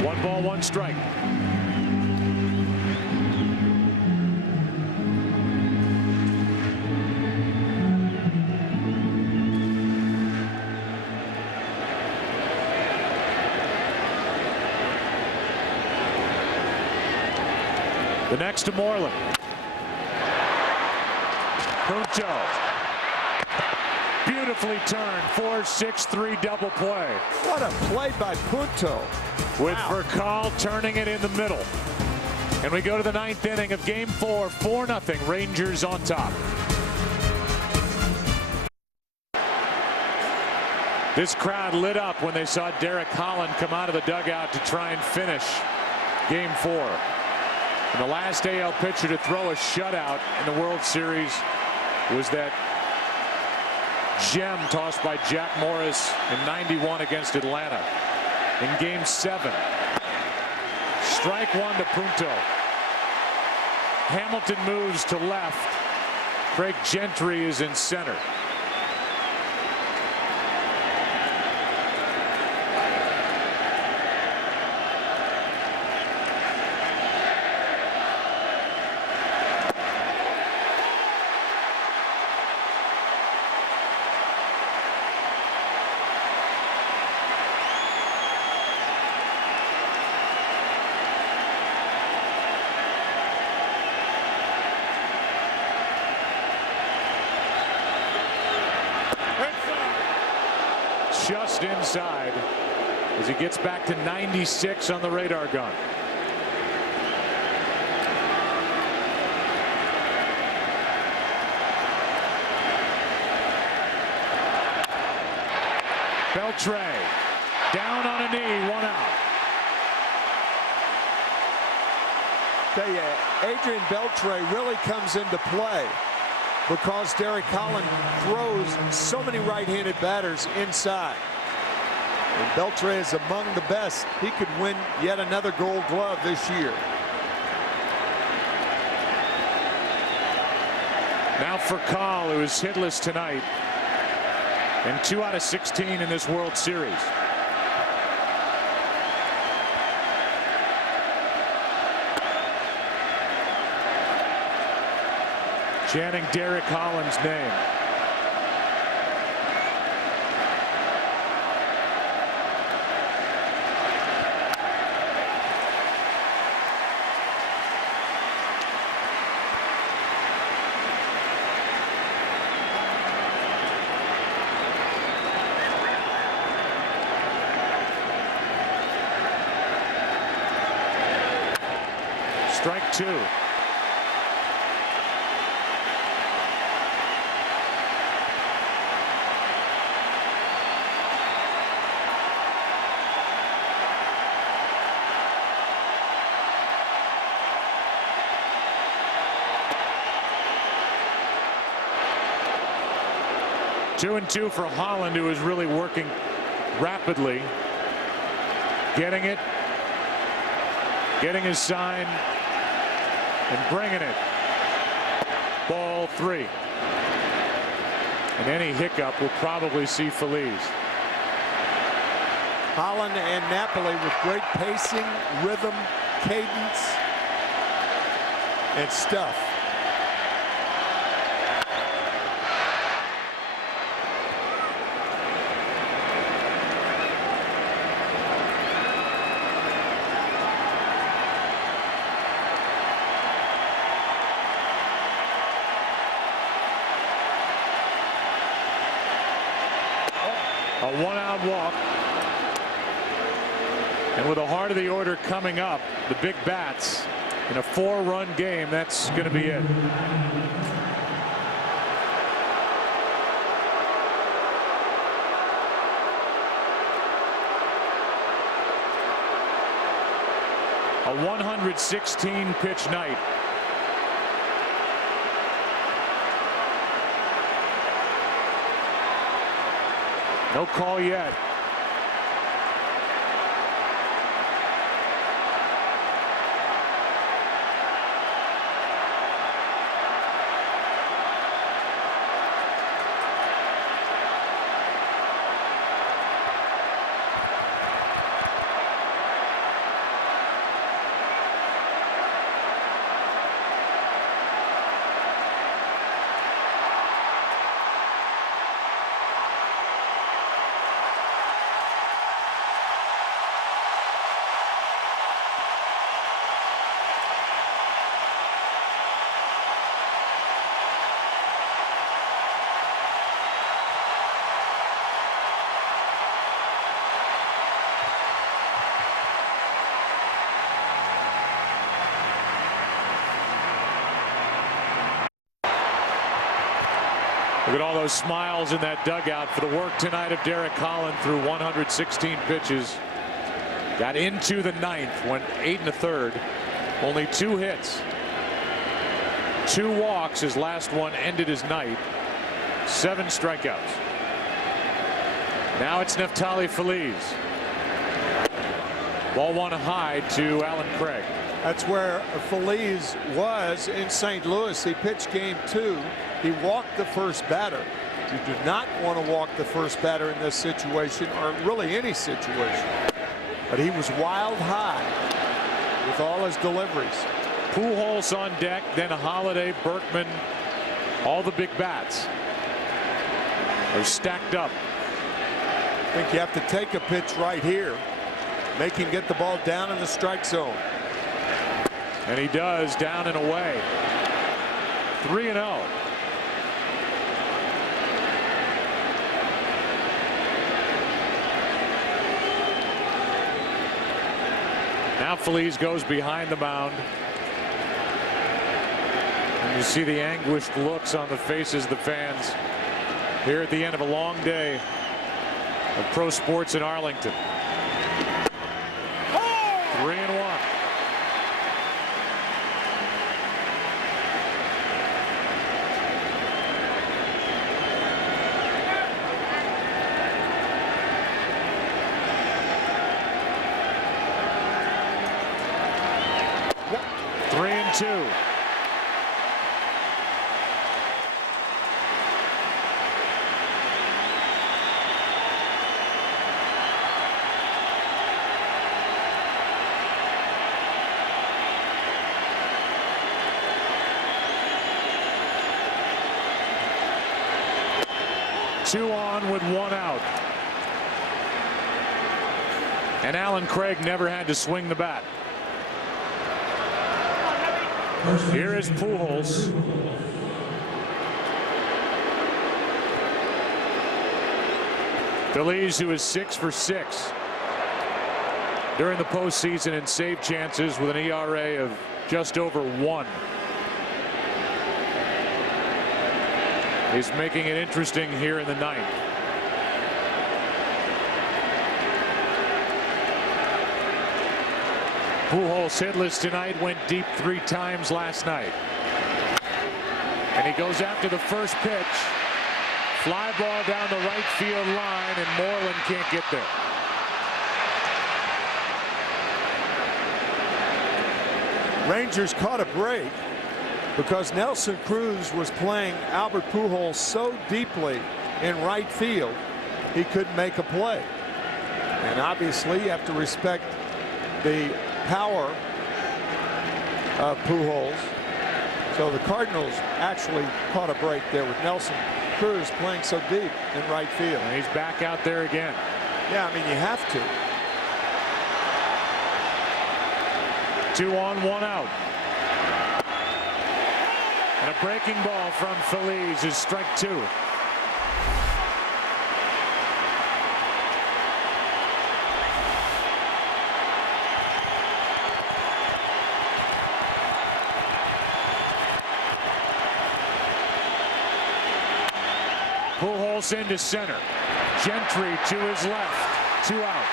One ball, one strike. The next to Moreland. Punto. Beautifully turned. 4-6-3 double play. What a play by Punto. With Vercal turning it in the middle. And we go to the 9th inning of Game 4. 4-0. Rangers on top. This crowd lit up when they saw Derek Holland come out of the dugout to try and finish Game 4. And the last AL pitcher to throw a shutout in the World Series was that gem tossed by Jack Morris in '91 against Atlanta. In Game 7, strike 1 to Punto. Hamilton moves to left. Craig Gentry is in center. Just inside. as he gets back to 96 on the radar gun. Beltre down on a knee, 1 out. Tell you, Adrian Beltre really comes into play because Derek Holland throws so many right-handed batters inside. And Beltre is among the best. He could win yet another Gold Glove this year. Now for Call, who is hitless tonight, and 2 out of 16 in this World Series. Chanting Derek Holland's name. Strike 2. Two and 2 for Holland, who is really working rapidly, getting it, getting his sign, and bringing it. Ball 3. And any hiccup will probably see Feliz. Holland and Napoli with great pacing, rhythm, cadence, and stuff. A 1-out walk. And with the heart of the order coming up, the big bats, in a 4-run game, that's going to be it. A 116 pitch night. No call yet. Look at all those smiles in that dugout for the work tonight of Derek Holland through 116 pitches. Got into the 9th, went 8 1/3. Only 2 hits. 2 walks. His last one ended his night. 7 strikeouts. Now it's Neftali Feliz. Ball 1 high to Alan Craig. That's where Feliz was in St. Louis. He pitched game 2. He walked the first batter. You do not want to walk the first batter in this situation, or really any situation. But he was wild high with all his deliveries. Pujols on deck, then Holiday, Berkman, all the big bats are stacked up. I think you have to take a pitch right here. Make him get the ball down in the strike zone. And he does, down and away. 3-0. Now Feliz goes behind the mound. And you see the anguished looks on the faces of the fans here at the end of a long day of pro sports in Arlington. 3-1. Yep. 3-2. Two on with one out. And Alan Craig never had to swing the bat. Here is Pujols. Feliz, who is 6 for 6 during the postseason in save chances with an ERA of just over 1. He's making it interesting here in the ninth. Pujols hitless tonight, went deep 3 times last night. And he goes after the first pitch. Fly ball down the right field line, and Moreland can't get there. Rangers caught a break because Nelson Cruz was playing Albert Pujols so deeply in right field he couldn't make a play. And obviously you have to respect the power of Pujols. So the Cardinals actually caught a break there with Nelson Cruz playing so deep in right field. And he's back out there again. Yeah, I mean, you have to. 2 on, 1 out. And a breaking ball from Feliz is strike 2. Pujols into center. Gentry to his left. 2 out.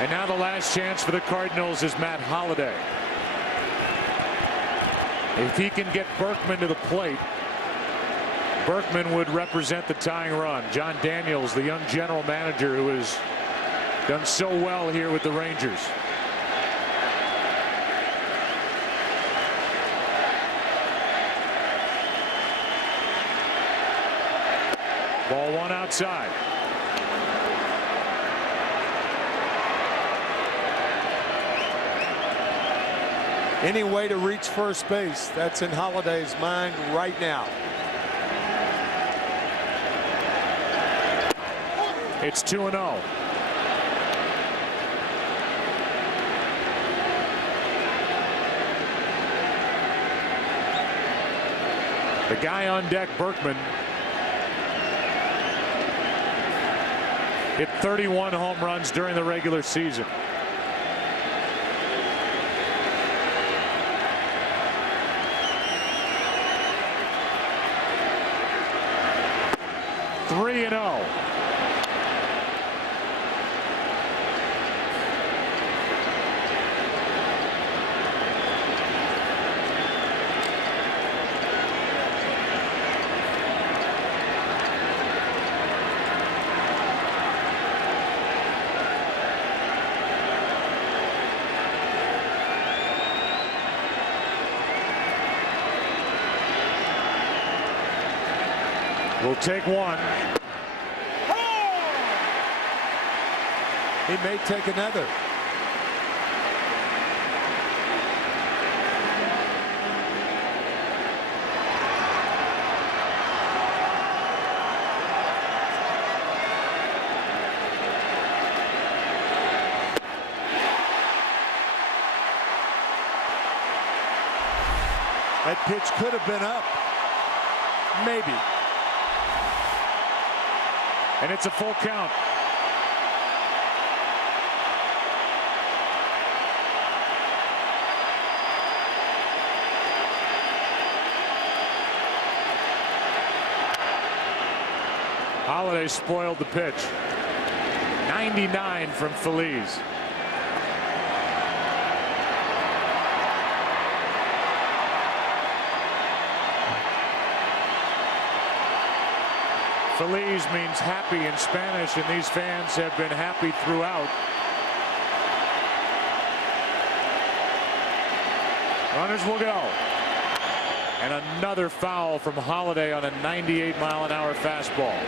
And now the last chance for the Cardinals is Matt Holliday. If he can get Berkman to the plate, Berkman would represent the tying run. John Daniels, the young general manager who has done so well here with the Rangers. Ball 1 outside. Any way to reach first base, that's in Holliday's mind right now. It's 2-0. The guy on deck, Berkman, hit 31 home runs during the regular season. We'll take one. He may take another. That pitch could have been up. Maybe. And it's a full count. Holiday spoiled the pitch. 99 from Feliz. Feliz means happy in Spanish, and these fans have been happy throughout. Runners will go. And another foul from Holiday on a 98-mile-an-hour fastball.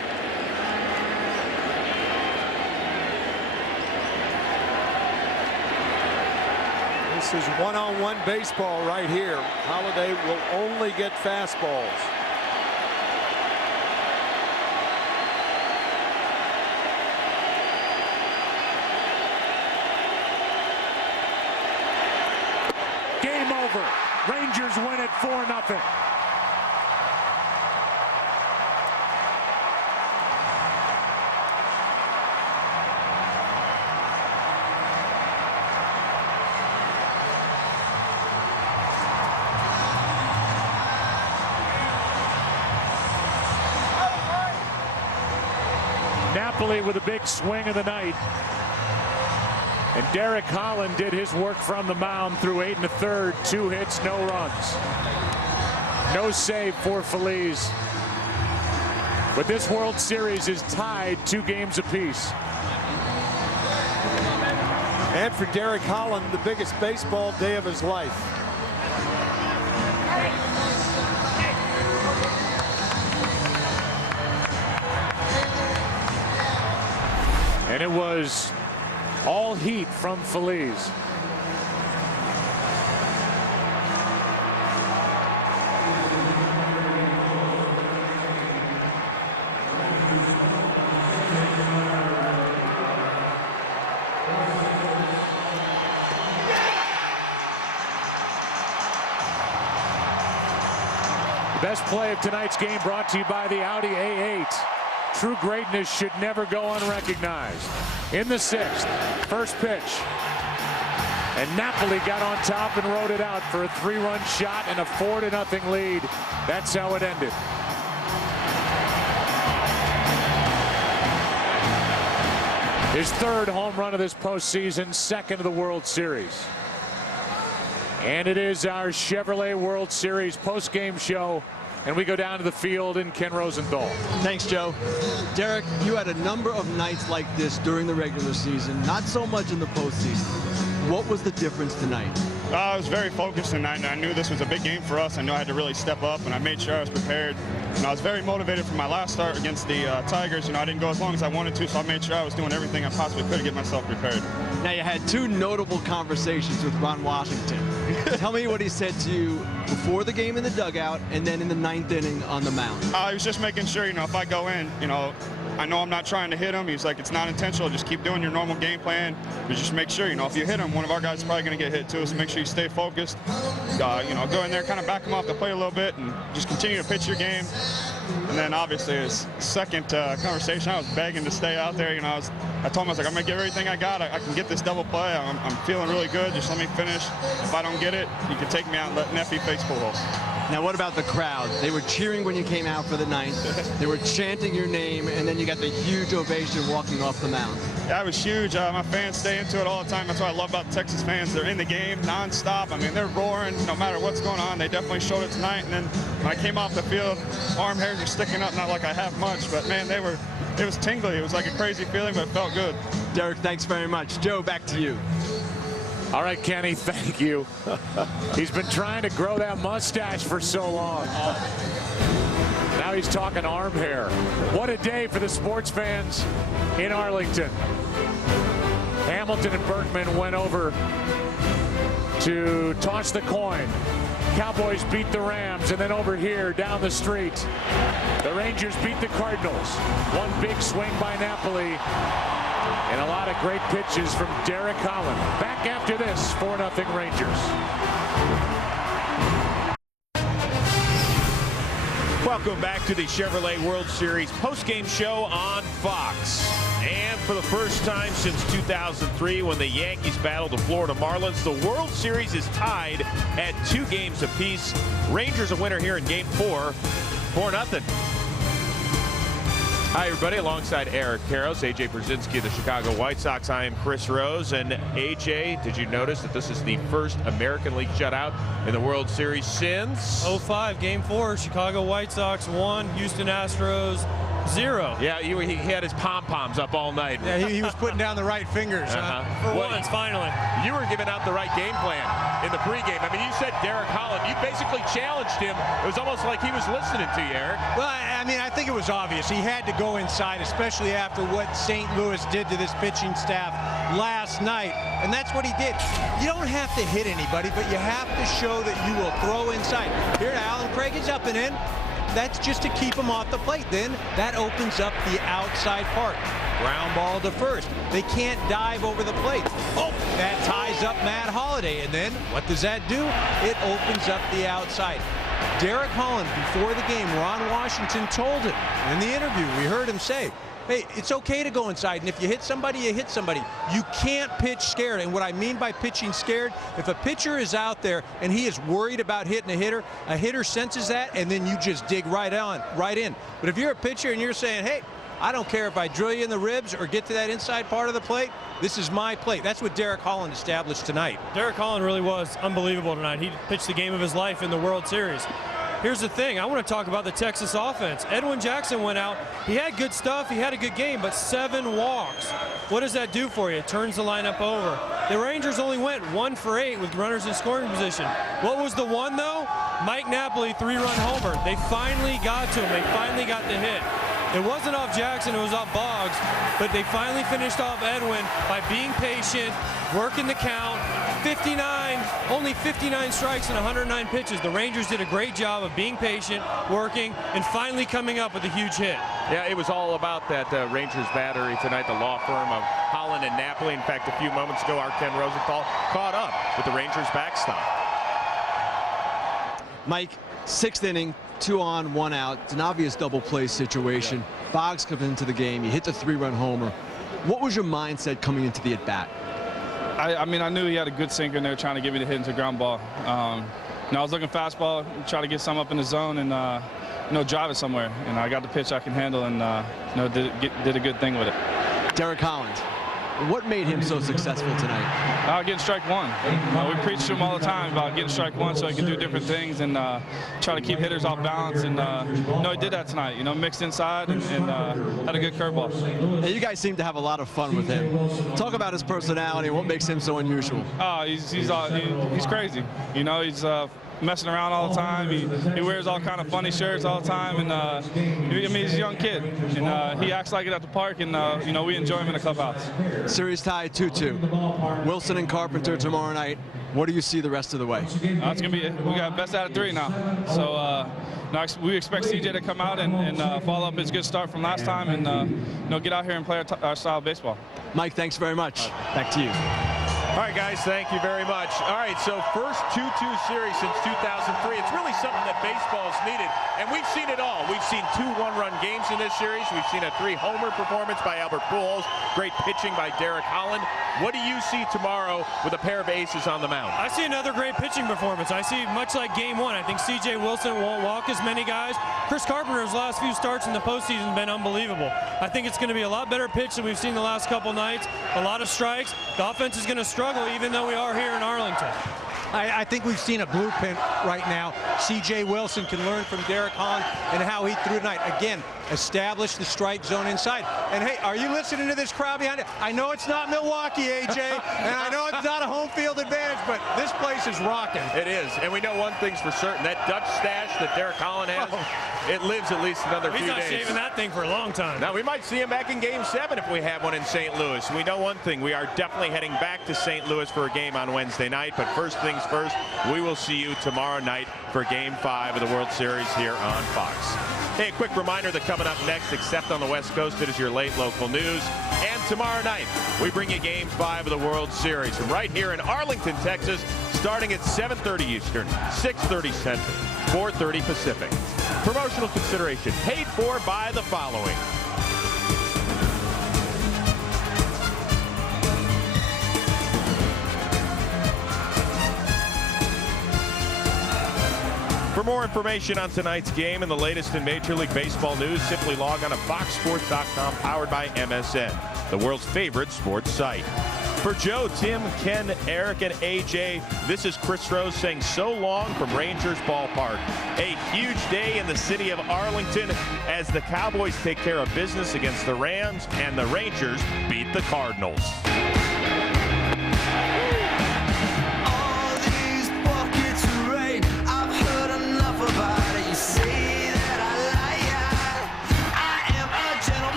This is one-on-one baseball right here. Holiday will only get fastballs. Game over. Rangers win it 4-0. Napoli with a big swing of the night. And Derek Holland did his work from the mound through 8 1/3, 2 hits, no runs. No save for Feliz. But this World Series is tied 2 games apiece. And for Derek Holland, the biggest baseball day of his life. And it was all heat from Feliz. The best play of tonight's game brought to you by the Audi A8. True greatness should never go unrecognized. In the 6th, first pitch. And Napoli got on top and rode it out for a 3-run shot and a 4-0 lead. That's how it ended. His 3rd home run of this postseason, 2nd of the World Series. And it is our Chevrolet World Series postgame show. And we go down to the field in Ken Rosenthal. Thanks, Joe. Derek, you had a number of nights like this during the regular season, not so much in the postseason. What was the difference tonight? I was very focused tonight, and I knew this was a big game for us. I knew I had to really step up, and I made sure I was prepared. And I was very motivated for my last start against the Tigers. You know, I didn't go as long as I wanted to, so I made sure I was doing everything I possibly could to get myself prepared. Now, you had 2 notable conversations with Ron Washington. Tell me what he said to you before the game in the dugout and then in the 9th inning on the mound. I was just making sure, you know, if I go in, you know, I know I'm not trying to hit him. He's like, it's not intentional. Just keep doing your normal game plan. But just make sure, you know, if you hit him, one of our guys is probably going to get hit too. So make sure you stay focused. You know, go in there, kind of back him off the plate a little bit and just continue to pitch your game. And then obviously his second conversation, I was begging to stay out there. You know, I told him, I was like, I'm going to give everything I got. I can get this double play. I'm feeling really good. Just let me finish. If I don't get it, you can take me out and let Neffy face Pujols. Now, what about the crowd? They were cheering when you came out for the 9th. They were chanting your name, and then you got the huge ovation walking off the mound. Yeah, it was huge. My fans stay into it all the time. That's what I love about the Texas fans. They're in the game nonstop. I mean, they're roaring no matter what's going on. They definitely showed it tonight. And then when I came off the field, arm hairs were sticking up. Not like I have much, but man, it was tingly. It was like a crazy feeling, but it felt good. Derek, thanks very much. Joe, back to you. All right, Kenny, thank you. He's been trying to grow that mustache for so long. Now he's talking arm hair. What a day for the sports fans in Arlington. Hamilton and Berkman went over to toss the coin. Cowboys beat the Rams, and then over here down the street, the Rangers beat the Cardinals. One big swing by Napoli. And a lot of great pitches from Derek Holland. Back after this, 4-0 Rangers. Welcome back to the Chevrolet World Series postgame show on Fox. And for the first time since 2003, when the Yankees battled the Florida Marlins, the World Series is tied at 2 games apiece. Rangers a winner here in Game 4, 4-0. Hi, everybody. Alongside Eric Karros, A.J. Brzezinski of the Chicago White Sox. I am Chris Rose. And A.J., did you notice that this is the first American League shutout in the World Series since? 05, Game 4, Chicago White Sox 1, Houston Astros 0. Yeah, he had his pom-poms up all night. Yeah, he was putting down the right fingers. For once, finally. You were giving out the right game plan in the pregame. I mean, you said Derek Holland. You basically challenged him. It was almost like he was listening to you, Eric. Well, I mean, I think it was obvious. He had to go inside, especially after what St. Louis did to this pitching staff last night. And that's what he did. You don't have to hit anybody, but you have to show that you will throw inside. Here, Alan Craig is up and in. That's just to keep him off the plate. Then that opens up the outside part. Ground ball to first. They can't dive over the plate. Oh, that ties up Matt Holliday. And then what does that do? It opens up the outside. Derek Holland, before the game, Ron Washington told him in the interview, we heard him say, hey, it's okay to go inside, and if you hit somebody, you hit somebody. You can't pitch scared, and what I mean by pitching scared, if a pitcher is out there and he is worried about hitting a hitter senses that, and then you just dig right in. But if you're a pitcher and you're saying, hey, I don't care if I drill you in the ribs or get to that inside part of the plate, this is my plate. That's what Derek Holland established tonight. Derek Holland really was unbelievable tonight. He pitched the game of his life in the World Series. Here's the thing. I want to talk about the Texas offense. Edwin Jackson went out. He had good stuff. He had a good game, but 7 walks. What does that do for you? It turns the lineup over. The Rangers only went 1 for 8 with runners in scoring position. What was the one, though? Mike Napoli, 3-run homer. They finally got to him. They finally got the hit. It wasn't off Jackson, it was off Boggs, but they finally finished off Edwin by being patient, working the count. Only 59 strikes and 109 pitches. The Rangers did a great job of being patient, working, and finally coming up with a huge hit. Yeah, it was all about that Rangers battery tonight, the law firm of Holland and Napoli. In fact, a few moments ago, our Ken Rosenthal caught up with the Rangers backstop. Mike, 6th inning, 2 on, 1 out. It's an obvious double play situation. Yeah. Boggs comes into the game. You hit the 3-run homer. What was your mindset coming into the at-bat? I mean, I knew he had a good sinker in there trying to get me to hit into ground ball. I was looking fastball, try to get some up in the zone and, drive it somewhere. And I got the pitch I can handle and, did a good thing with it. Derek Holland, what made him so successful tonight? Getting strike 1. We preach to him all the time about getting strike 1 so he can do different things and try to keep hitters off balance. And, he did that tonight. Mixed inside and had a good curveball. Hey, you guys seem to have a lot of fun with him. Talk about his personality and what makes him so unusual. He's crazy. He's messing around all the time. He wears all kind of funny shirts all the time, and he's a young kid, and he acts like it at the park, and we enjoy him in the clubhouse. Series tie 2-2. Wilson and Carpenter tomorrow night. What do you see the rest of the way? It's gonna be we got best out of 3 now, so we expect CJ to come out and follow up his good start from last time, and get out here and play our style of baseball. Mike, thanks very much. Back to you. All right, guys, thank you very much. All right, so first 2-2 series since 2003. It's really something that baseball has needed, and we've seen it all. We've seen 2 one-run games in this series. We've seen a 3-homer performance by Albert Pujols, great pitching by Derek Holland. What do you see tomorrow with a pair of aces on the mound? I see another great pitching performance. I see much like Game 1. I think C.J. Wilson won't walk as many guys. Chris Carpenter's last few starts in the postseason have been unbelievable. I think it's going to be a lot better pitch than we've seen the last couple nights. A lot of strikes. The offense is going to struggle even though we are here in Arlington. I think we've seen a blueprint right now. C.J. Wilson can learn from Derek Holland and how he threw tonight. Again, establish the strike zone inside. And hey, are you listening to this crowd behind it? I know it's not Milwaukee, AJ, and I know it's not a home field advantage, but this place is rocking. It is, and we know one thing's for certain. That Dutch stash that Derek Holland has, it lives at least another few days. He's not shaving that thing for a long time. Now, we might see him back in Game 7 if we have one in St. Louis. We know one thing. We are definitely heading back to St. Louis for a game on Wednesday night, but first things first, we will see you tomorrow night for Game 5 of the World Series here on Fox. Hey, a quick reminder that coming up next, except on the West Coast, it is your late local news. And tomorrow night, we bring you Game 5 of the World Series right here in Arlington, Texas, starting at 7:30 Eastern, 6:30 Central, 4:30 Pacific. Promotional consideration paid for by the following. For more information on tonight's game and the latest in Major League Baseball news, simply log on to foxsports.com, powered by MSN, the world's favorite sports site. For Joe, Tim, Ken, Eric, and AJ, this is Chris Rose saying so long from Rangers Ballpark. A huge day in the city of Arlington as the Cowboys take care of business against the Rams and the Rangers beat the Cardinals.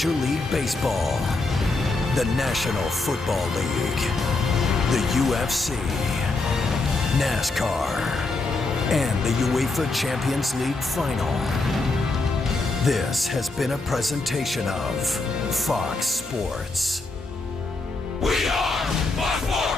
Major League Baseball, the National Football League, the UFC, NASCAR, and the UEFA Champions League Final. This has been a presentation of Fox Sports. We are Fox Sports!